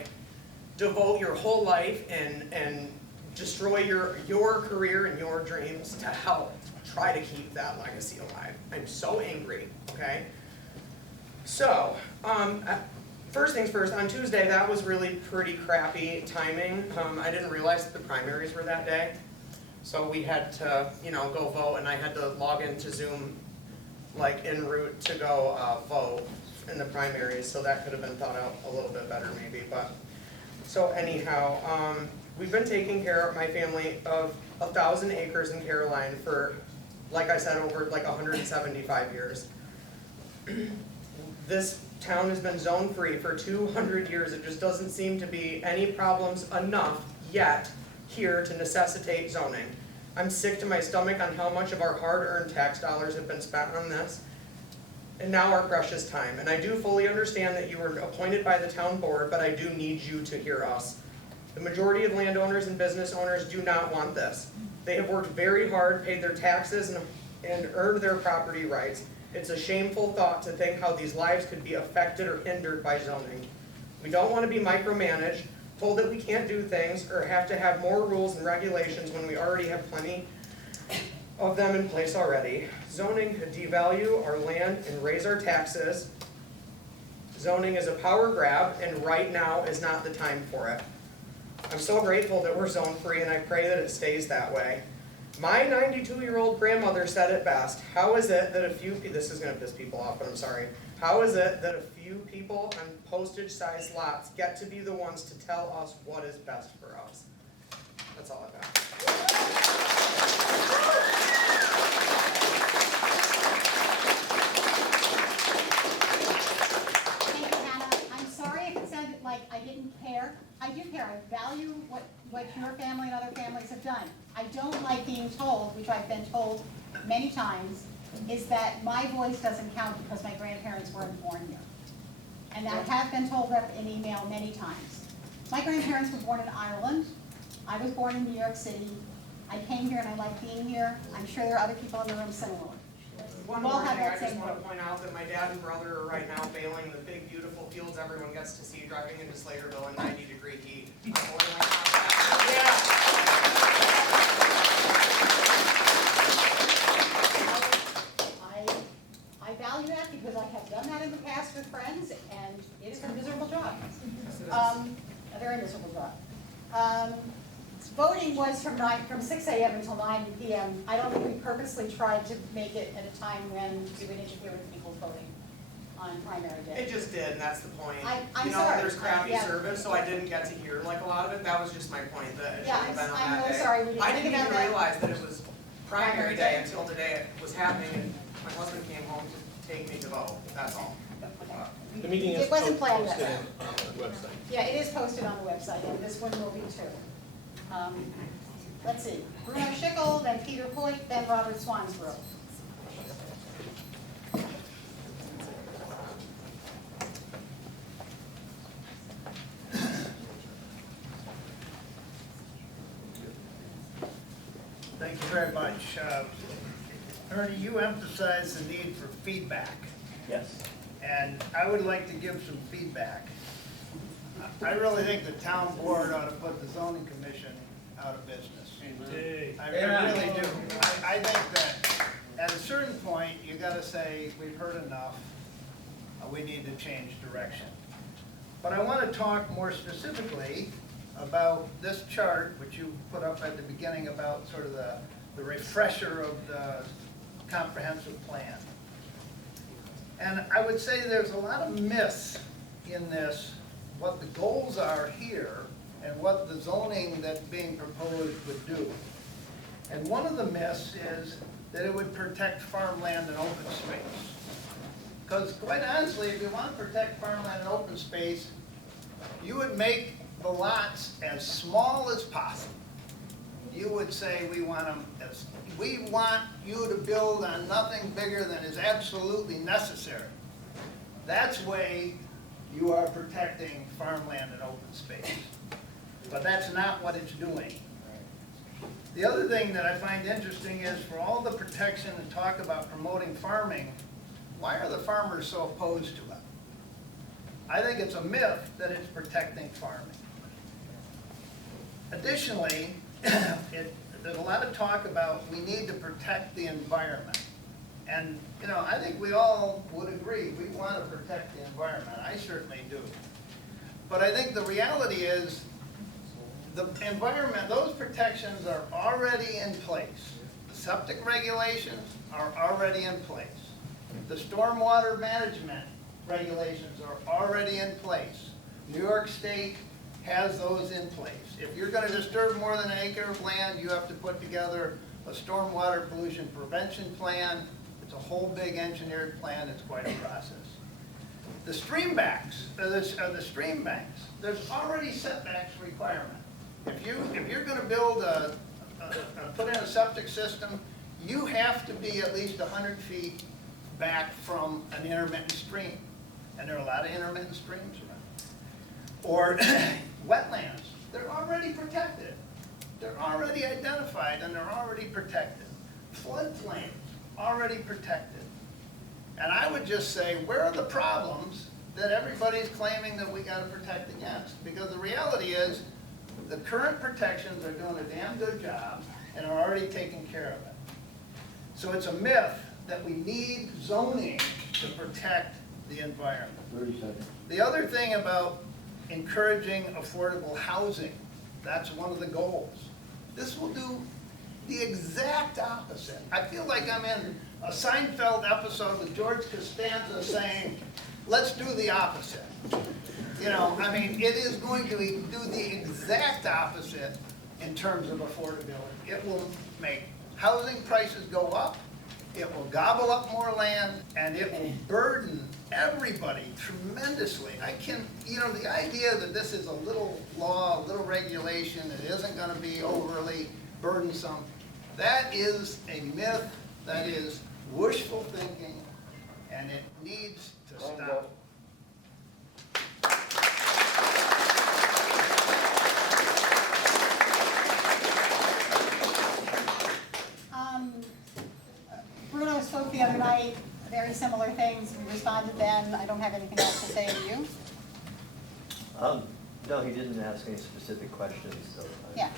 devote your whole life and destroy your career and your dreams to help try to keep that legacy alive. I'm so angry, okay? So, first things first, on Tuesday, that was really pretty crappy timing. I didn't realize that the primaries were that day. So we had to, go vote, and I had to log into Zoom, en route to go vote in the primaries, so that could have been thought out a little bit better maybe, but. So anyhow, we've been taking care of my family of 1,000 acres in Caroline for, like I said, over 175 years. This town has been zone free for 200 years. It just doesn't seem to be any problems enough yet here to necessitate zoning. I'm sick to my stomach on how much of our hard-earned tax dollars have been spent on this. And now our precious time. And I do fully understand that you were appointed by the town board, but I do need you to hear us. The majority of landowners and business owners do not want this. They have worked very hard, paid their taxes, and earned their property rights. It's a shameful thought to think how these lives could be affected or hindered by zoning. We don't want to be micromanaged, told that we can't do things, or have to have more rules and regulations when we already have plenty of them in place already. Zoning could devalue our land and raise our taxes. Zoning is a power grab, and right now is not the time for it. I'm so grateful that we're zone free, and I pray that it stays that way. My 92-year-old grandmother said it best. How is it that this is going to piss people off, but I'm sorry. How is it that a few people on postage-sized lots get to be the ones to tell us what is best for us? That's all I've got. I didn't care. I do care. I value what your family and other families have done. I don't like being told, which I've been told many times, is that my voice doesn't count because my grandparents weren't born here. And I have been told that in email many times. My grandparents were born in Ireland. I was born in New York City. I came here and I like being here. I'm sure there are other people in the room similarly. One more thing, I just want to point out that my dad and brother are right now bailing the big, beautiful fields everyone gets to see driving into Slaterville in 90-degree heat. I value that because I have done that in the past with friends, and it is a miserable job. A very miserable job. Voting was from 6 a.m. until 9 p.m. I don't think we purposely tried to make it at a time when it would interfere with people's voting on primary day. It just did, and that's the point. I'm sorry. There's crappy service, so I didn't get to hear a lot of it. That was just my point, that it should have been on I'm that really day. sorry. We didn't I didn't think even about that. realize that it was primary day until today it was happening, and my husband came home to take me to vote. That's all. The meeting is It wasn't planned posted that on the website. Yeah, it is posted on the website, and this one will be too. Let's see, Bruno Schickel, then Peter Hoyt, then Robert Swansboro. Thank you very much. Ernie, you emphasized the need for feedback. Yes. And I would like to give some feedback. I really think the town board ought to put the zoning commission out of business. I really do. I think that at a certain point, you gotta say, we've heard enough, we need to change direction. But I want to talk more specifically about this chart, which you put up at the beginning about sort of the the refresher of the comprehensive plan. And I would say there's a lot of myths in this, what the goals are here and what the zoning that's being proposed would do. And one of the myths is that it would protect farmland and open space. Because quite honestly, if you want to protect farmland and open space, you would make the lots as small as possible. You would say, we want you to build on nothing bigger than is absolutely necessary. That's way you are protecting farmland and open space. But that's not what it's doing. The other thing that I find interesting is for all the protection and talk about promoting farming, why are the farmers so opposed to it? I think it's a myth that it's protecting farming. Additionally, there's a lot of talk about we need to protect the environment. And, you know, I think we all would agree we want to protect the environment. I certainly do. But I think the reality is the environment, those protections are already in place. The septic regulations are already in place. The stormwater management regulations are already in place. New York State has those in place. If you're going to disturb more than an acre of land, you have to put together a stormwater pollution prevention plan. It's a whole big engineered plan. It's quite a process. The stream banks, the stream banks, there's already setbacks requirement. If you're going to build put in a septic system, you have to be at least 100 feet back from an intermittent stream. And there are a lot of intermittent streams around. Or wetlands, they're already protected. They're already identified and they're already protected. Floodplains, already protected. And I would just say, where are the problems that everybody's claiming that we got to protect against? Because the reality is, the current protections are doing a damn good job and are already taking care of it. So it's a myth that we need zoning to protect the environment. 30 seconds. The other thing about encouraging affordable housing, that's one of the goals. This will do the exact opposite. I feel like I'm in a Seinfeld episode with George Costanza saying, let's do the opposite. You know, I mean, it is going to do the exact opposite in terms of affordability. It will make housing prices go up, it will gobble up more land, and it will burden everybody tremendously. You know, the idea that this is a little law, a little regulation, it isn't going to be overly burdensome, that is a myth, that is wishful thinking, and it needs to stop. Bruno spoke the other night, very similar things. We responded then. I don't have anything else to say to you. No, he didn't ask any specific questions, so. Yeah.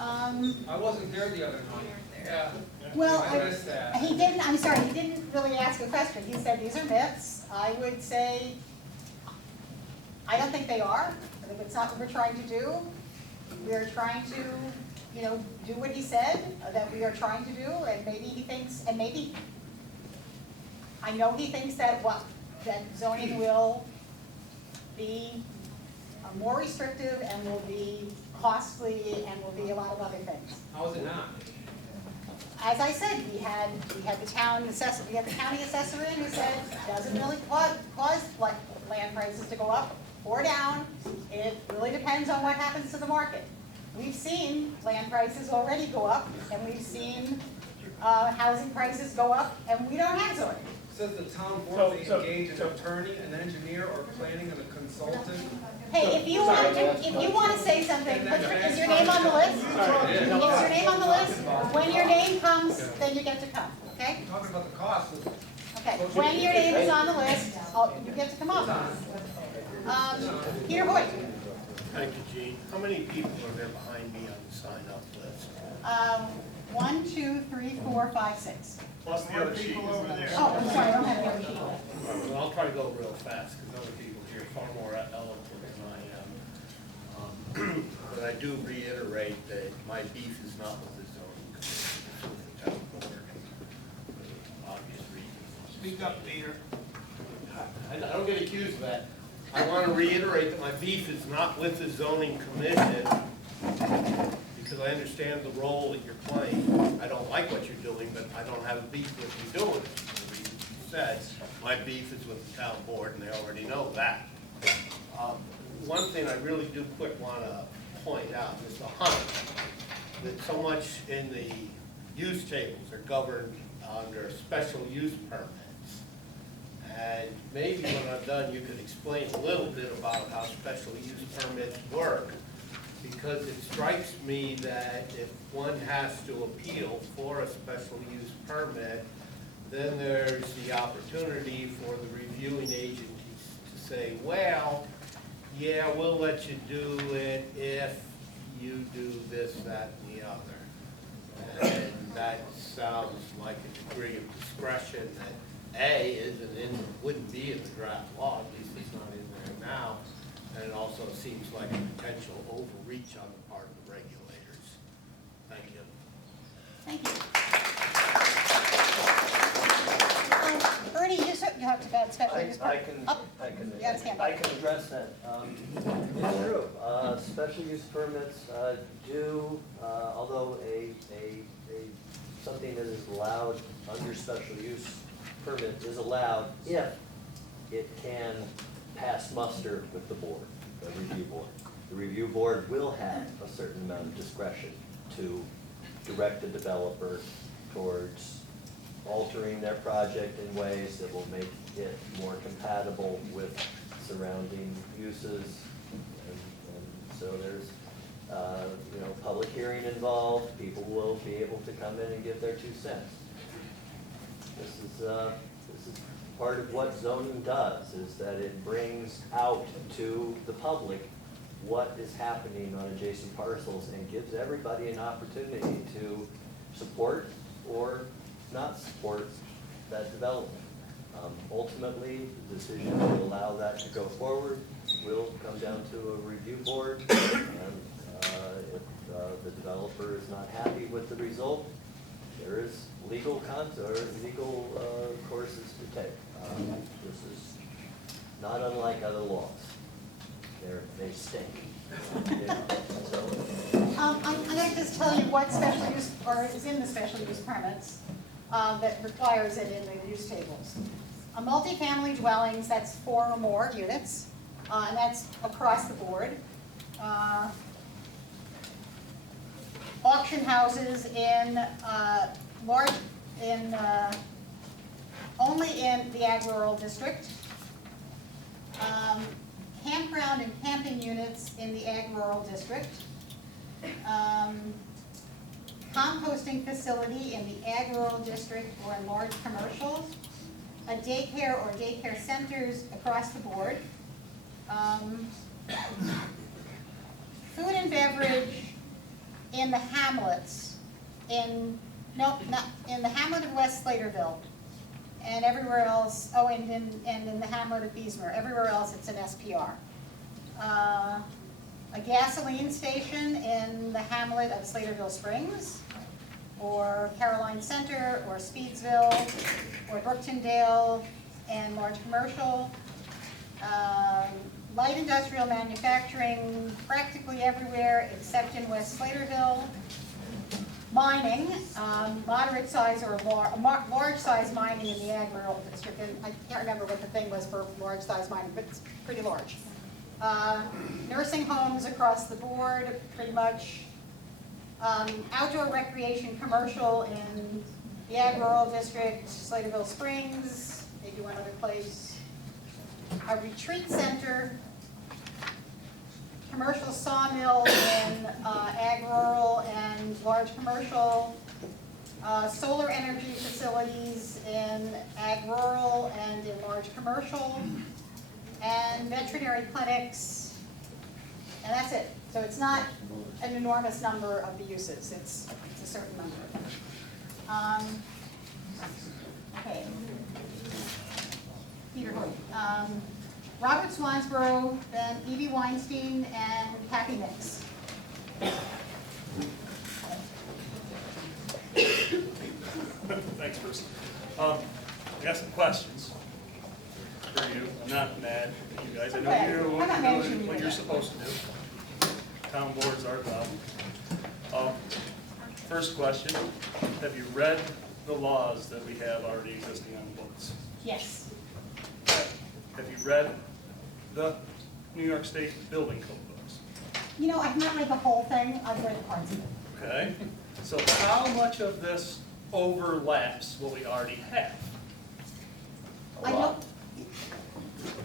I wasn't there the other night. Yeah. Well, I missed that. he didn't, I'm sorry, he didn't really ask a question. He said these are myths. I would say, I don't think they are. I think it's not what we're trying to do. We are trying to, you know, do what he said that we are trying to do, and maybe he thinks, and maybe, I know he thinks that that zoning will be more restrictive and will be costly and will be a lot of other things. How is it not? As I said, we had the county assessor in who said doesn't really cause land prices to go up or down. It really depends on what happens to the market. We've seen land prices already go up, and we've seen housing prices go up, and we don't have zoning. Says the town board may engage an attorney, an engineer, or planning and a consultant. Hey, if you want to say something, is your name on the list? Is your name on the list? When your name comes, then you get to come, okay? I'm talking about the cost of. Okay, when your name is on the list, you get to come up. Peter Hoyt. Thank you, Gene. How many people are there behind me on the sign-up list? 1, 2, 3, 4, 5, 6. Plus the other sheet. Oh, I'm sorry, I don't have the other sheet. Well, I'll try to go real fast because other people here are far more eloquent than I am. But I do reiterate that my beef is not with the zoning Speak up, Peter. I don't get accused of that. I want to reiterate that my beef is not with the zoning commission, because I understand the role that you're playing. I don't like what you're doing, but I don't have a beef with you doing it. For the reason you said, my beef is with the town board, and they already know that. One thing I really do quick want to point out is the hunt, that so much in the use tables are governed under special use permits. And maybe when I'm done, you could explain a little bit about how special use permits work, because it strikes me that if one has to appeal for a special use permit, then there's the opportunity for the reviewing agencies to say, well, yeah, we'll let you do it if you do this, that, and the other. And that sounds like a degree of discretion that wouldn't be in the draft law, at least it's not in there now. And it also seems like a potential overreach on the part of the regulators. Thank you. Thank you. Ernie, you have to go special use permit. I can address that. It's true. Special use permits do, although something that is allowed under special use permit is allowed if it can pass muster with the board, the review board. The review board will have a certain amount of discretion to direct the developer towards altering their project in ways that will make it more compatible with surrounding uses. And so there's public hearing involved. People will be able to come in and give their 2 cents. This is part of what zoning does, is that it brings out to the public what is happening on adjacent parcels and gives everybody an opportunity to support or not support that development. Ultimately, the decision to allow that to go forward will come down to a review board, and if the developer is not happy with the result, there is legal courses to take. This is not unlike other laws. They stink. I'm going to just tell you what special use, or is in the special use permits that requires it in the use tables. A multifamily dwellings, that's 4 or more units, and that's across the board. Auction houses only in the ag rural district. Campground and camping units in the ag rural district. Composting facility in the ag rural district or in large commercials. A daycare or daycare centers across the board. Food and beverage in the hamlets, in the hamlet of West Slaterville, and everywhere else, and in the hamlet of Beesmer. Everywhere else it's an SPR. A gasoline station in the hamlet of Slaterville Springs, or Caroline Center, or Speedsville, or Brooktondale, and large commercial. Light industrial manufacturing practically everywhere except in West Slaterville. Mining, moderate size or large size mining in the ag rural district, and I can't remember what the thing was for large size mining, but it's pretty large. Nursing homes across the board, pretty much. Outdoor recreation commercial in the ag rural district, Slaterville Springs, maybe one other place. A retreat center, commercial sawmill in ag rural and large commercial, solar energy facilities in ag rural and in large commercial, and veterinary clinics, and that's it. So it's not an enormous number of the uses, it's a certain number. Okay. Peter Hoyt. Robert Swansboro, then Evie Weinstein, and Kathy Nix. Thanks, Bruce. I got some questions. town boards are about. First question, have you read the laws that we have already existing on the books? Yes. Have you read the New York State Building Code books? You know, I've not read the whole thing, I've read parts of it. Okay, so how much of this overlaps what we already have? I don't,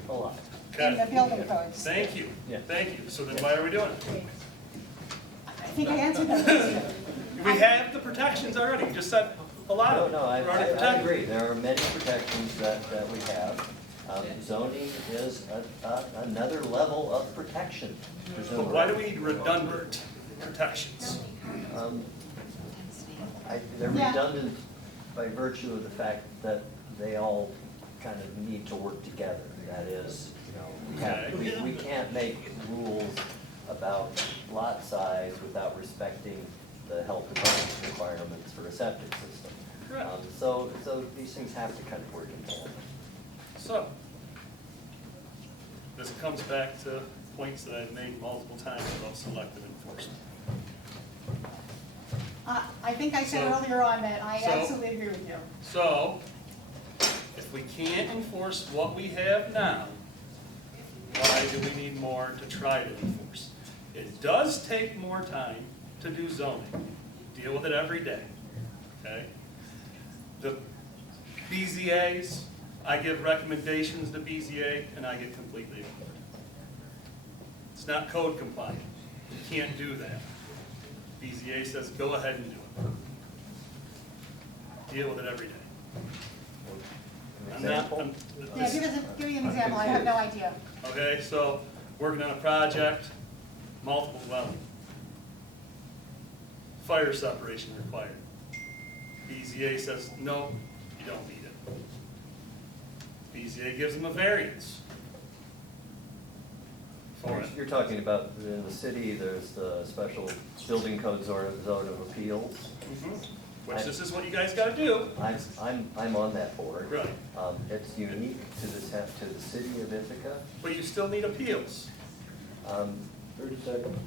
A lot. in the building codes. Thank you, Yeah. thank you. So then why are we doing it? I think I answered that question. We have the protections already, you just said a lot No, of them. no, I We're already I protected. agree. There are many protections that we have. Zoning is another level of protection, But presumably. why do we need redundant protections? They're Yeah. redundant by virtue of the fact that they all kind of need to work together. That is, we can't make rules about lot size without respecting the health department requirements for a septic system. Correct. So these things have to kind of work in tandem. So, this comes back to points that I've made multiple times about selective enforcement. I think I said So- earlier on that I so- absolutely agree with you. So, if we can't enforce what we have now, why do we need more to try to enforce? It does take more time to do zoning, deal with it every day, okay? The BZAs, I give recommendations to BZA and I get completely ignored. It's not code compliant, you can't do that. BZA says, go ahead and do it. Deal with it every day. I'm not, I'm- Yeah, give me an example, I have no idea. Okay, so, working on a project, multiple dwelling. Fire separation required. BZA says, no, you don't need it. BZA gives them a variance for it. You're talking about in the city, there's the special building code zone of appeals. Which this is what you guys gotta do. I'm on that board. Right. It's unique to the city of Ithaca. But you still need appeals. 30 seconds.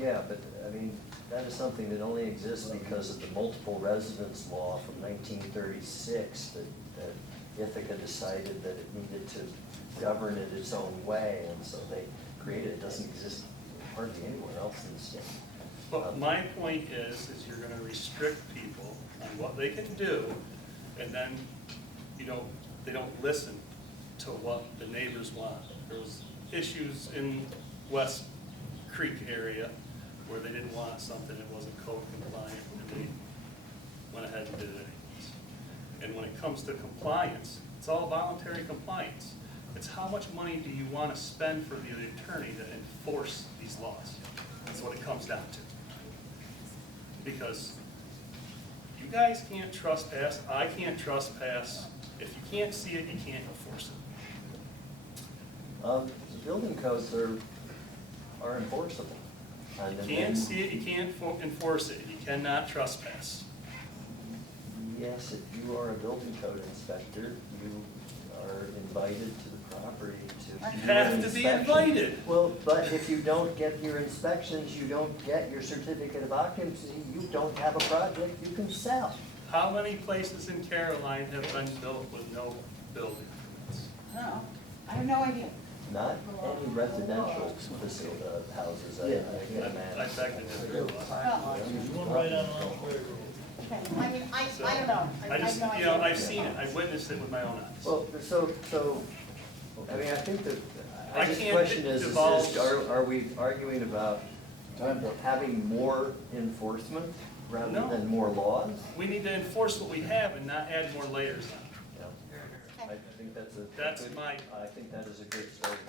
Yeah, but, I mean, that is something that only exists because of the multiple residence law from 1936 that Ithaca decided that it needed to govern it its own way, and so they created it. It doesn't exist hardly anywhere else in the state. But my point is you're gonna restrict people on what they can do, and then, they don't listen to what the neighbors want. There was issues in West Creek area where they didn't want something that wasn't code compliant, and they went ahead and did it anyways. And when it comes to compliance, it's all voluntary compliance. It's how much money do you want to spend for the attorney to enforce these laws? That's what it comes down to. Because you guys can't trespass, I can't trespass. If you can't see it, you can't enforce it. The building codes are enforceable. And You can't see it, you can't enforce it, you cannot trespass. Yes, if you are a building code inspector, you are invited to the property to do You have an to be inspection. invited. Well, but if you don't get your inspections, you don't get your certificate of occupancy, you don't have a project you can sell. How many places in Caroline have been built with no building permits? No, I have no idea. Not any residential facility, houses, I can I imagine. beg to differ. Okay, I mean, I don't know. I have no idea. I've seen it, I've witnessed it with my own eyes. Well, I mean, I think that, I the can't question is, divulge- are we arguing about having more enforcement rather No. than more laws? We need to enforce what we have and not add more layers on. I think that's a. That's good- my- I think that is a good starting.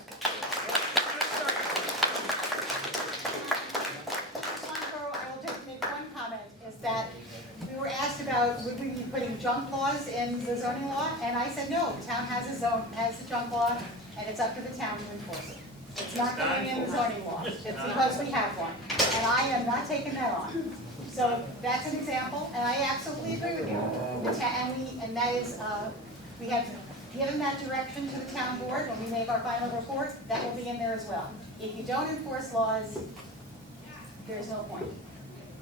I will just make one comment, is that we were asked about, would we be putting junk laws in the zoning law? And I said, no, the town has a junk law, and it's up to the town to enforce it. It's not going in the zoning law, it's because we have one, and I am not taking that on. So that's an example, and I absolutely agree with you. And that is, we have given that direction to the town board when we make our final report, that will be in there as well. If you don't enforce laws, there's no point.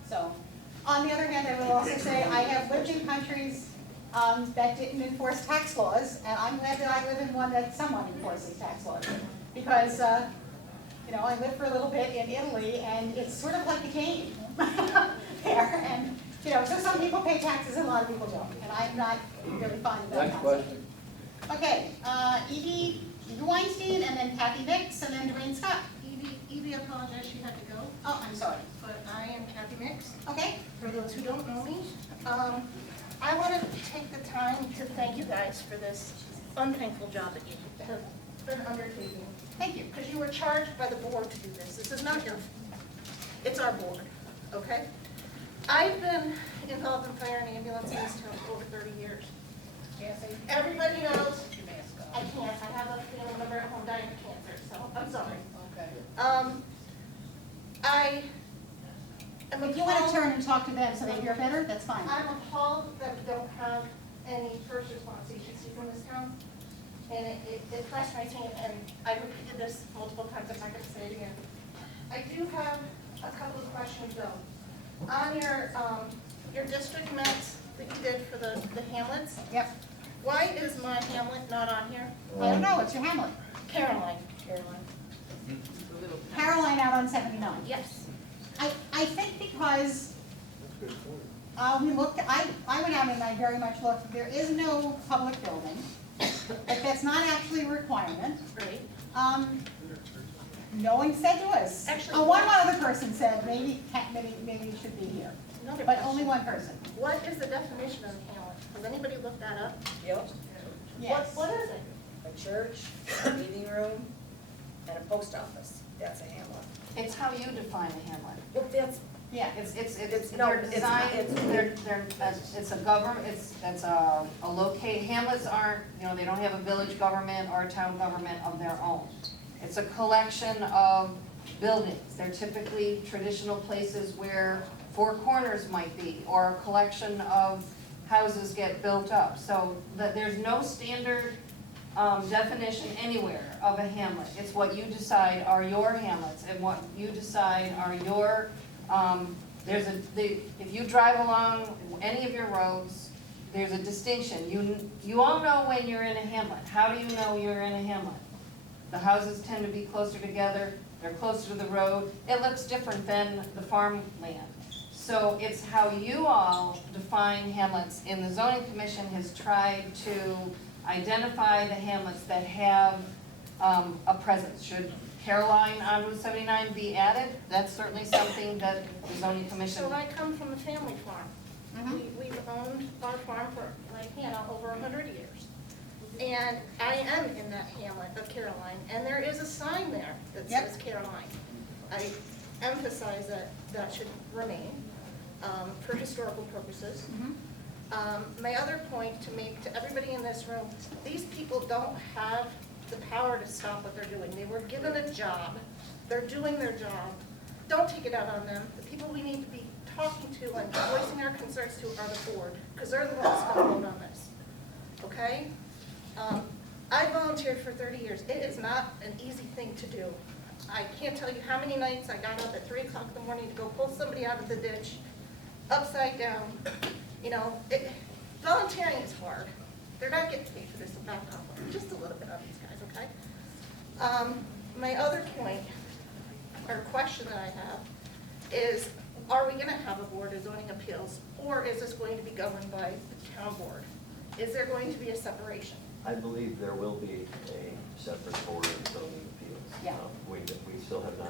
So, on the other hand, I will also say, I have lived in countries that didn't enforce tax laws, and I'm glad that I live in one that somewhat enforces tax laws. Because, you know, I lived for a little bit in Italy, and it's sort of like a game there. And, you know, so some people pay taxes and a lot of people don't, and I'm not really fond of that Next concept. question. Okay, Evie Weinstein, and then Kathy Mix, and then Dwayne Scott. Evie apologized, she had to go, Oh, I'm sorry. but I am Kathy Mix. Okay. For those who don't know me, I want to take the time to thank you guys for this unthankful job that you have been undertaking. Thank you. Because you were charged by the board to do this. This is not your, it's our board, okay? I've been involved in fire and ambulance in this town for over 30 years. Everybody knows, I can't, I have a family member at home dying of cancer, so I'm sorry. Okay. I am If you want to appalled- turn and talk to them so they hear better, that's fine. I'm appalled that we don't have any first response agencies in this town. And it frustrates me, and I repeated this multiple times, I'm not gonna say it again. I do have a couple of questions though. On your district maps that you did for the hamlets. Yep. Why is my hamlet not on here? I don't know, it's your Hamlet. Caroline. Caroline out on 79. Yes. I think because we looked, I went out and I very much looked, there is no public building, but that's not actually a requirement. Right. No one said to us. Actually, One other person said, maybe you should be here, Another but question. only one person. What is the definition of a hamlet? Has anybody looked that up? Yep. Yes. What is it? A church, a meeting room, and a post office. That's a hamlet. It's how you define a hamlet. Well, that's, Yeah. It's, no, they're it's designed, not- it's a government, it's a locate, hamlets aren't, you know, they don't have a village government or a town government of their own. It's a collection of buildings. They're typically traditional places where four corners might be, or a collection of houses get built up. So there's no standard definition anywhere of a hamlet. It's what you decide are your hamlets, and what you decide are your, if you drive along any of your roads, there's a distinction. You all know when you're in a hamlet. How do you know you're in a hamlet? The houses tend to be closer together, they're closer to the road. It looks different than the farmland. So it's how you all define hamlets. And the zoning commission has tried to identify the hamlets that have a presence. Should Caroline on Route 79 be added? That's certainly something that the zoning commission. So I come from a family farm. We've owned our farm for, like Hannah, over 100 years. And I am in that hamlet of Caroline, and there is a sign there that says Caroline. I emphasize that that should remain for historical purposes. My other point to make to everybody in this room, these people don't have the power to stop what they're doing. They were given a job. They're doing their job. Don't take it out on them. The people we need to be talking to and voicing our concerns to are the board, because they're the ones who vote on this. Okay? I volunteered for 30 years. It is not an easy thing to do. I can't tell you how many nights I got up at 3 o'clock in the morning to go pull somebody out of the ditch, upside down. You know, volunteering is hard. They're not getting paid for this, so back off just a little bit on these guys, okay? My other point, or question that I have, is are we gonna have a board of zoning appeals, or is this going to be governed by the town board? Is there going to be a separation? I believe there will be a separate board of zoning appeals. Yeah. We still have not.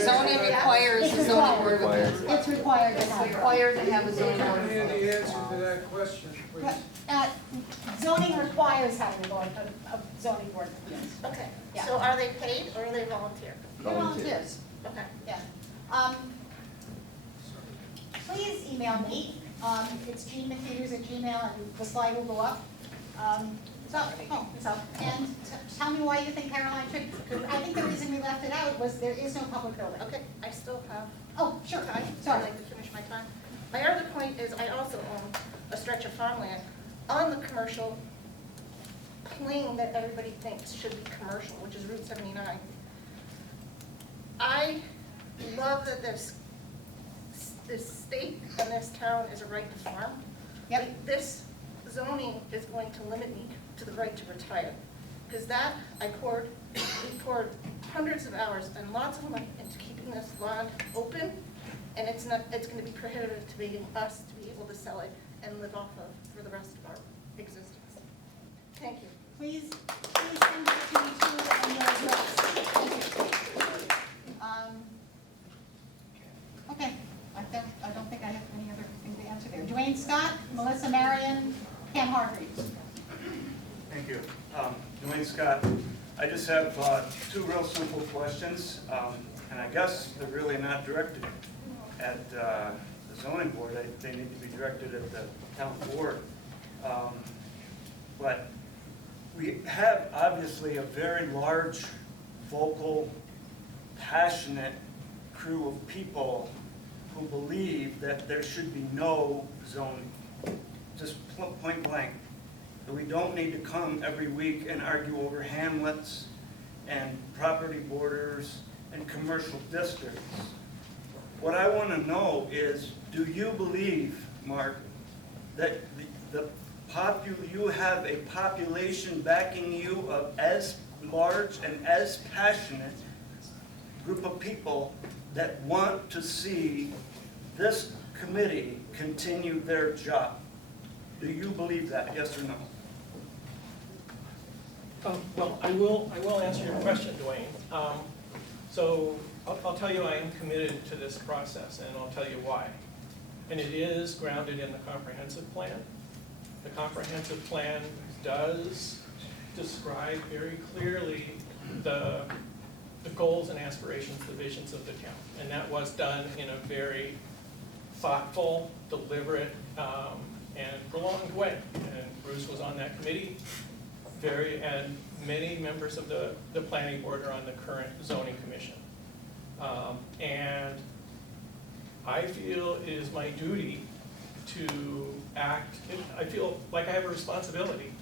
Zoning requires the zoning board of appeals. It's required to It's have. required to have a zoning board of Give me appeals. the answer to that question, please. Zoning requires having a zoning board of appeals. Okay, Yeah. so are they paid or are they volunteer? They're volunteers. Okay. Yeah. Please email me. It's jeanmcpeters@gmail, and the slide will go up. And tell me why you think Caroline should, because I think the reason we left it out was there is no public building. Okay, I still have Sure. time. Sorry. I'd like to finish my time. My other point is I also own a stretch of farmland on the commercial plane that everybody thinks should be commercial, which is Route 79. I love that this state and this town is a right to farm. Yep. This zoning is going to limit me to the right to retire. Because that, we poured hundreds of hours and lots of money into keeping this land open, and it's gonna be prohibitive to making us to be able to sell it and live off of for the rest of our existence. Thank you. Please send that to me too and your address. Okay, I don't think I have any other thing to answer there. Dwayne Scott, Melissa Marion, Pam Hargreaves. Thank you. Dwayne Scott. I just have two real simple questions, and I guess they're really not directed at the zoning board. They need to be directed at the town board. But we have obviously a very large, vocal, passionate crew of people who believe that there should be no zoning, just point blank. That we don't need to come every week and argue over hamlets and property borders and commercial districts. What I want to know is, do you believe, Mark, that you have a population backing you of as large and as passionate group of people that want to see this committee continue their job? Do you believe that, yes or no? Well, I will answer your question, Dwayne. So I'll tell you I am committed to this process, and I'll tell you why. And it is grounded in the comprehensive plan. The comprehensive plan does describe very clearly the goals and aspirations, the visions of the town. And that was done in a very thoughtful, deliberate, and prolonged way. And Bruce was on that committee, and many members of the planning board are on the current zoning commission. And I feel it is my duty to act, I feel like I have a responsibility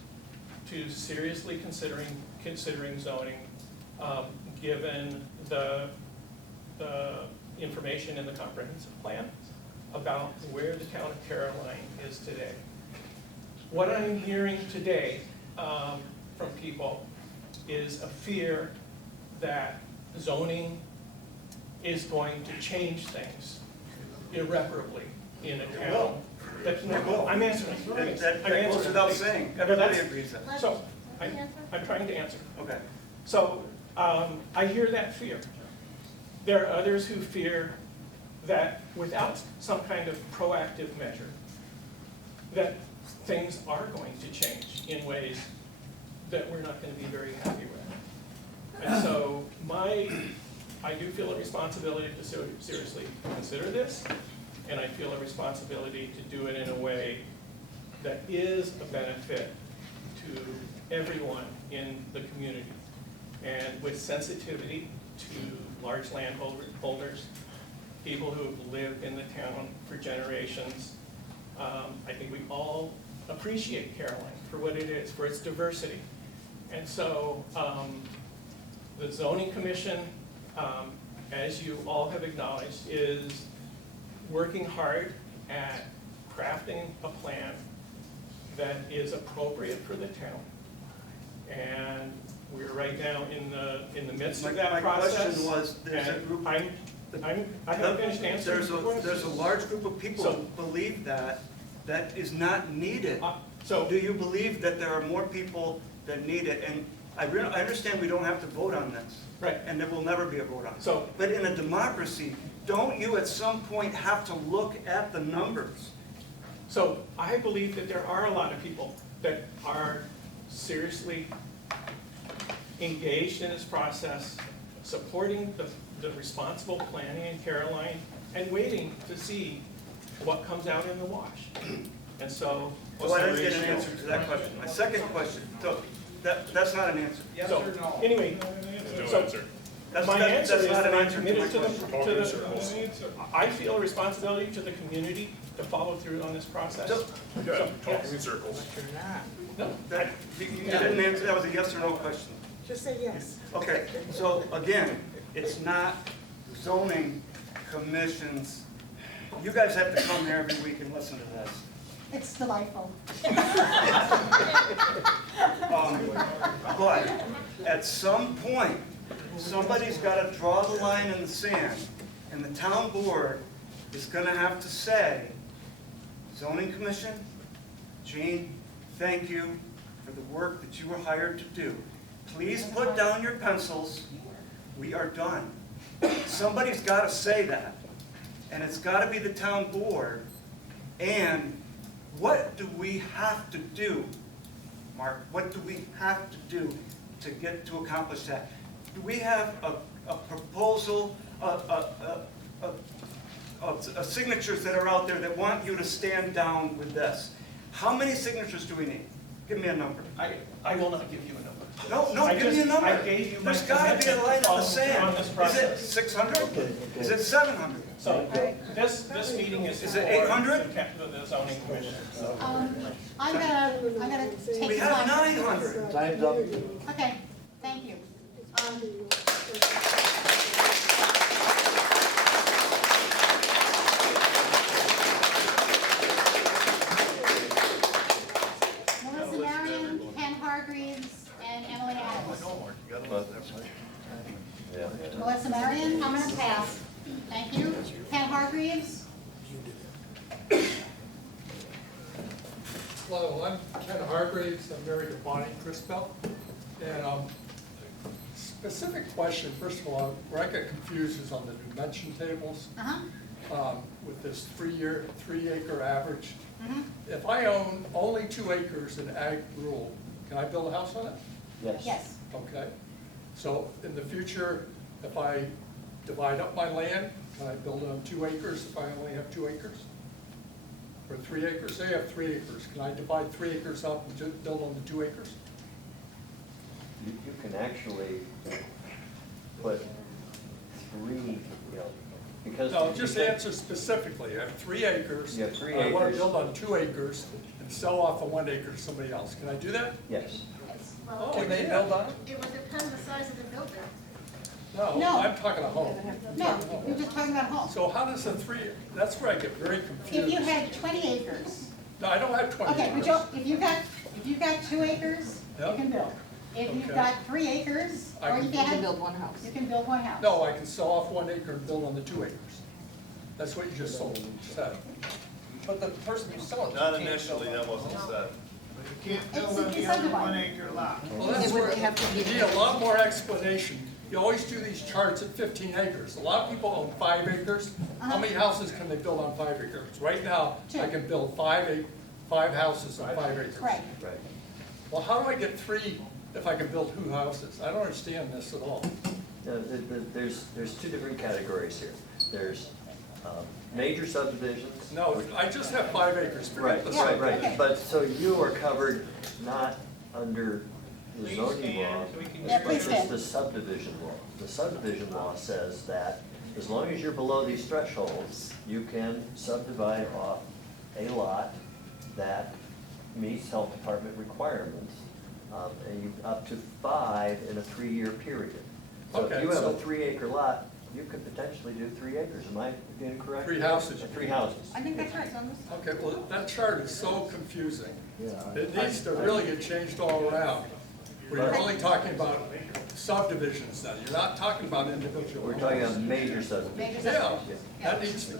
to seriously considering zoning, given the information in the comprehensive plan about where the town of Caroline is today. What I'm hearing today from people is a fear that zoning is going to change things irreparably in a town. I'm answering. That goes without saying. Everybody agrees that. So, I'm trying to answer. Okay. So, I hear that fear. There are others who fear that without some kind of proactive measure, that things are going to change in ways that we're not going to be very happy with. And so I do feel a responsibility to seriously consider this, and I feel a responsibility to do it in a way that is a benefit to everyone in the community, and with sensitivity to large landholders, people who have lived in the town for generations. I think we all appreciate Caroline for what it is, for its diversity. And so the zoning commission, as you all have acknowledged, is working hard at crafting a plan that is appropriate for the town. And we're right now in the midst of that process. My question was, there's a group. I haven't finished answering the question. There's a large group of people who believe that is not needed. So do you believe that there are more people that need it? And I understand we don't have to vote on this. Right. And there will never be a vote on it. So, but in a democracy, don't you at some point have to look at the numbers? So I believe that there are a lot of people that are seriously engaged in this process, supporting the responsible planning in Caroline, and waiting to see what comes out in the wash. And so, well, I didn't get an answer to that question. My second question, so that's not an answer. Yes or no? Anyway, my answer is that I'm committed to the, I feel a responsibility to the community to follow through on this process. Talking in circles. No, you didn't answer. That was a yes or no question. Just say yes. Okay, so again, it's not zoning commissions, you guys have to come here every week and listen to this. It's delightful. But at some point, somebody's gotta draw the line in the sand, and the town board is gonna have to say, zoning commission, Gene, thank you for the work that you were hired to do. Please put down your pencils, we are done. Somebody's gotta say that, and it's gotta be the town board. And what do we have to do, Mark? What do we have to do to accomplish that? Do we have a proposal, signatures that are out there that want you to stand down with this? How many signatures do we need? Give me a number. I will not give you a number. No, give me a number. I gave you my There's gotta be a line in the on sand. this Is it process. 600? Is it 700? So this meeting is Is it for 800? the zoning commission. I'm gonna take. We have 900. Time's up. Okay, thank you. Melissa Marion, Ken Hargreaves, and Emily Adams. Yeah. Melissa Marion, I'm gonna pass. Thank you. Ken Hargreaves? Hello, I'm Ken Hargreaves. I'm married to Bonnie Crispell. And specific question, first of all, where I get confused is on the dimension tables. With this 3 acre average. If I own only 2 acres in ag rural, can I build a house on it? Yes. Yes. Okay. So in the future, if I divide up my land, can I build on 2 acres if I only have 2 acres? Or 3 acres? Say I have 3 acres. Can I divide 3 acres up and build on the 2 acres? You can actually put 3, because. No, just answer specifically. I have 3 acres. You have 3 I want to acres. build on 2 acres and sell off the 1 acre to somebody else. Can I do that? Yes. Oh, Can they yeah. build on it? It would depend on the size of the building. No, No. I'm talking a home. No, you're just talking about homes. So how does the 3, that's where I get very confused. If you had 20 acres, No, I don't have 20 okay, acres. but if you've got 2 acres, you Yep. can build. If you've Okay. got 3 acres, I or can- you You can can, build one house. you can build one house. No, I can sell off 1 acre and build on the 2 acres. That's what you just said. But the person you sell it to Not can't initially, build on that wasn't said. You can't build It's on the other subdivided. 1 acre lot. Well, that's It would where have to you be- need a lot more explanation. You always do these charts at 15 acres. A lot of people own 5 acres. How many houses can they build on 5 acres? Right now, I 2. can build 5 houses on 5 acres. Right. Right. Well, how do I get 3 if I can build 2 houses? I don't understand this at all. No, there's 2 different categories here. There's major subdivisions. No, I just have 5 acres. Forget Right, the right, subdivision. right. But, so you are covered not under the zoning law, Yeah, please but it's stand. the subdivision law. The subdivision law says that as long as you're below these thresholds, you can subdivide off a lot that meets health department requirements, and you, up to 5 in a 3-year period. So if Okay, you have a so- 3 acre lot, you could potentially do 3 acres. Am I being correct? 3 houses. 3 houses. I think that's right, it's on this. Okay, well, that chart is so confusing. Yeah. It needs to really get changed all around. Where you're only talking about subdivisions now, you're not talking about individual. We're talking about major subdivisions. Major Yeah, subdivisions. that needs to,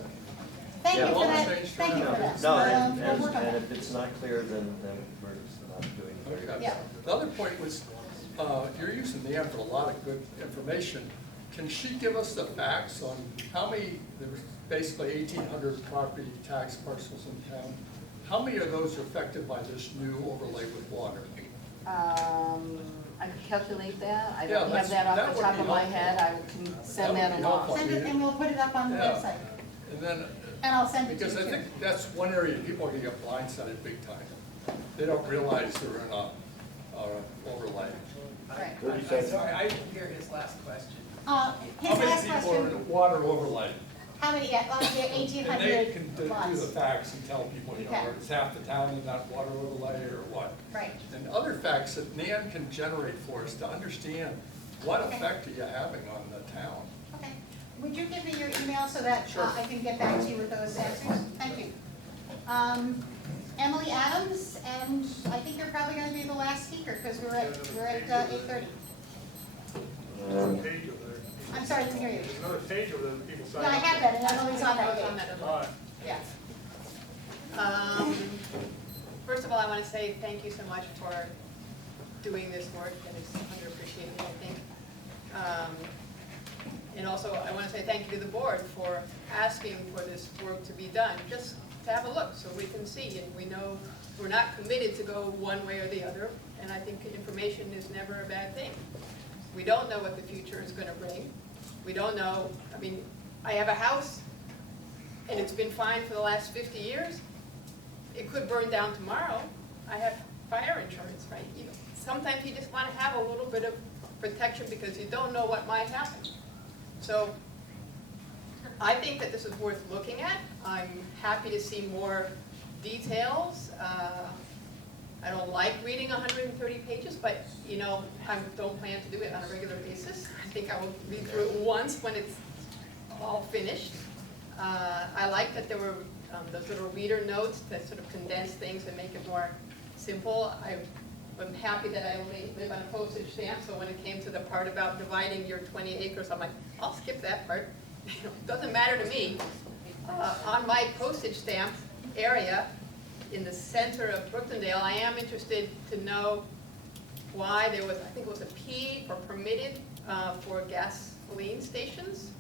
Thank you Yeah, for well, that, changed thank you for that. No, We'll and work on that. if it's not clear, then we're not doing very good. okay. Yeah. The other point was, you're using Nan for a lot of good information. Can she give us the facts on how many, there was basically 1,800 property tax parcels in town. How many of those are affected by this new overlay with water? I could calculate that. I Yeah, don't that's- have that that off the would top be of my helpful. head. I can send That that would be along. helpful. Send it and we'll put it up on the Yeah. website. And then, And I'll send it to you because I too. think that's one area people are gonna get blindsided big time. They don't realize they're in a overlay. Right. 30 seconds. Sorry, I didn't hear his last question. How His many last people are question, in a water overlay? how many, yeah, And they 1,800 can do the lots. facts and tell people, you know, Okay. it's half the town in that water overlay or what. Right. And other facts that Nan can generate for us to understand what effect are you having on the town. Okay. would you give me your email so that I can get back to you with those answers? Thank you. Emily Adams, and I think you're probably gonna be the last speaker, because we're at 8:30. There's a page over there. I'm sorry, I didn't hear you. There's another page over there that people sign Yeah, I up have for. that, and Emily's on that page. All right. Yeah. First of all, I want to say thank you so much for doing this work, and it's underappreciated, I think. And also, I want to say thank you to the board for asking for this work to be done, just to have a look, so we can see, and we know we're not committed to go one way or the other, and I think information is never a bad thing. We don't know what the future is going to bring. We don't know, I mean, I have a house, and it's been fine for the last 50 years. It could burn down tomorrow. I have fire insurance, right? Sometimes you just want to have a little bit of protection because you don't know what might happen. So I think that this is worth looking at. I'm happy to see more details. I don't like reading 130 pages, but I don't plan to do it on a regular basis. I think I will read through it once when it's all finished. I like that there were those little reader notes that sort of condense things and make it more simple. I'm happy that I only live on a postage stamp, so when it came to the part about dividing your 20 acres, I'm like, I'll skip that part. It doesn't matter to me. On my postage stamp area, in the center of Brooktondale, I am interested to know why there was, I think it was a P for permitted for gasoline stations.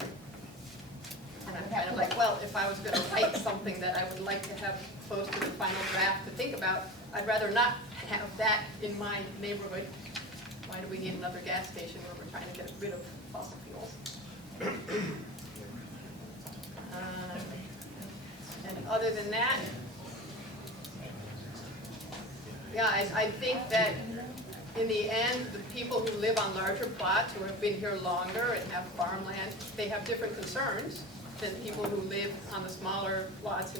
And I'm kind of like, well, if I was going to write something that I would like to have close to the final draft to think about, I'd rather not have that in my neighborhood. Why do we need another gas station where we're trying to get rid of fossil fuels? And other than that, yeah, I think that in the end, the people who live on larger plots, who have been here longer and have farmland, they have different concerns than people who live on the smaller lots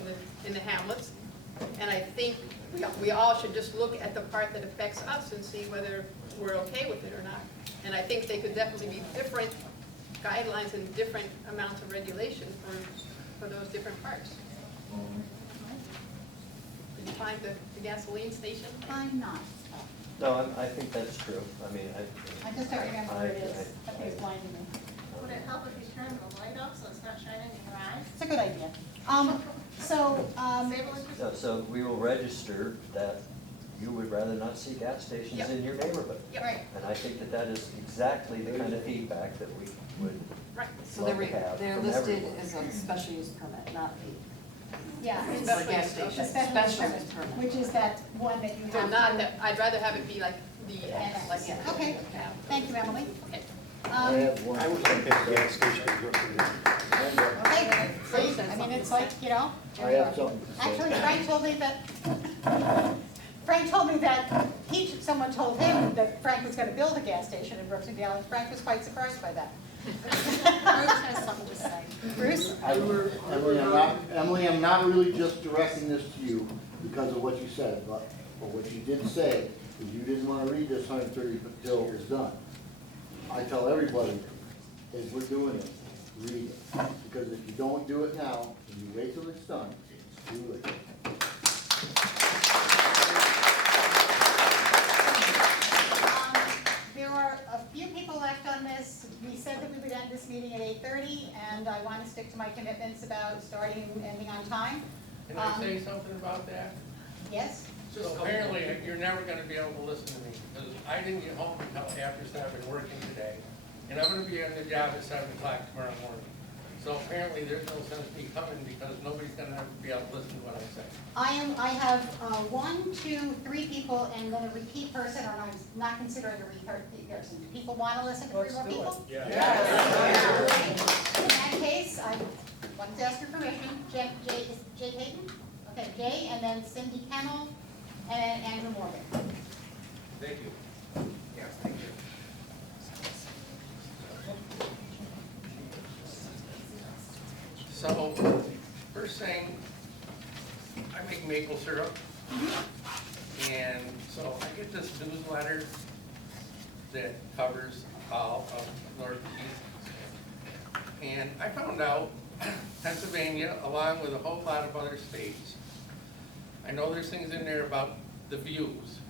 in the hamlets. And I think we all should just look at the part that affects us and see whether we're okay with it or not. And I think they could definitely be different guidelines and different amounts of regulation for those different parts. Did you find the gasoline station? I'm not. No, I think that's true. I mean, I just don't remember where it is. That thing's blinding me. Would it help if you turn the light off so it's not shining in your eyes? It's a good idea. So we will register that you would rather not see gas stations in your neighborhood. Right. And I think that is exactly the kind of feedback that we would So love to have they're from listed everyone. as a special use permit, not Yeah. it's a gas station. A special use permit, which is that one that you have So to. not that, I'd rather have it be like the, like, Okay, thank you, Emily. okay. I have one. I was going to pick a gas station in Brooklyn. Okay, please, I mean, it's like, I have something to say. Actually, Frank told me that someone told him that Frank was gonna build a gas station in Brooksondale, and Frank was quite surprised by that. Bruce has something to say. Bruce? Emily, I'm not really just directing this to you because of what you said, but what you did say is you didn't want to read this 130 until it was done. I tell everybody, as we're doing it, read it. Because if you don't do it now, and you wait till it's done, do it. There are a few people left on this. We said that we would end this meeting at 8:30, and I want to stick to my commitments about starting and ending on time. Can I say something about that? Yes? So apparently, you're never gonna be able to listen to me, because I didn't get home until after 7 working today, and I'm gonna be on the job at 7 o'clock tomorrow morning. So apparently, there's no sense me coming, because nobody's gonna ever be able to listen to what I say. I have 1, 2, 3 people, and then a repeat person, or I'm not considering a repeat person. Do people want to listen to 3 more people? Yeah. In that case, I want to ask your permission. Jay Payton? Okay, Jay, and then Cindy Kennel, and Andrew Morgan. Thank you. Yes, thank you. So, first thing, I make maple syrup. And so I get this newsletter that covers all of Northeast. And I found out Pennsylvania, along with a whole lot of other states, I know there's things in there about the views.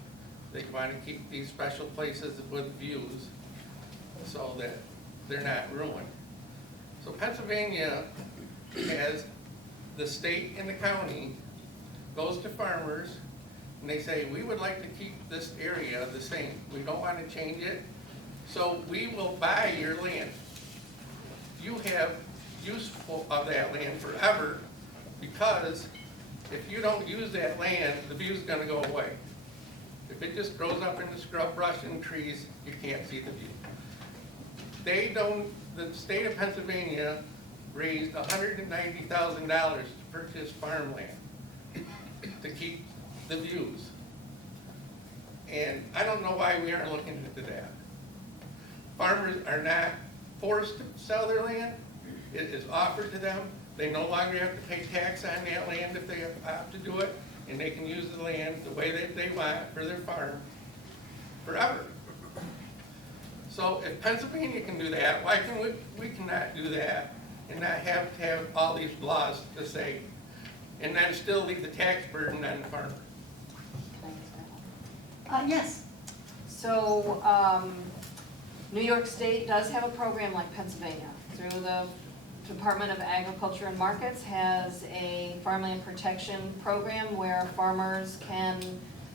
They want to keep these special places with views so that they're not ruined. So Pennsylvania has the state and the county goes to farmers and they say, we would like to keep this area the same. We don't want to change it, so we will buy your land. You have use of that land forever, because if you don't use that land, the view's gonna go away. If it just grows up in the scrub brush and trees, you can't see the view. The state of Pennsylvania raised $190,000 to purchase farmland to keep the views. And I don't know why we aren't looking into that. Farmers are not forced to sell their land. It is offered to them. They no longer have to pay tax on that land if they opt to do it, and they can use the land the way that they want for their farm forever. So if Pennsylvania can do that, why can we cannot do that and not have to have all these laws to say, and then still leave the tax burden on the farmer? Yes. So, New York State does have a program like Pennsylvania through the Department of Agriculture and Markets has a farmland protection program where farmers can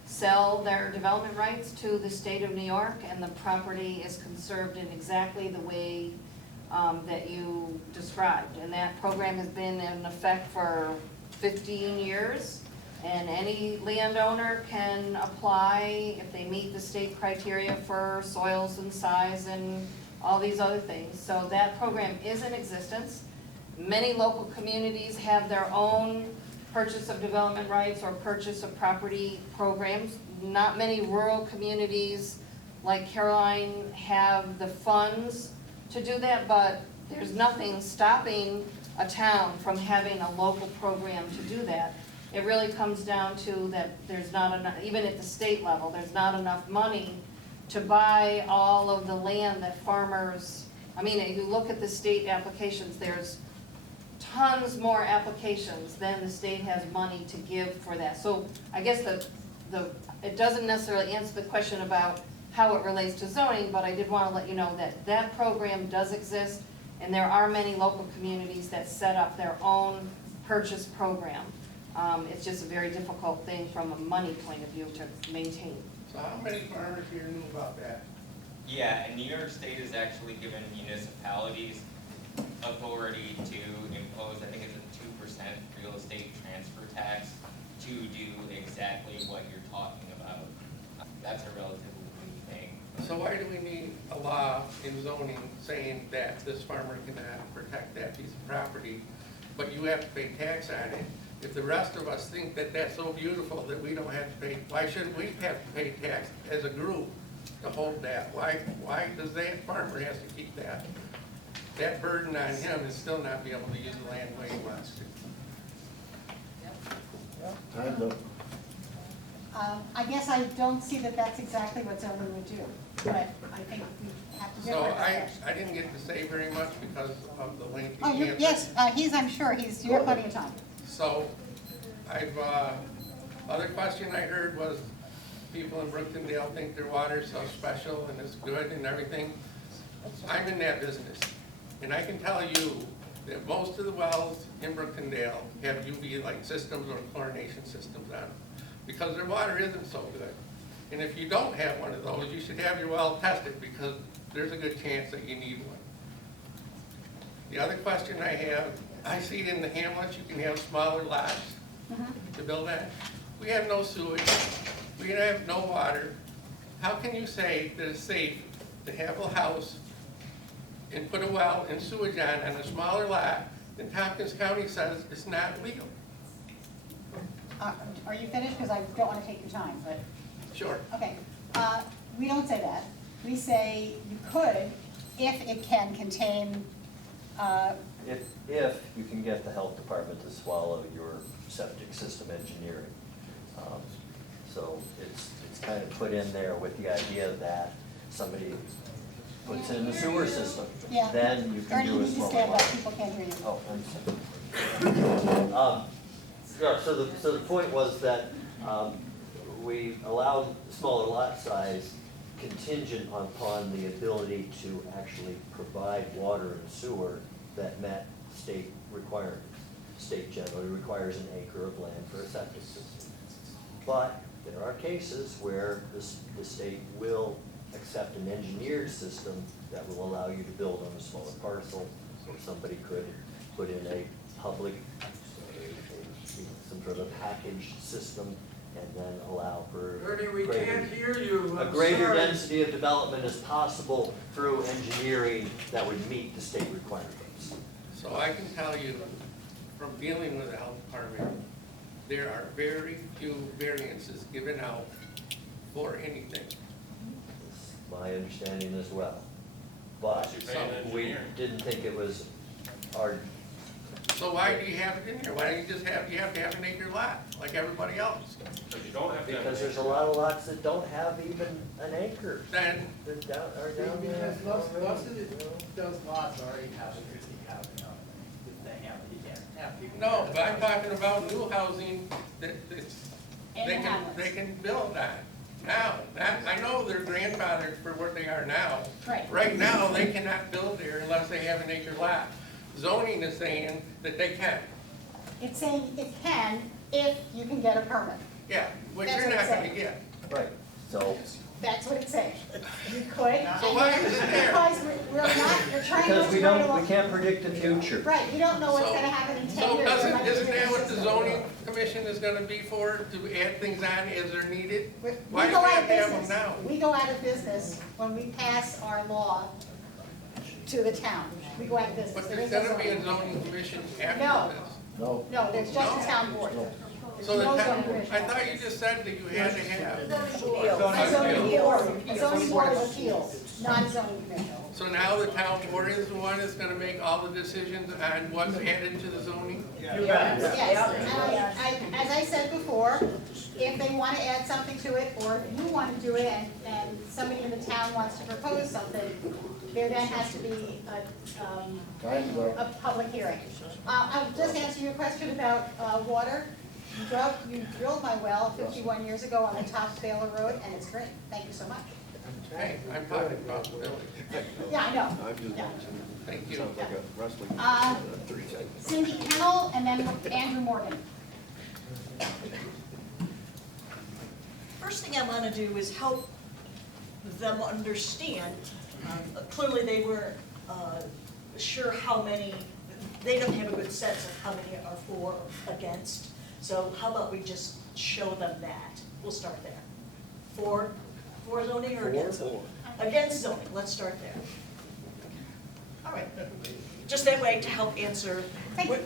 sell their development rights to the state of New York, and the property is conserved in exactly the way that you described. And that program has been in effect for 15 years, and any landowner can apply if they meet the state criteria for soils and size and all these other things. So that program is in existence. Many local communities have their own purchase of development rights or purchase of property programs. Not many rural communities like Caroline have the funds to do that, but there's nothing stopping a town from having a local program to do that. It really comes down to that there's not enough, even at the state level, there's not enough money to buy all of the land that farmers, I mean, if you look at the state applications, there's tons more applications than the state has money to give for that. So I guess it doesn't necessarily answer the question about how it relates to zoning, but I did want to let you know that that program does exist, and there are many local communities that set up their own purchase program. It's just a very difficult thing from a money point of view to maintain. So how many farmers here knew about that? Yeah, and New York State has actually given municipalities authority to impose, I think it's a 2% real estate transfer tax to do exactly what you're talking about. That's a relatively new thing. So why do we need a law in zoning saying that this farmer cannot protect that piece of property, but you have to pay tax on it? If the rest of us think that that's so beautiful that we don't have to pay, why shouldn't we have to pay tax as a group to hold that? Why does that farmer have to keep that? That burden on him is still not be able to use the land the way he wants to. Time's up. I guess I don't see that that's exactly what zoning would do, but I think we have to do So it. I didn't get to say very much because of the lengthy Oh, answer. yes, I'm sure, you have plenty of time. So, other question I heard was people in Brooktondale think their water's so special and it's good and everything. I'm in that business, and I can tell you that most of the wells in Brooktondale have UV light systems or chlorination systems on them, because their water isn't so good. And if you don't have one of those, you should have your well tested, because there's a good chance that you need one. The other question I have, I see it in the hamlets, you can have smaller lots to build on. We have no sewage, we have no water. How can you say that it's safe to have a house and put a well and sewage on a smaller lot than Tompkins County says it's not legal? Are you finished? Because I don't want to take your time, but. Sure. Okay. We don't say that. We say you could if it can contain. If you can get the health department to swallow your septic system engineering. So it's kind of put in there with the idea that somebody puts in the sewer system, Yeah. then you can Ernie, do you a need to smaller stand lot. up, people can't hear you. Oh, I'm sorry. Yeah, so the point was that, we allowed smaller lot size contingent upon the ability to actually provide water and sewer that met state requirements. State generally requires an acre of land for a septic system. But there are cases where the state will accept an engineered system that will allow you to build on a smaller parcel, or somebody could put in a public, some sort of packaged system, and then allow for Ernie, we greater- can't hear you. a I'm greater sorry. density of development is possible through engineering that would meet the state requirements. So I can tell you, from dealing with the health department, there are very few variances given out for anything. It's my understanding as well. But You're paying an we engineer. didn't think it was our, So why do you have it in here? Why don't you just have, you have to have an acre lot, like everybody else? Because you don't have to have. because there's a lot of lots that don't have even an acre. Then, They're down, are down there. Because most of those lots already have existing housing on them. If they have, you can't have people. no, but I'm talking about new housing that, that's, In they the can, hamlets. they can build that. Now, that, I know they're grandfathered for what they are now. Right. Right now, they cannot build there unless they have an acre lot. Zoning is saying that they can. It's saying it can if you can get a permit. Yeah, which That's you're what not it's gonna saying. get. Right, so, That's what it's saying. You could. So why is it there? Because we're not, we're trying not because to we go to don't, a- we can't predict the future. Right, you don't know what's So- gonna happen in 10 So years. There might be a isn't that different what the system. zoning commission is gonna be for, to add things on as they're needed? We Why do go we out have of to have them business. now? We go out of business when we pass our law to the town. We go out of business. But There there's is no gonna be a zoning. zoning commission No. after this. No. No, there's just a town board. There's So the no town, zoning commission. I thought you just said that you had to have. A zoning board, a zoning board of appeals, not a zoning commission. So now the town board is the one that's gonna make all the decisions on what's added to the zoning? Yes, and as I said before, if they want to add something to it, or if you want to do it, and somebody in the town wants to propose something, there then has to be a public hearing. I'll just answer your question about water. You drilled my well 51 years ago on the top Baylor Road, and it's great. Thank you so much. Hey, I'm talking about the village. Yeah, I know. Yeah. Thank you. Cindy Kennel, and then Andrew Morgan. First thing I want to do is help them understand, clearly they weren't sure how many, they don't have a good sense of how many are for or against. So how about we just show them that? We'll start there. For zoning or against zoning? Against zoning, let's start there. All right. Just that way to help answer,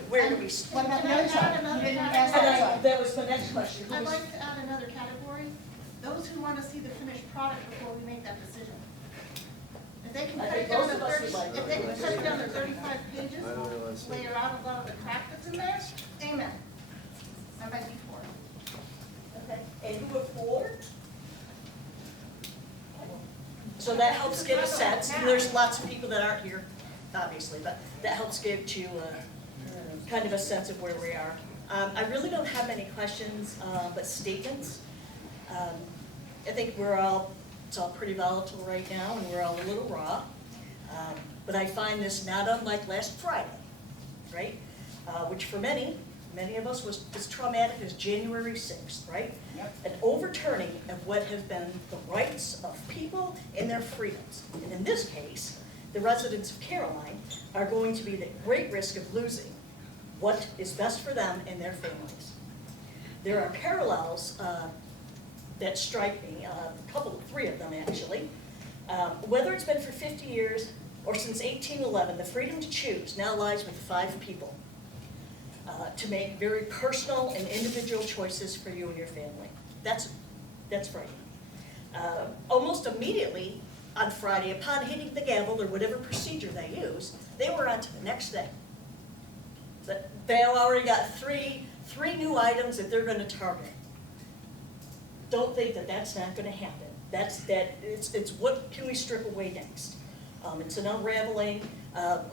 where do we What stand? about the other side? You didn't ask that side. That was the next question. I'd like to add another category, those who want to see the finished product before we make that decision. If they can I cut think it down most to of us 30, would like if they can that. cut it down to 35 pages, layer out a lot of the crap that's in there, amen. I might be for it. Okay, and who are for? So that helps get a sense, and there's lots of people that aren't here, obviously, but that helps give you kind of a sense of where we are. I really don't have many questions, but statements. I think it's all pretty volatile right now, and we're all a little raw. But I find this not unlike last Friday, right? Which for many of us was as traumatic as January 6th, right? Yep. An overturning of what have been the rights of people and their freedoms. And in this case, the residents of Caroline are going to be at great risk of losing what is best for them and their families. There are parallels that strike me, three of them actually. Whether it's been for 50 years or since 1811, the freedom to choose now lies with 5 people to make very personal and individual choices for you and your family. That's frightening. Almost immediately on Friday, upon hitting the gavel or whatever procedure they use, they were on to the next thing. They already got three new items that they're going to target. Don't think that that's not going to happen. It's what can we strip away next? It's an unraveling.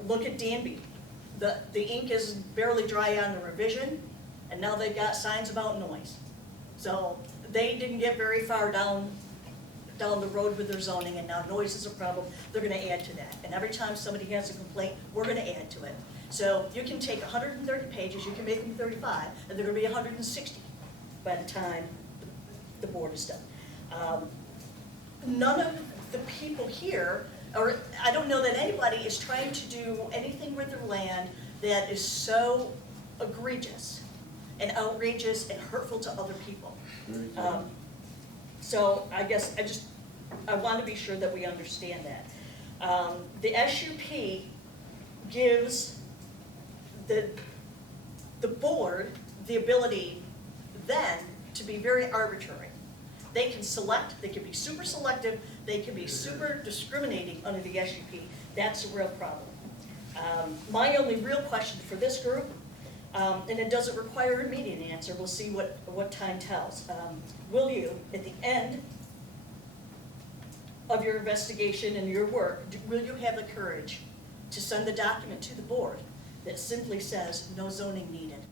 Look at Danby. The ink is barely dry on the revision, and now they've got signs about noise. So they didn't get very far down the road with their zoning, and now noise is a problem. They're gonna add to that. And every time somebody has a complaint, we're gonna add to it. So you can take 130 pages, you can make them 35, and they're gonna be 160 by the time the board is done. None of the people here, or I don't know that anybody is trying to do anything with their land that is so egregious and outrageous and hurtful to other people. So I guess I want to be sure that we understand that. The SUP gives the board the ability then to be very arbitrary. They can select, they can be super selective, they can be super discriminating under the SUP. That's a real problem. My only real question for this group, and it doesn't require an immediate answer, we'll see what time tells. Will you, at the end of your investigation and your work, will you have the courage to send the document to the board that simply says no zoning needed?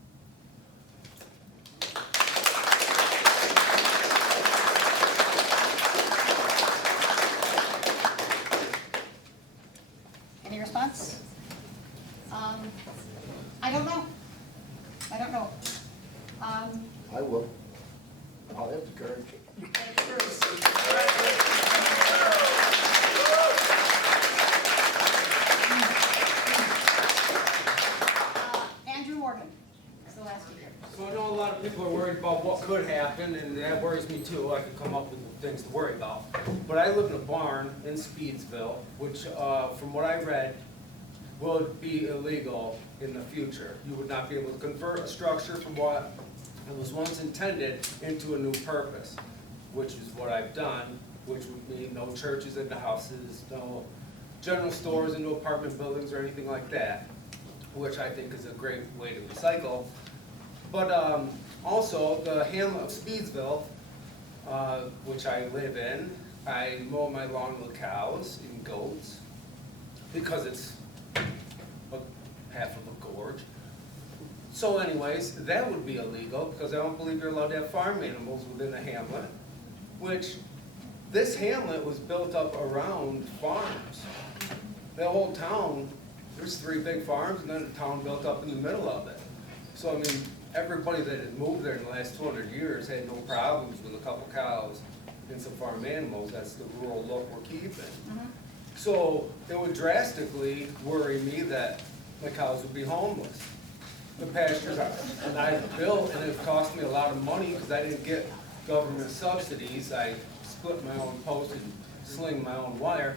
Any response? I don't know. I don't know. I will. I'll have the courage. Andrew Morgan is the last speaker. So I know a lot of people are worried about what could happen, and that worries me too. I could come up with things to worry about. But I live in a barn in Speedsville, which, from what I read, would be illegal in the future. You would not be able to convert a structure from what it was once intended into a new purpose, which is what I've done, which would mean no churches in the houses, no general stores in no apartment buildings or anything like that, which I think is a great way to recycle. But also, the hamlet of Speedsville, which I live in, I mow my lawn with cows and goats, because it's half of a gorge. So anyways, that would be illegal, because I don't believe you're allowed to have farm animals within a hamlet, which this hamlet was built up around farms. The whole town, there's 3 big farms, and then a town built up in the middle of it. So I mean, everybody that had moved there in the last 200 years had no problems with a couple cows and some farm animals. That's the rural look we're keeping. So it would drastically worry me that the cows would be homeless. The pastures I built, and it cost me a lot of money because I didn't get government subsidies. I split my own post and sling my own wire.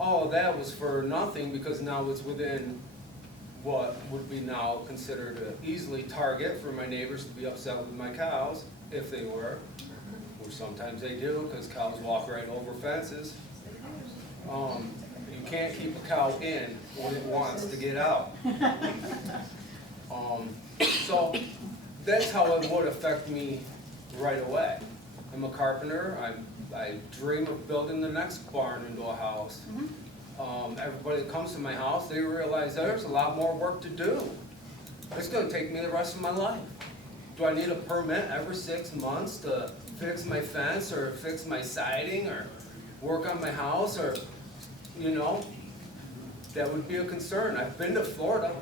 All of that was for nothing, because now it's within what would be now considered an easily target for my neighbors to be upset with my cows, if they were, which sometimes they do, because cows walk right over fences. You can't keep a cow in when it wants to get out. So that's how it would affect me right away. I'm a carpenter. I dream of building the next barn into a house. Everybody that comes to my house, they realize there's a lot more work to do. It's going to take me the rest of my life. Do I need a permit every 6 months to fix my fence or fix my siding or work on my house, or, you know, that would be a concern. I've been to Florida.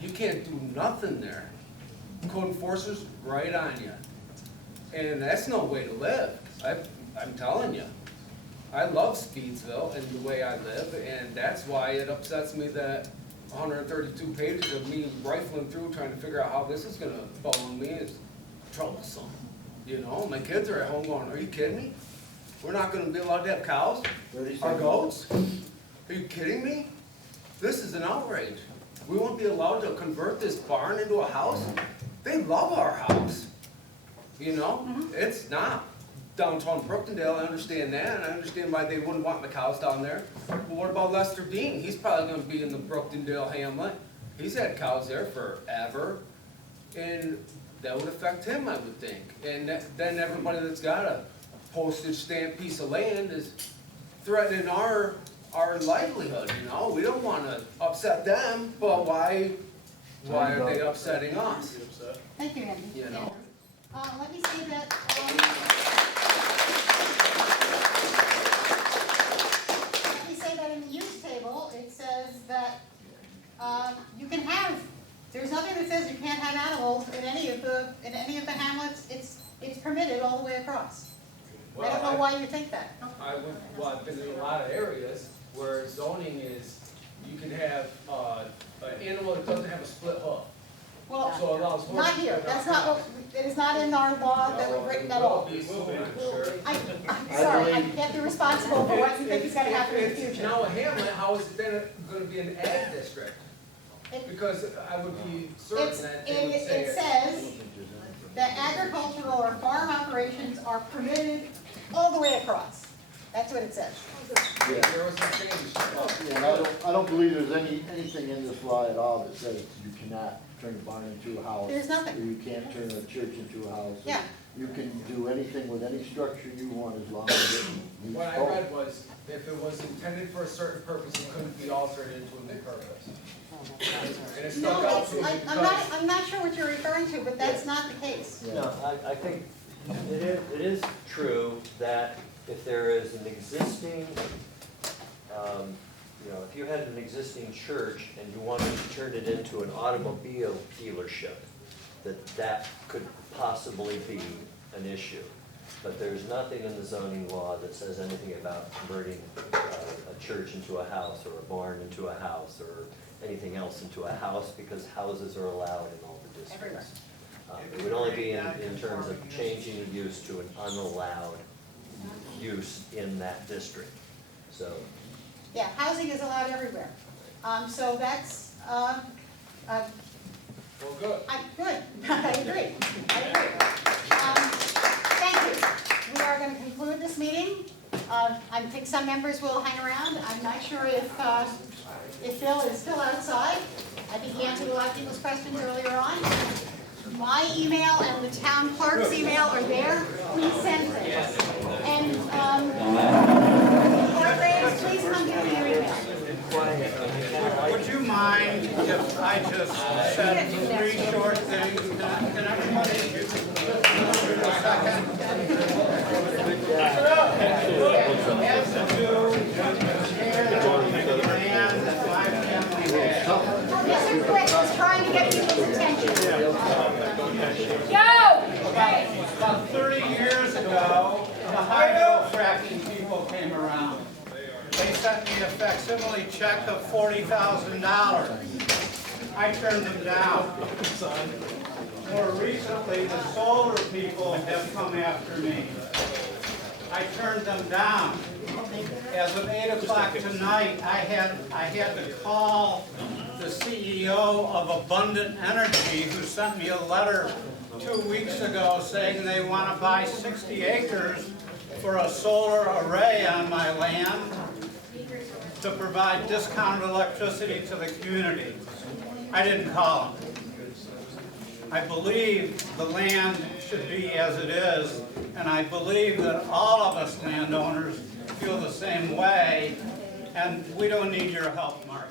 You can't do nothing there. Code enforcers right on you. And that's no way to live. I'm telling you. I love Speedsville and the way I live, and that's why it upsets me that 132 pages of me rifling through trying to figure out how this is going to fall on me is troublesome. You know, my kids are at home going, are you kidding me? We're not going to be allowed to have cows or goats? Are you kidding me? This is an outrage. We won't be allowed to convert this barn into a house? They love our house. You know, it's not downtown Brookendale, I understand that, and I understand why they wouldn't want the cows down there. But what about Lester Dean? He's probably going to be in the Brookendale hamlet. He's had cows there forever, and that would affect him, I would think. And then everybody that's got a postage stamp piece of land is threatening our our livelihood, you know? We don't wanna upset them, but why are they upsetting us? Thank you, Andy. You know? Let me say that, in the use table, it says that, you can have, there's nothing that says you can't have animals in any of the hamlets. It's permitted all the way across. I don't know why you think that. I've been in a lot of areas where zoning is, you can have, an animal that doesn't have a split hoof. Well, So it allows horses not to here, go that's down not what, it is not in our law that we've written at all. It will be soon, I'm sure. I'm sorry, I can't be responsible for what you think is gonna happen in the If it's future. now a hamlet, how is it then gonna be an ag district? Because I would be certain that they would say It says that agricultural or farm operations are permitted all the way across. That's what it says. Yeah. There was some change. Yeah, and I don't believe there's anything in this law at all that says you cannot turn a barn into a house. There's nothing. Or you can't turn a church into a house. Yeah. You can do anything with any structure you want as long as it meets What I code. read was, if it was intended for a certain purpose, it couldn't be altered into a new purpose. And it No, stuck out that's, to me I'm not sure what you're referring to, but that's not the case. No, I think it is true that if there is an existing, if you had an existing church and you wanted to turn it into an automobile dealership, that could possibly be an issue. But there's nothing in the zoning law that says anything about converting a church into a house or a barn into a house or anything else into a house, because houses are allowed in all the districts. It would only be in terms of changing the use to an unallowed use in that district, so. Yeah, housing is allowed everywhere. So that's, Well, good. good, I agree. Thank you. We are going to conclude this meeting. I think some members will hang around. I'm not sure if Bill is still outside. I think he answered a lot of people's questions earlier on. My email and the town clerk's email are there. Please send them. And, Court please come give me your email. Would you mind if I just said 3 short things? Can everybody just a second? Has to do with the land that my family has. Mr. Quick is trying to get people's attention. About 30 years ago, the hydro fracking people came around. They sent me a facsimile check of $40,000. I turned them down. More recently, the solar people have come after me. I turned them down. As of 8 o'clock tonight, I had to call the CEO of Abundant Energy, who sent me a letter 2 weeks ago saying they want to buy 60 acres for a solar array on my land to provide discounted electricity to the community. I didn't call them. I believe the land should be as it is, and I believe that all of us landowners feel the same way, and we don't need your help, Mark.